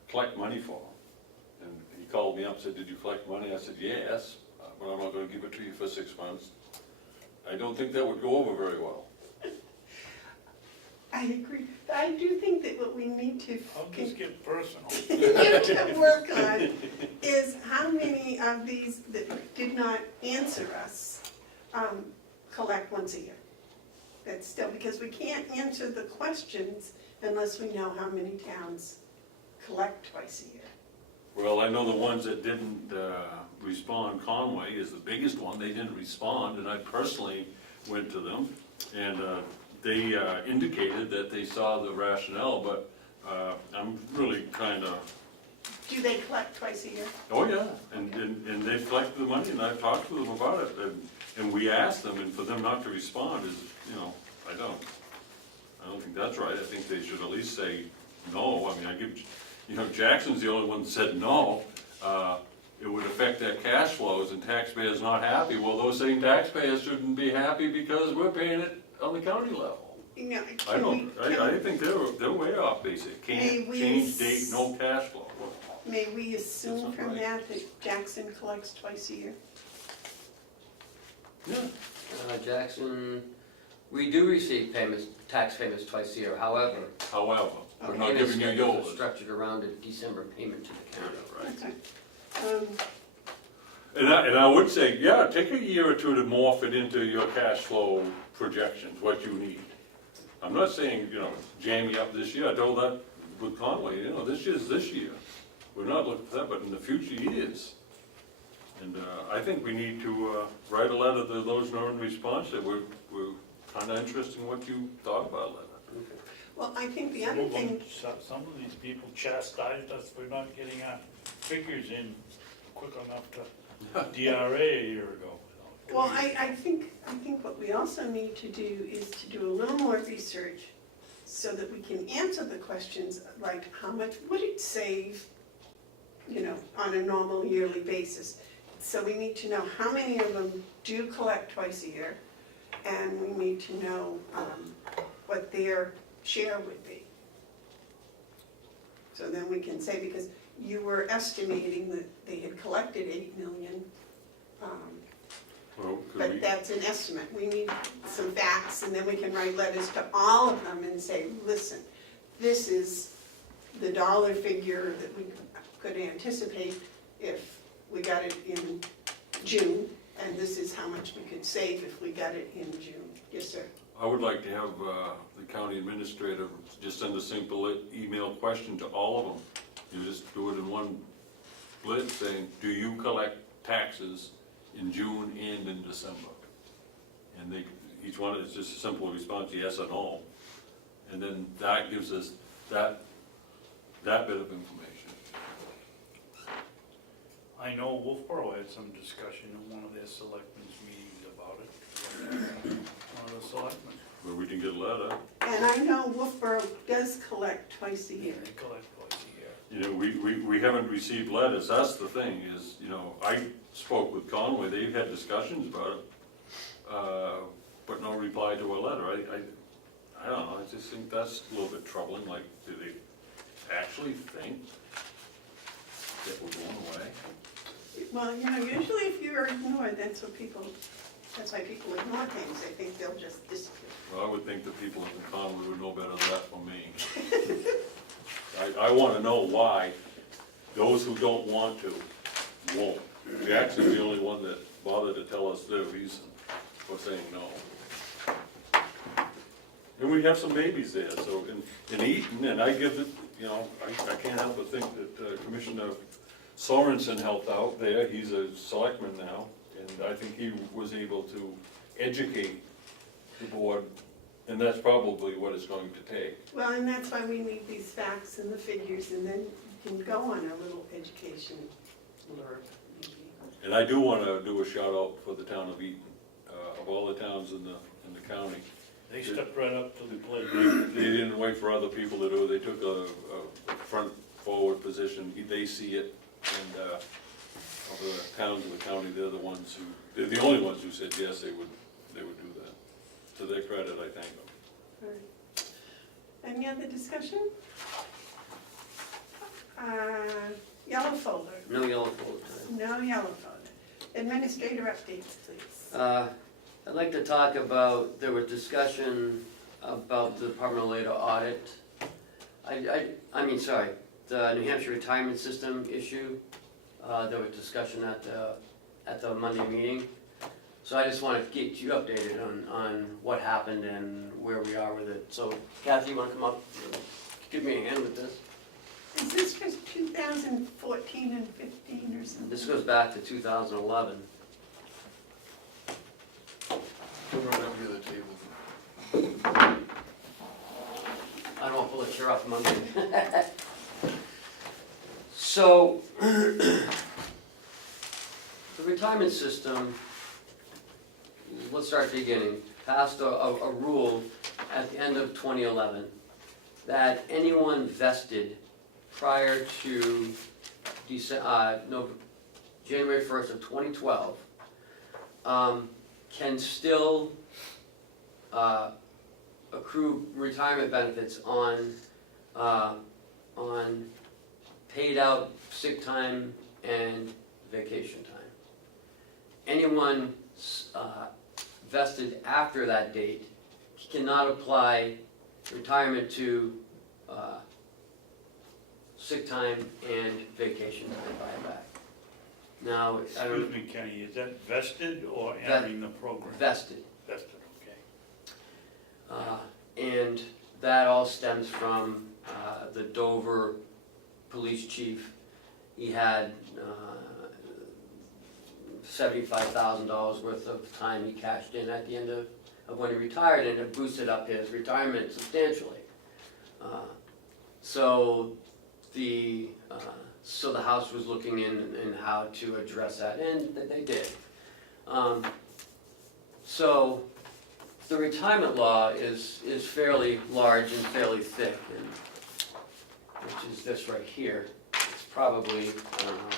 collect money for him, and he called me up and said, "Did you collect money?" I said, "Yes, but I'm not going to give it to you for 6 months." I don't think that would go over very well. I agree. I do think that what we need to I'll just get personal. to work on is how many of these that did not answer us collect once a year. That's still, because we can't answer the questions unless we know how many towns collect twice a year. Well, I know the ones that didn't respond, Conway is the biggest one. They didn't respond, and I personally went to them, and they indicated that they saw the rationale, but I'm really kind of... Do they collect twice a year? Oh, yeah, and they've collected the money, and I've talked to them about it, and we asked them, and for them not to respond is, you know, I don't think that's right. I think they should at least say no. I mean, Jackson's the only one that said no. It would affect their cash flows, and taxpayers not happy. Well, those same taxpayers shouldn't be happy because we're paying it on the county level. You know, I think they're way off basic. Can't change date, no cash flow. May we assume from that Jackson collects twice a year? Yeah. Jackson, we do receive payments, tax payments twice a year. However, We're not payment giving you schedules are yours. structured around a December payment to the county. Right. Okay. And I would say, yeah, take a year or two to morph it into your cash flow projections, what you need. I'm not saying, jam you up this year. I told that with Conway, this year's this year. We're not looking for that, but in the future years, And I think we need to write a letter to those who are in response that we're kind of interested in what you thought about that. Well, I think the other thing, Some of these people chastised us for not getting our figures in quick enough to DRA a year ago. well, I think what we also need to do is to do a little more research so that we can answer the questions like how much would it save, you know, on a normal yearly basis. So we need to know how many of them do collect twice a year, and we need to know what their share would be. So then we can say, because you were estimating that they had collected 8 million, Well, could but we, that's an estimate. We need some facts, and then we can write letters to all of them and say, listen, this is the dollar figure that we could anticipate if we got it in June, and this is how much we could save if we got it in June. Yes, sir. I would like to have the county administrator just send a simple email question to all of them. You just do it in one blitz saying, do you collect taxes in June and in December? And they, each one is just a simple response, yes or no. And then that gives us that bit of information. I know Wolfboro had some discussion in one of their selectmen's meetings about it. One of the selectmen. Where we can get a letter. And I know Wolfboro does collect twice a year. They collect twice a year. You know, we haven't received letters, that's the thing, is, you know, I spoke with Conway, they've had discussions about it, but no reply to a letter. I don't know, I just think that's a little bit troubling, like, do they actually think that we're going away? Well, you know, usually if you're ignored, that's why people ignore things. They think they'll just disappear. Well, I would think the people in Conway would know better than that from me. I want to know why those who don't want to won't. Jackson's the only one that bothered to tell us their reason for saying no. And we have some babies there, so in Eaton, and I give it, you know, I can't help but think that Commissioner Sorensen helped out there. He's a selectman now, and I think he was able to educate the board, and that's probably what it's going to take. Well, and that's why we need these facts and the figures, and then you can go on a little education blurb, maybe. And I do want to do a shout out for the town of Eaton, of all the towns in the county. They stepped right up to the plate. They didn't wait for other people to do it. They took a front forward position. They see it, and of the towns in the county, they're the only ones who said yes, they would do that. To their credit, I thank them. All right. Any other discussion? Yellow folder. No yellow folder. No yellow folder. Administrator updates, please. I'd like to talk about, there was discussion about the Department of Labor audit. I mean, sorry, the New Hampshire retirement system issue. There was discussion at the Monday meeting. So I just want to get you updated on what happened and where we are with it. So Kathy, you want to come up, give me a hand with this? Is this for 2014 and 15 or something? This goes back to 2011. Come right up here to the table. I don't want to pull a chair off Monday. So, the retirement system, let's start at the beginning, passed a rule at the end of 2011 that anyone vested prior to January 1st of 2012 can still accrue retirement benefits on paid out sick time and vacation time. Anyone vested after that date cannot apply retirement to sick time and vacation time buyback. Now, I don't. Excuse me, Kenny, is that vested or entering the program? Vested. Vested, okay. And that all stems from the Dover police chief. He had $75,000 worth of time he cashed in at the end of when he retired, and it boosted up his retirement substantially. So the House was looking in how to address that, and they did. So the retirement law is fairly large and fairly thick, and which is this right here. It's probably, I don't know,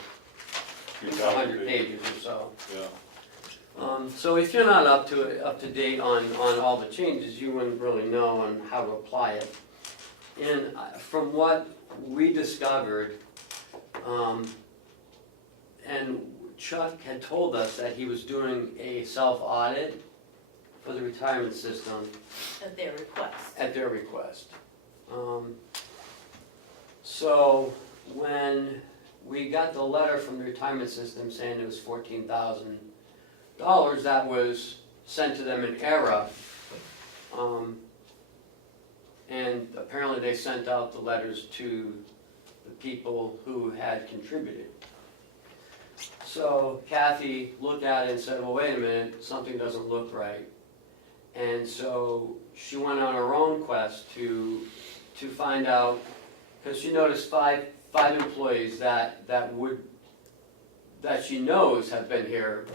it's 100 pages or so. Yeah. So if you're not up to date on all the changes, you wouldn't really know on how to apply it. And from what we discovered, and Chuck had told us that he was doing a self-audit for the retirement system At their request. at their request. So when we got the letter from the retirement system saying it was $14,000, that was sent to them in error. And apparently they sent out the letters to the people who had contributed. So Kathy looked at it and said, well, wait a minute, something doesn't look right. And so she went on her own quest to find out, because she noticed five employees that she knows have been here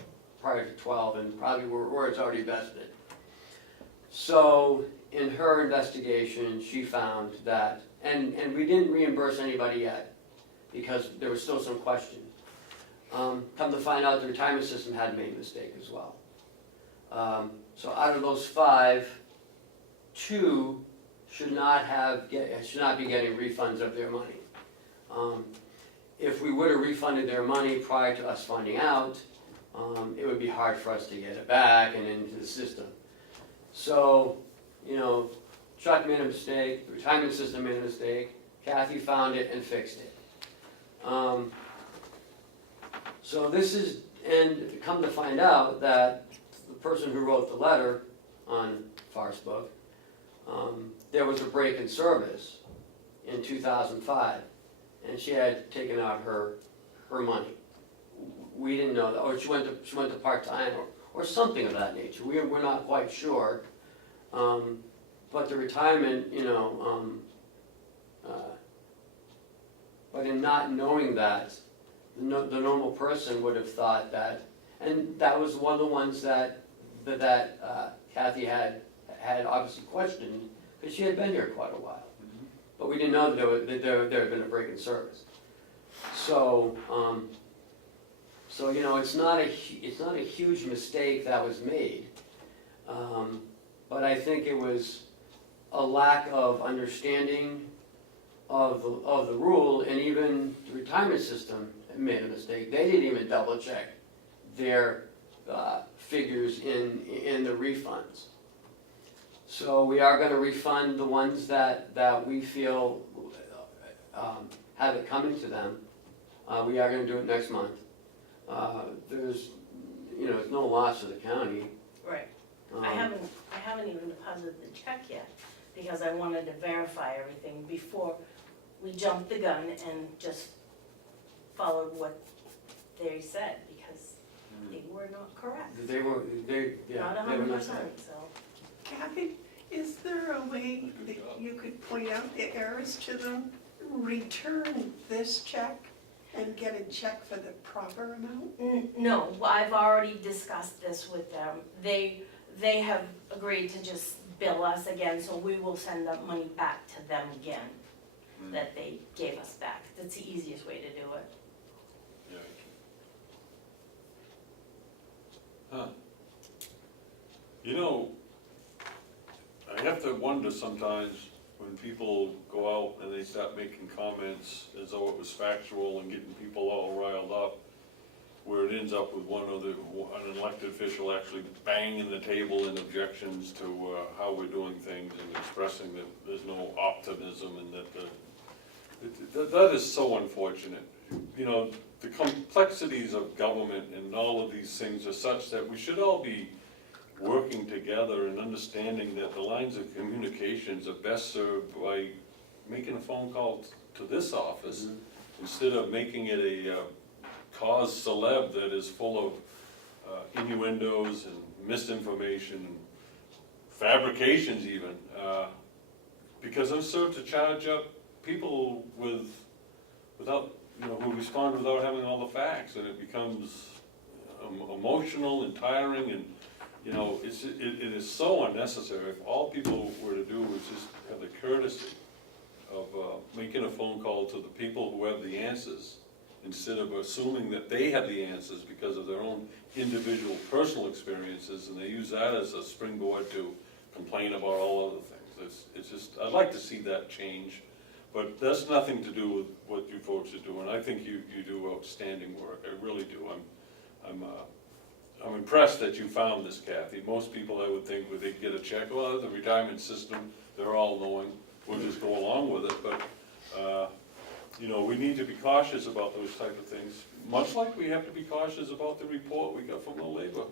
prior to 12 and probably were it's already vested. So in her investigation, she found that, and we didn't reimburse anybody yet because there was still some question. Come to find out, the retirement system had made a mistake as well. So out of those 5, 2 should not be getting refunds of their money. If we would have refunded their money prior to us finding out, it would be hard for us to get it back and into the system. So, Chuck made a mistake, the retirement system made a mistake, Kathy found it and fixed it. So this is, and come to find out that the person who wrote the letter on Farcebook, there was a break in service in 2005, and she had taken out her money. We didn't know that, or she went to part-time or something of that nature. We're not quite sure. But the retirement, but in not knowing that, the normal person would have thought that, and that was one of the ones that Kathy had obviously questioned, because she had been here quite a while. But we didn't know that there had been a break in service. So, it's not a huge mistake that was made, but I think it was a lack of understanding of the rule, and even the retirement system made a mistake. They didn't even double check their figures in the refunds. So we are going to refund the ones that we feel have it coming to them. We are going to do it next month. There's no loss to the county. Right. I haven't even deposited the check yet, because I wanted to verify everything before we jumped the gun and just followed what they said, because they were not correct. They were Not not 100%, so. Kathy, is there a way that you could point out the errors to them, return this check, and get a check for the proper amount? No, I've already discussed this with them. They have agreed to just bill us again, so we will send that money back to them again, that they gave us back. That's the easiest way to do it. Yeah. Huh. I have to wonder sometimes when people go out and they start making comments as though it was factual and getting people all riled up, where it ends up with an elected official actually banging the table in objections to how we're doing things and expressing that there's no optimism, and that is so unfortunate. The complexities of government and all of these things are such that we should all be working together and understanding that the lines of communications are best served by making a phone call to this office instead of making it a cause celeb that is full of innuendos and misinformation, and fabrications even, because those serve to charge up people without, who respond without having all the facts, and it becomes emotional and tiring, and, it is so unnecessary. If all people were to do was just have the courtesy of making a phone call to the people who have the answers, instead of assuming that they have the answers because of their own individual personal experiences, and they use that as a springboard to complain about all other things. It's just, I'd like to see that change, but that's nothing to do with what you folks are doing. I think you do outstanding work, I really do. I'm impressed that you found this, Kathy. Most people, I would think, would they get a check, well, the retirement system, they're all knowing, we'll just go along with it, but we need to be cautious about those type of things, much like we have to be cautious about the report we got from the Labor,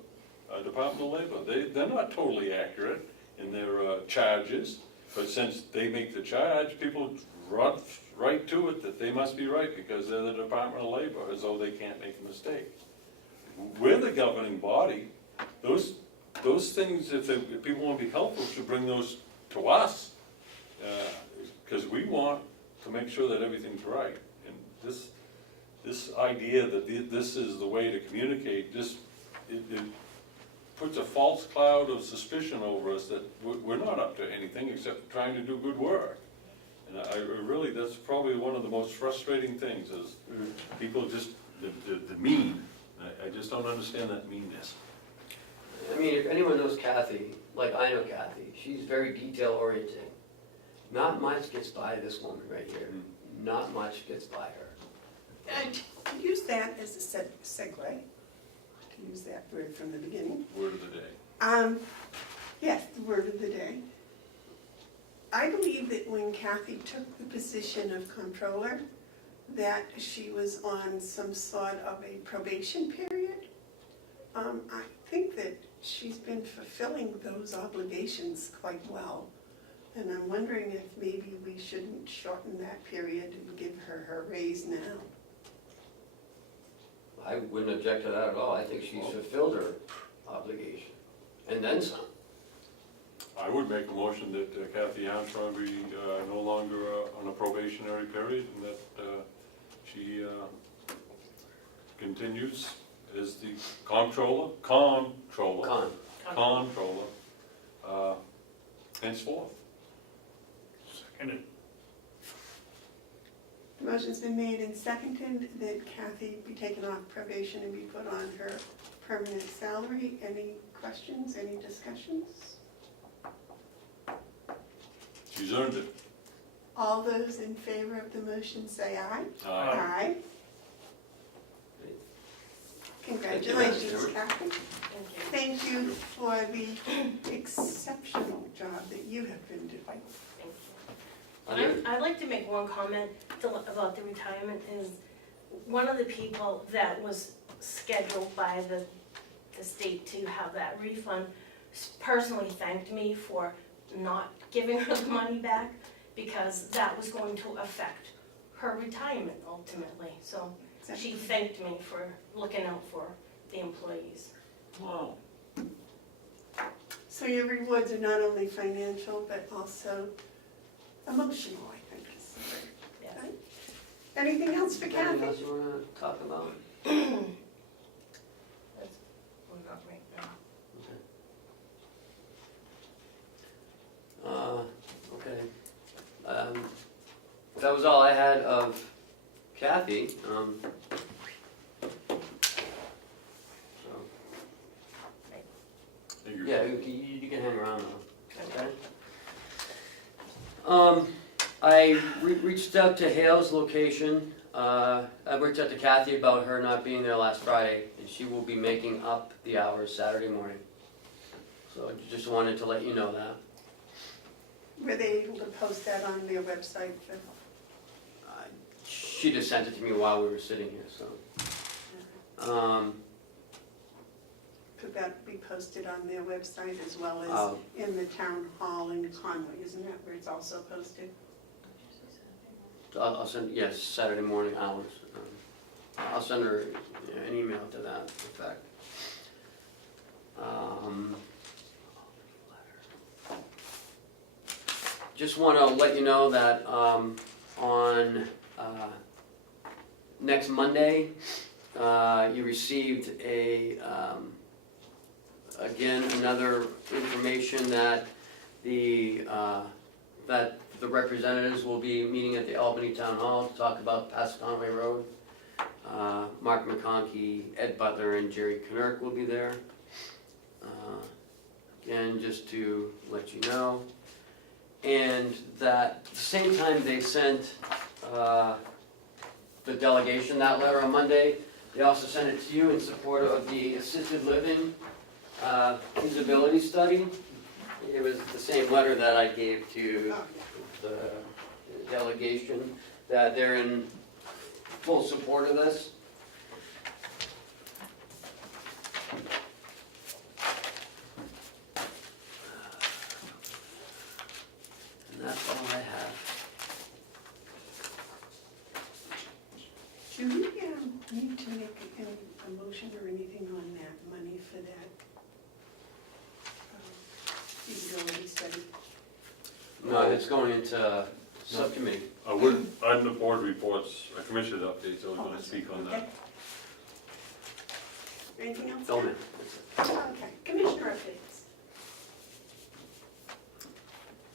Department of Labor. They're not totally accurate in their charges, but since they make the charge, people run right to it that they must be right because they're the Department of Labor, as though they can't make a mistake. We're the governing body. Those things, if people want to be helpful, should bring those to us, because we want to make sure that everything's right. And this idea that this is the way to communicate, it puts a false cloud of suspicion over us that we're not up to anything except trying to do good work. And I really, that's probably one of the most frustrating things is people just, the mean. I just don't understand that meanness. I mean, if anyone knows Kathy, like I know Kathy, she's very detail oriented. Not much gets by this woman right here. Not much gets by her. And to use that as a segue, to use that word from the beginning. Word of the day. Yes, the word of the day. I believe that when Kathy took the position of comptroller, that she was on some sort of a probation period. I think that she's been fulfilling those obligations quite well. And I'm wondering if maybe we shouldn't shorten that period and give her her raise now. I wouldn't object to that at all. I think she's fulfilled her obligation, and then some. I would make a motion that Kathy Armstrong be no longer on a probationary period, and that she continues as the comptroller, henceforth. Seconded. The motion's been made and seconded that Kathy be taken off probation and be put on her permanent salary. Any questions, any discussions? She's earned it. All those in favor of the motion say aye. Aye. Aye. Congratulations, Kathy. Thank you for the exceptional job that you have been doing. I'd like to make one comment about the retirement. Is one of the people that was scheduled by the state to have that refund personally thanked me for not giving her the money back, because that was going to affect her retirement ultimately. So she thanked me for looking out for the employees. Wow. So your rewards are not only financial, but also emotional, I think. Yeah. Right? Anything else for Kathy? Anything else you want to talk about? That's what we got right now. Okay. That was all I had of Kathy. So. Thank you. Yeah, you can hang around though. Okay. I reached out to Hale's location. I reached out to Kathy about her not being there last Friday, and she will be making up the hours Saturday morning. So I just wanted to let you know that. Were they able to post that on their website? She just sent it to me while we were sitting here, so. Could that be posted on their website as well as in the town hall in Conway? Isn't that where it's also posted? I'll send, yes, Saturday morning hours. I'll send her an email to that effect. Just want to let you know that on next Monday, you received again, another information that the representatives will be meeting at the Albany Town Hall to talk about Pasconway Road. Mark McConkey, Ed Butler, and Jerry Knirk will be there. Again, just to let you know. And that at the same time they sent the delegation that letter on Monday, they also sent it to you in support of the assisted living feasibility study. It was the same letter that I gave to the delegation, that they're in full support of this. And that's all I have. Do we need to make a motion or anything on that money for that feasibility study? No, it's going into subcommittee. On the board reports, commission updates, I was going to speak on that. Anything else? Don't it? Okay, commissioner updates.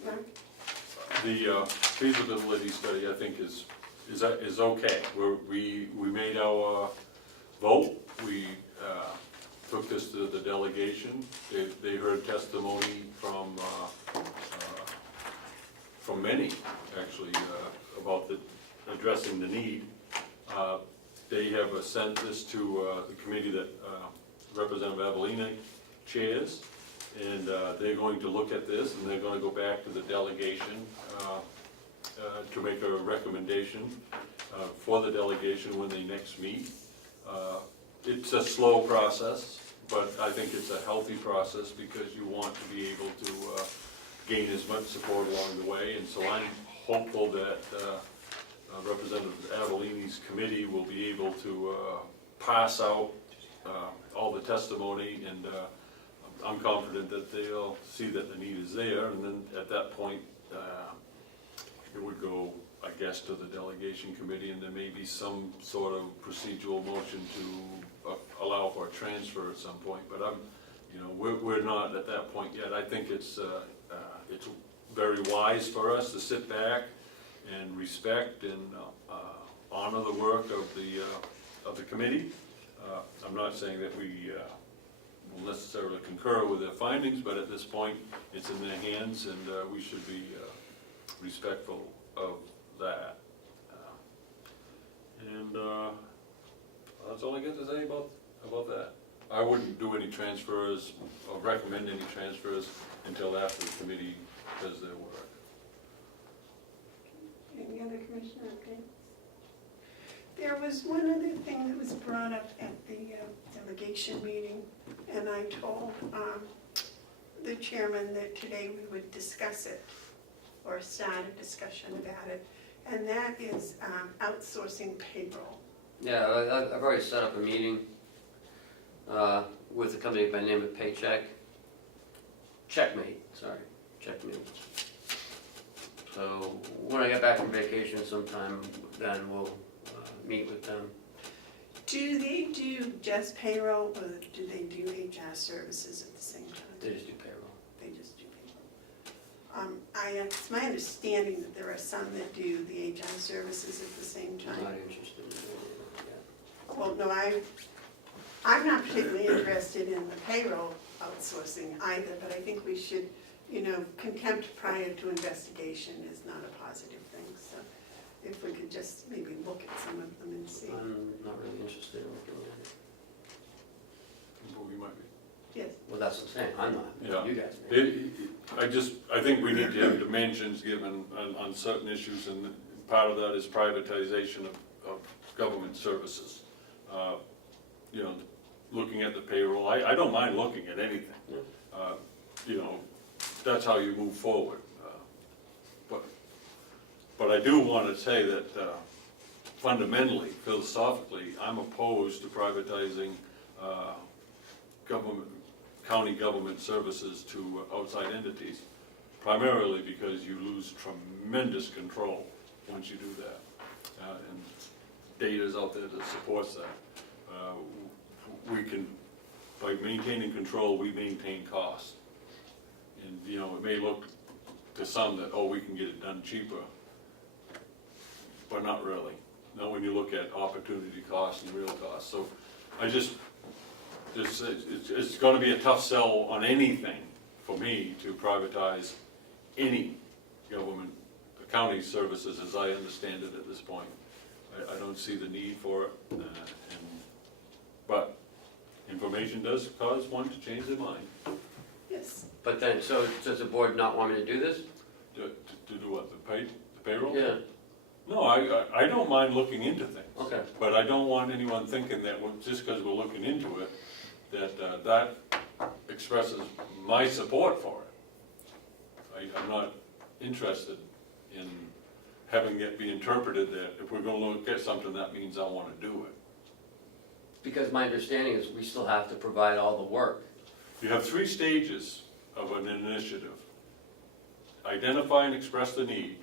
Mark? The feasibility study, I think, is okay. We made our vote. We took this to the delegation. They heard testimony from many, actually, about addressing the need. They have sent this to the committee that Representative Avellini chairs, and they're going to look at this, and they're going to go back to the delegation to make a recommendation for the delegation when they next meet. It's a slow process, but I think it's a healthy process because you want to be able to gain as much support along the way, and so I'm hopeful that Representative Avellini's committee will be able to pass out all the testimony, and I'm confident that they'll see that the need is there, and then at that point, it would go, I guess, to the delegation committee, and there may be some sort of procedural motion to allow for a transfer at some point, but we're not at that point yet. I think it's very wise for us to sit back and respect and honor the work of the committee. I'm not saying that we will necessarily concur with their findings, but at this point, it's in their hands, and we should be respectful of that. And that's all I get to say about that. I wouldn't do any transfers or recommend any transfers until after the committee does their work. Any other commissioner updates? There was one other thing that was brought up at the delegation meeting, and I told the chairman that today we would discuss it, or start a discussion about it, and that is outsourcing payroll. Yeah, I've already set up a meeting with a company by the name of Checkmate. So when I get back from vacation sometime, then we'll meet with them. Do they do just payroll, or do they do HR services at the same time? They just do payroll. They just do payroll. It's my understanding that there are some that do the HR services at the same I'm time. not interested in doing that. Well, no, I'm not particularly interested in the payroll outsourcing either, but I think we should, contempt prior to investigation is not a positive thing, so if we could just maybe look at some of them and see. I'm not really interested in looking at it. Well, we might be. Yes. Well, that's what I'm saying, I'm not. Yeah. You guys may. I think we need to have dimensions given on certain issues, and part of that is privatization of government services. Looking at the payroll, I don't mind looking at anything. That's how you move forward. But I do want to say that fundamentally, philosophically, I'm opposed to privatizing government county government services to outside entities, primarily because you lose tremendous control once you do that. And data's out there that supports that. We can, by maintaining control, we maintain costs. And, you know, it may look to some that, oh, we can get it done cheaper, but not really. Not when you look at opportunity costs and real costs. So I just, it's gonna be a tough sell on anything for me to privatize any government, county services as I understand it at this point. I don't see the need for it, but information does cause one to change their mind. Yes. But then, so does the board not want me to do this? To do what, the payroll? Yeah, No, I don't mind looking into things. okay. But I don't want anyone thinking that just because we're looking into it, that expresses my support for it. I'm not interested in having it be interpreted that if we're gonna look at something, that means I wanna do it. Because my understanding is we still have to provide all the work. You have 3 stages of an initiative. Identify and express the need,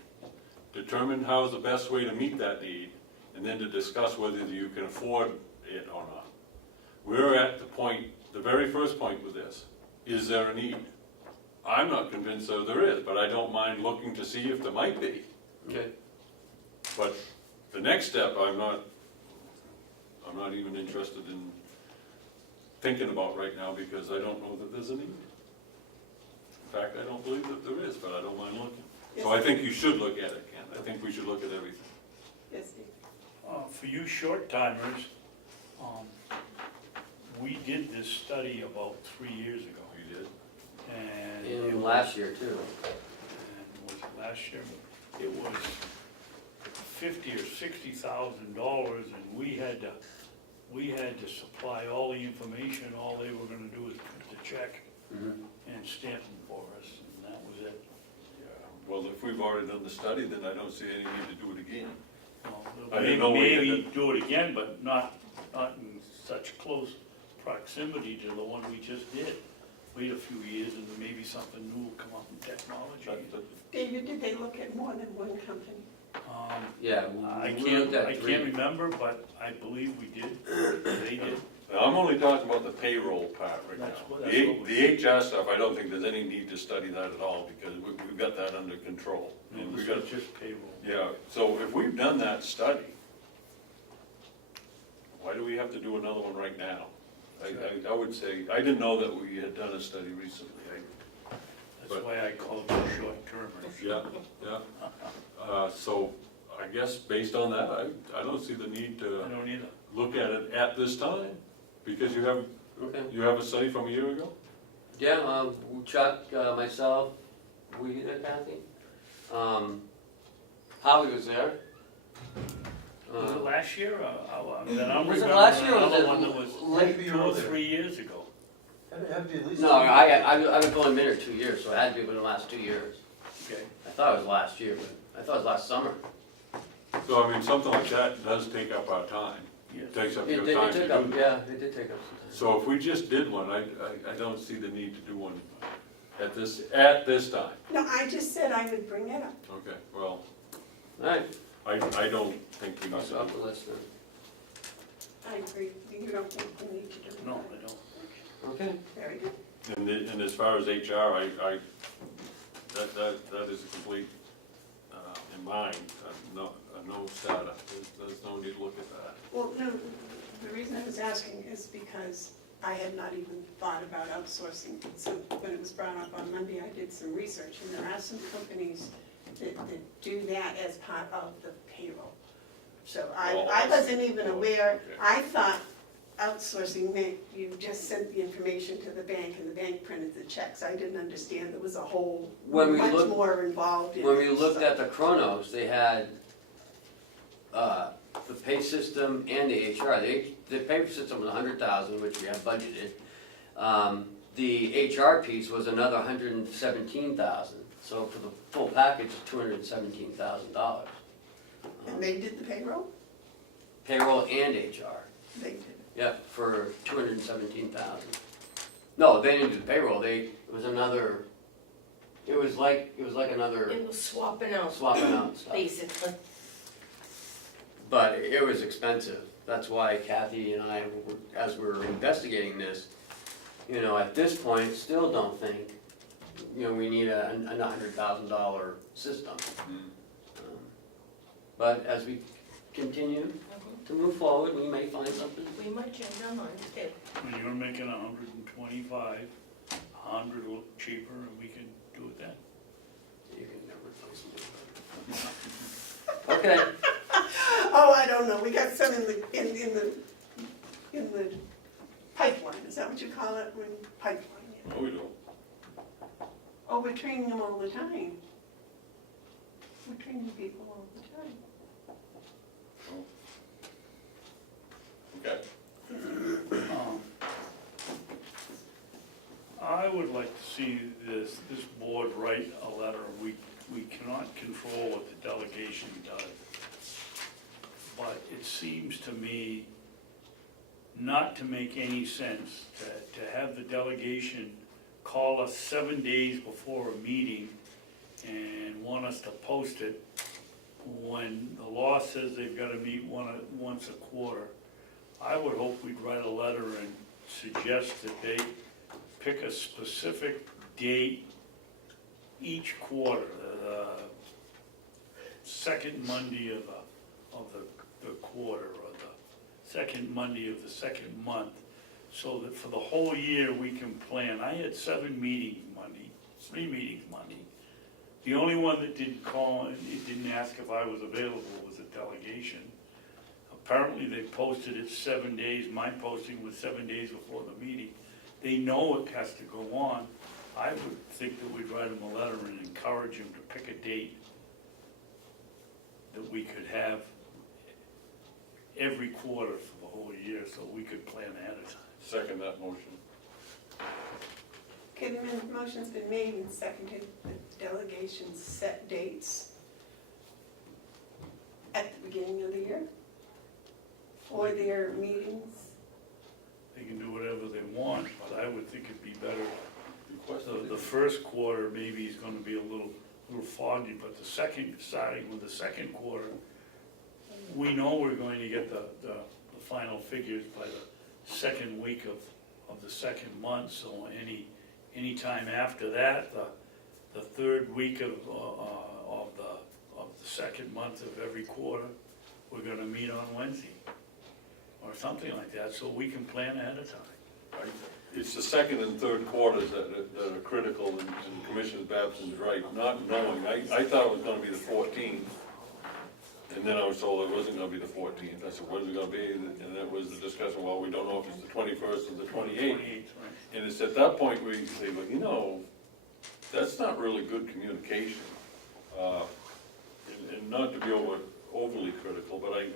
determine how is the best way to meet that need, and then to discuss whether you can afford it or not. We're at the point, the very first point with this, is there a need? I'm not convinced that there is, but I don't mind looking to see if there might be. Okay. But the next step, I'm not even interested in thinking about right now because I don't know that there's a need. In fact, I don't believe that there is, but I don't mind looking. So I think you should look at it, Ken. I think we should look at everything. Yes, Steve. For you short timers, we did this study about 3 years ago. You did? And In last year too. And was it last year? It was $50,000 or $60,000, and we had to supply all the information. All they were gonna do was print the check and stamp them for us, and that was it. Yeah. Well, if we've already done the study, then I don't see any need to do it again. Well, I didn't know we had maybe do it again, but not in such close proximity to the one we just did. Wait a few years and maybe something new will come up in technology. David, did they look at more than one company? Yeah. I we looked at can't 3. remember, but I believe we did. They did. I'm only talking about the payroll part right now. That's what The HR stuff, I don't think there's any need to study that at all because we've got that under control. And we This got, was just payroll. yeah, so if we've done that study, why do we have to do another one right now? I would say, I didn't know that we had done a study recently. That's why I call them short termers. Yeah, yeah. So I guess based on that, I don't see the need to I don't either. look at it at this time because you have Okay. a study from a year ago? Yeah, Chuck, myself, were you there, Kathy? Howie was there. Was it last year? Then I'm Was it remembering last year or was another it one that was late? 2 or 3 years ago. No, I've been going minute 2 years, so it had to be within the last 2 years. Okay. I thought it was last year, but I thought it was last summer. So I mean, something like that does take up our time. Yes. It takes up It your did, time it to took do. up, yeah, it did take up some time. So if we just did one, I don't see the need to do one at this time. No, I just said I would bring it up. Okay, well, All right, I don't think we need cross to off do the list then. I agree. You don't think we need to do it? No, I don't. Okay. Very good. it. And as far as HR, that is a complete, in mind, no starter. There's no need to look at that. Well, no, the reason I was asking is because I had not even thought about outsourcing. So when it was brought up on Monday, I did some research, and there are some companies that do that as part of the payroll. So I wasn't even aware, Okay. I thought outsourcing meant you just sent the information to the bank and the bank printed the checks. I didn't understand there was a whole, When we much looked- more involved in it. When we looked so- at the Chronos, they had the pay system and the HR. The pay system was $100,000, which we have budgeted. The HR piece was another $117,000. So for the full package, it's $217,000. And they did the payroll? Payroll and HR. They did. Yep, for $217,000. No, they didn't do the payroll, it was like another It was swapping out, swapping out stuff. basically. But it was expensive, that's why Kathy and I, as we were investigating this, you know, at this point, still don't think, you know, we need a $100,000 system. But as we continue to move forward, we may find something. We might change our minds too. When you're making 125, 100 look cheaper, and we can do it then. You can never find something. Okay, Oh, I don't know, we got some in the pipeline, is that what you call it, when pipeline? Yeah. No, we don't. Oh, we're training them all the time. We're training people all the time. Okay. I would like to see this board write a letter. We cannot control what the delegation does. But it seems to me not to make any sense to have the delegation call us 7 days before a meeting and want us to post it when the law says they've got to meet once a quarter. I would hope we'd write a letter and suggest that they pick a specific date each quarter, the second Monday of the quarter, or the second Monday of the second month, so that for the whole year we can plan. I had 7 meetings Monday, 3 meetings Monday. The only one that didn't call, it didn't ask if I was available, was a delegation. Apparently they posted it 7 days, my posting was 7 days before the meeting. They know it has to go on. I would think that we'd write them a letter and encourage them to pick a date that we could have every quarter for the whole year, so we could plan ahead of time. Second that motion. Okay, the motion's been made and seconded, the delegations set dates at the beginning of the year for their meetings. They can do whatever they want, but I would think it'd be better. Request The first quarter maybe is gonna be a little foggy, but the second, starting with the second quarter, we know we're going to get the final figures by the second week of the second month, so any time after that, the third week of the second month of every quarter, we're gonna meet on Wednesday, or something like that, so we can plan ahead of time. It's the second and third quarters that are critical, and Commissioner Babson's right, not knowing. I thought it was gonna be the 14th, and then I was told it wasn't gonna be the 14th. I said, when's it gonna be? And that was the discussion, well, we don't know if it's the 21st or the 28th. Right. And it's at that point where you say, well, you know, that's not really good communication. And not to be overly critical, but I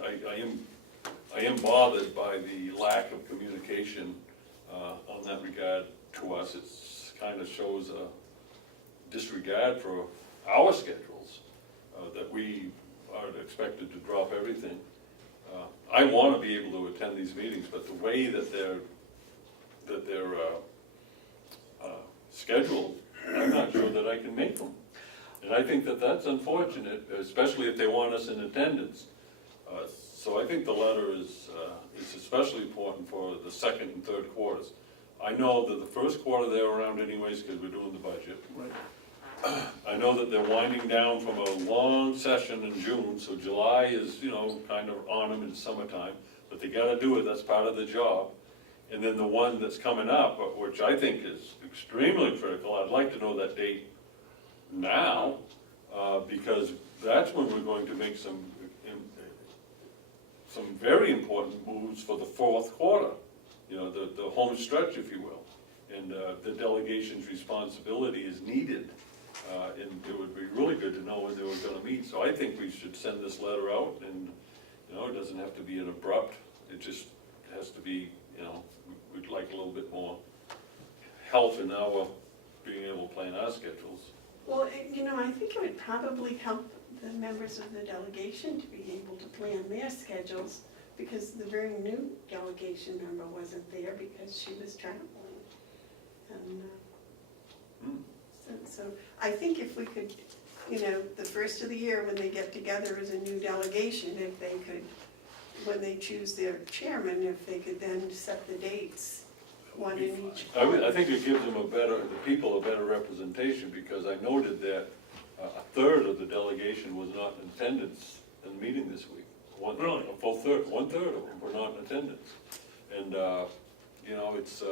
am bothered by the lack of communication on that regard to us. It kind of shows a disregard for our schedules, that we are expected to drop everything. I want to be able to attend these meetings, but the way that they're scheduled, I'm not sure that I can make them. And I think that that's unfortunate, especially if they want us in attendance. So I think the letter is especially important for the second and third quarters. I know that the first quarter they're around anyways because we're doing the budget. Right. I know that they're winding down from a long session in June, so July is, you know, kind of on them in summertime, but they gotta do it, that's part of the job. And then the one that's coming up, which I think is extremely critical, I'd like to know that date now, because that's when we're going to make some very important moves for the fourth quarter, you know, the home stretch, if you will. And the delegation's responsibility is needed, and it would be really good to know when they were gonna meet. So I think we should send this letter out, and, you know, it doesn't have to be an abrupt, it just has to be, you know, we'd like a little bit more help in our being able to plan our schedules. Well, you know, I think it would probably help the members of the delegation to be able to plan their schedules, because the very new delegation member wasn't there because she was traveling. And, so I think if we could, the first of the year when they get together as a new delegation, if they could, when they choose their chairman, if they could then set the dates, one in each. I think it gives them the people a better representation, because I noted that a third of the delegation was not in attendance in the meeting this week. Really? One third of them were not in attendance. And, it's,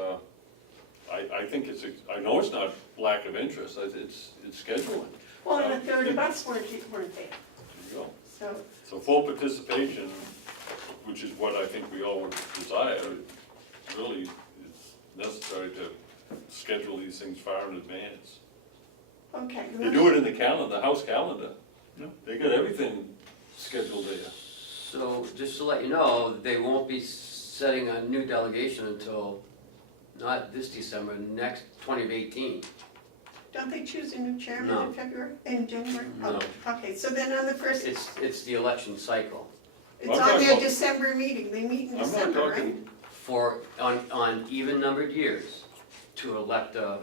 I think I know it's not lack of interest, it's scheduling. Well, and a third of us weren't there, There you go. so, So full participation, which is what I think we all would desire, really is necessary to schedule these things far in advance. okay. They do it in the calendar, the house calendar. Yeah. They got everything scheduled there. So, just to let you know, they won't be setting a new delegation until, not this December, next 2018. Don't they choose a new chairman No. in February, in January? No. Oh, okay, so then on the first, It's the election cycle. it's I'm on talking their about- December meeting, they meet in I'm not December, right? talking, On even numbered years, to elect a,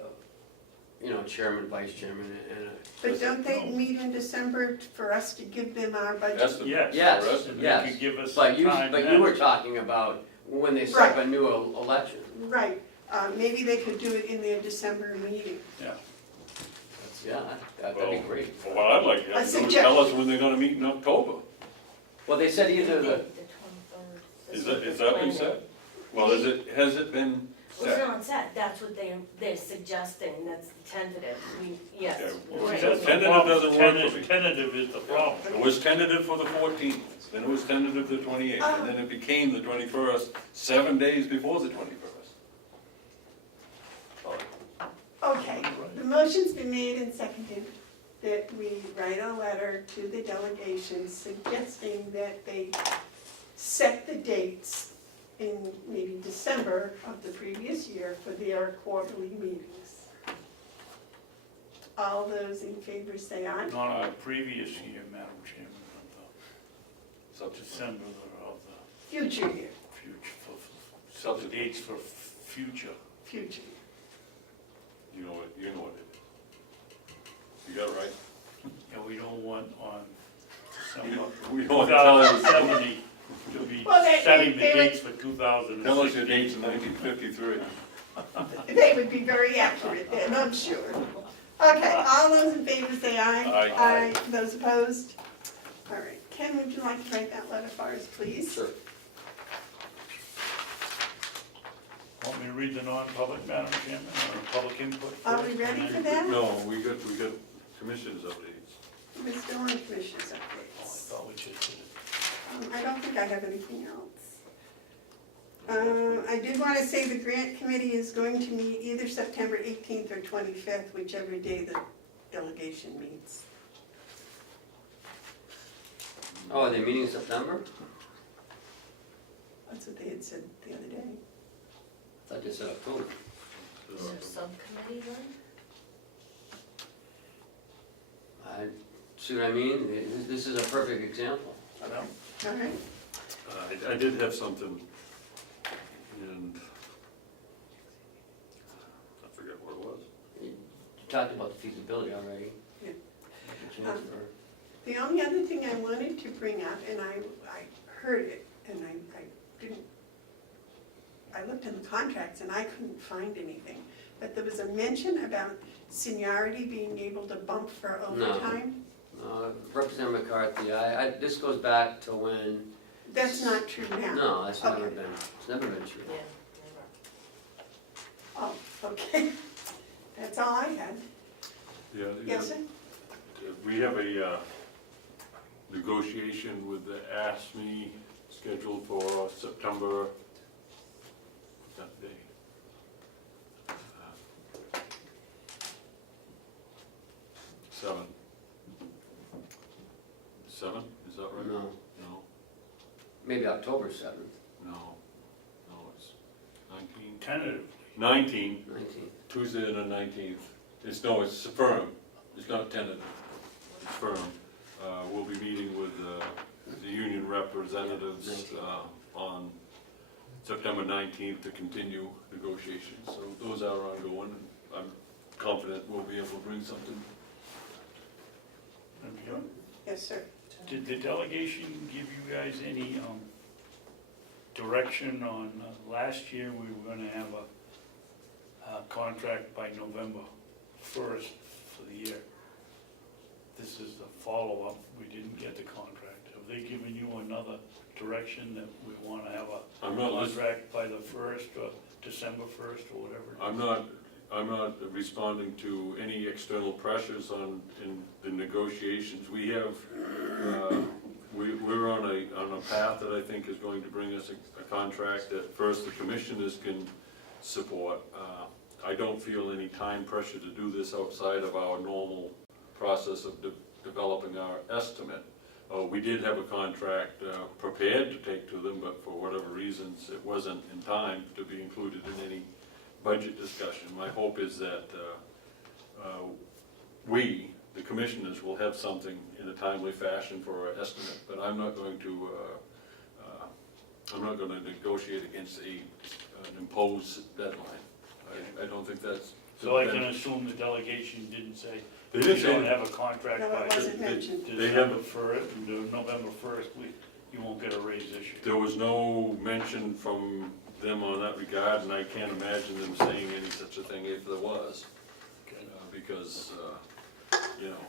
chairman, vice chairman, and a. But don't they meet in December for us to give them our budget? that's the. Yes. Yes, And yes. they could give us But some time but you then. were talking about when they set up a new election. Right, maybe they could do it in their December meeting. Yeah, that'd be great. Well, what I'd like to I have to do is suggest- tell us when they're gonna meet in October. Well, they said either the, The 23rd. Is that been said? Well, has it been Well, it's set? not set, that's what they're suggesting, that's the tentative, yes. Okay, well, Right. that's- Tentative doesn't work for me. Tentative is the problem. It was tentative for the 14th, then it was tentative the 28th, and then it became the 21st, 7 days before the 21st. Okay, the motion's been made and seconded that we write a letter to the delegation suggesting that they set the dates in maybe December of the previous year for their quarterly meetings. All those in favor say aye. Not our previous year, Madam Chairman, of Subsequent. December of the Future year, future, set the dates for future. future year. You know what it is. You got it right? And we don't want on We December don't- we don't want to tell them, 2070 to be Well, they- setting the they would- dates for 2016. tell us your dates in 1953. They would be very accurate then, I'm sure. Okay, all those in favor say aye. Aye. Those opposed? All right, Ken, would you like to write that letter for us, please? sure. Want me to read the non-public, Madam Chairman, or public input? Are we first? ready for that? No, we got commissioners updates. We're still on commissioners Oh, I updates. thought we just did it. I don't think I have anything else. I did want to say the grant committee is going to meet either September 18th or 25th, whichever day the delegation meets. Oh, are they meeting in September? That's what they had said the other day. I thought they said October. Is there a subcommittee then? See what I mean? This is a perfect example. I know. All right, I did have something, and I forget what it was. You talked about the feasibility already. Yeah. The transfer. the only other thing I wanted to bring up, and I heard it, and I didn't, I looked in the contracts and I couldn't find anything, but there was a mention about seniority being able to bump for overtime. Representative McCarthy, this goes back to when, That's not true now. no, that's never Okay. been, it's never been true. Yeah, Oh, okay. That's all I had. Yeah, Yes, sir? we have a negotiation with the ASME scheduled for September, what's that day? 7, is that right? No, No, maybe October 7th, no, it's 19. Tentatively. 19, 19th. Tuesday the 19th. It's firm, it's not tentative, it's firm. We'll be meeting with the union representatives on September 19th to continue negotiations. So those are ongoing. I'm confident we'll be able to bring something. Okay. Yes, sir. Did the delegation give you guys any direction on, last year we were gonna have a contract by November 1st for the year. This is the follow-up, we didn't get the contract. Have they given you another direction that we wanna have a I'm not contract by the 1st or December 1st or whatever? I'm not responding to any external pressures in the negotiations. We have, we're on a path that I think is going to bring us a contract that first the commissioners can support. I don't feel any time pressure to do this outside of our normal process of developing our estimate. We did have a contract prepared to take to them, but for whatever reasons, it wasn't in time to be included in any budget discussion. My hope is that we, the commissioners, will have something in a timely fashion for our estimate, but I'm not going to negotiate against an imposed deadline. I don't think that's. So I can assume the delegation didn't say, They we didn't say. don't have a contract No, by it wasn't mentioned. They have- December 1st, and November 1st, you won't get a raise this year. There was no mention from them on that regard, and I can't imagine them saying any such a thing if there was. Okay. Because, you know,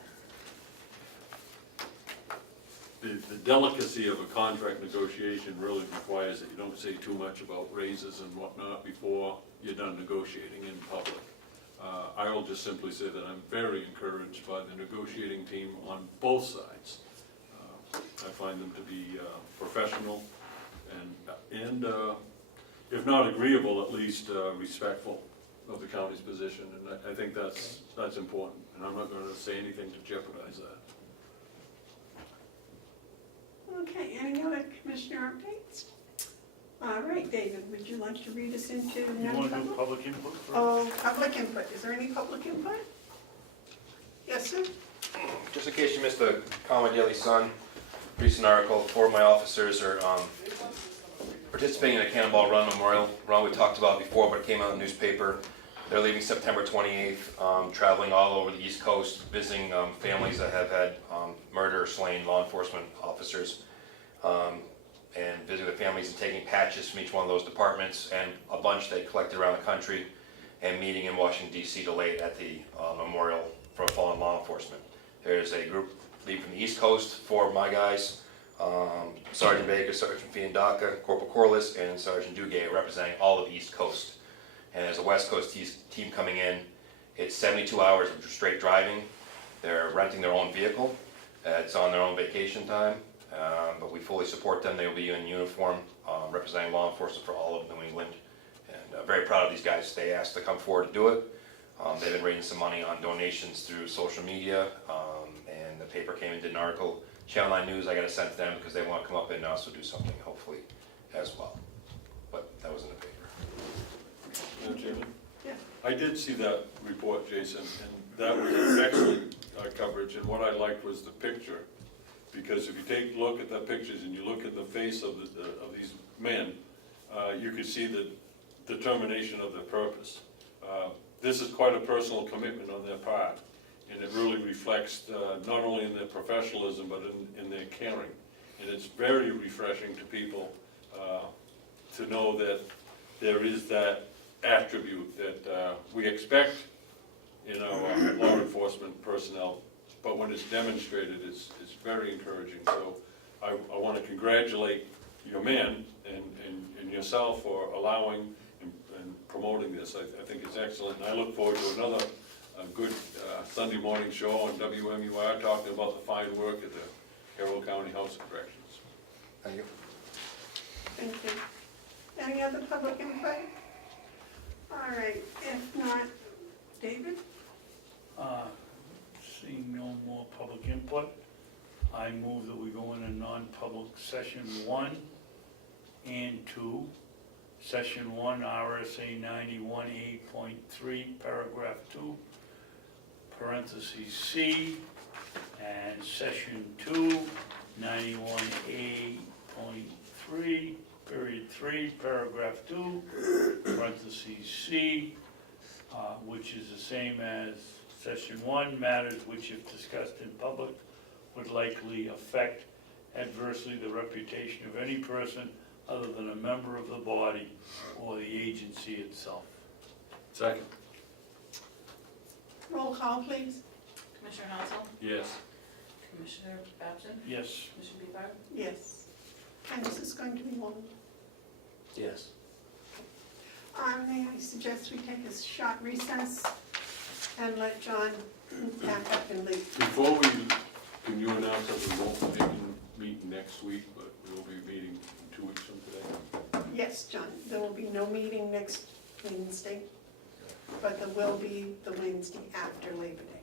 the delicacy of a contract negotiation really requires that you don't say too much about raises and whatnot before you're done negotiating in public. I will just simply say that I'm very encouraged by the negotiating team on both sides. I find them to be professional and if not agreeable, at least respectful of the county's position, and I think that's important, and I'm not going to say anything to jeopardize that. Okay, any other commissioner updates? All right, David, would you like to read us into You want to do non-public? public input first? Oh, public input. Is there any public input? Yes, sir? Just in case you missed the Comeau Daily Sun recent article, 4 of my officers are participating in a Cannonball Run Memorial Run we talked about before, but it came out in the newspaper. They're leaving September 28th, traveling all over the East Coast, visiting families that have had murder or slain law enforcement officers, and visiting the families and taking patches from each one of those departments and a bunch they collected around the country, and meeting in Washington, D.C. to lay at the memorial for fallen law enforcement. There's a group leaving from the East Coast, 4 of my guys, Sergeant Baker, Sergeant Fiandaca, Corporal Corliss, and Sergeant Duguay, representing all of the East Coast. And there's a West Coast team coming in. It's 72 hours of straight driving. They're renting their own vehicle. It's on their own vacation time, but we fully support them. They will be in uniform, representing law enforcement for all of New England. And very proud of these guys. They asked to come forward to do it. They've been raising some money on donations through social media, and the paper came and did an article. Channel 9 News, I got to send to them because they want to come up and also do something, hopefully, as well. But that was in the paper. Madam Chairman? Yeah. I did see that report, Jason, and that was excellent coverage, and what I liked was the picture. Because if you take a look at the pictures and you look at the face of these men, you could see the determination of their purpose. This is quite a personal commitment on their part, and it really reflects not only in their professionalism, but in their caring. And it's very refreshing to people to know that there is that attribute that we expect in our law enforcement personnel, but when it's demonstrated, it's very encouraging. So I want to congratulate your men and yourself for allowing and promoting this. I think it's excellent, and I look forward to another good Sunday morning show on WMUR talking about the fine work at the Carroll County House of Corrections. Thank you. Thank you. Any other public input? All right, if not, David? Seeing no more public input, I move that we go into non-public session 1 and 2. Session 1, RSA 91A.3, paragraph 2, parentheses C, and session 2, 91A.3, period 3, paragraph 2, parentheses C, which is the same as section 1, matters which if discussed in public would likely affect adversely the reputation of any person other than a member of the body or the agency itself. Second. Roll call, please. Commissioner Hounsell, Yes. Commissioner Babson, Yes. Commissioner Bevard. Yes. And this is going to be long. Yes. May I suggest we take a short recess and let John pack up and leave? Before we, can you announce that we won't be meeting next week, but we will be meeting 2 weeks from today? Yes, John, there will be no meeting next Wednesday, but there will be the Wednesday after Labor Day.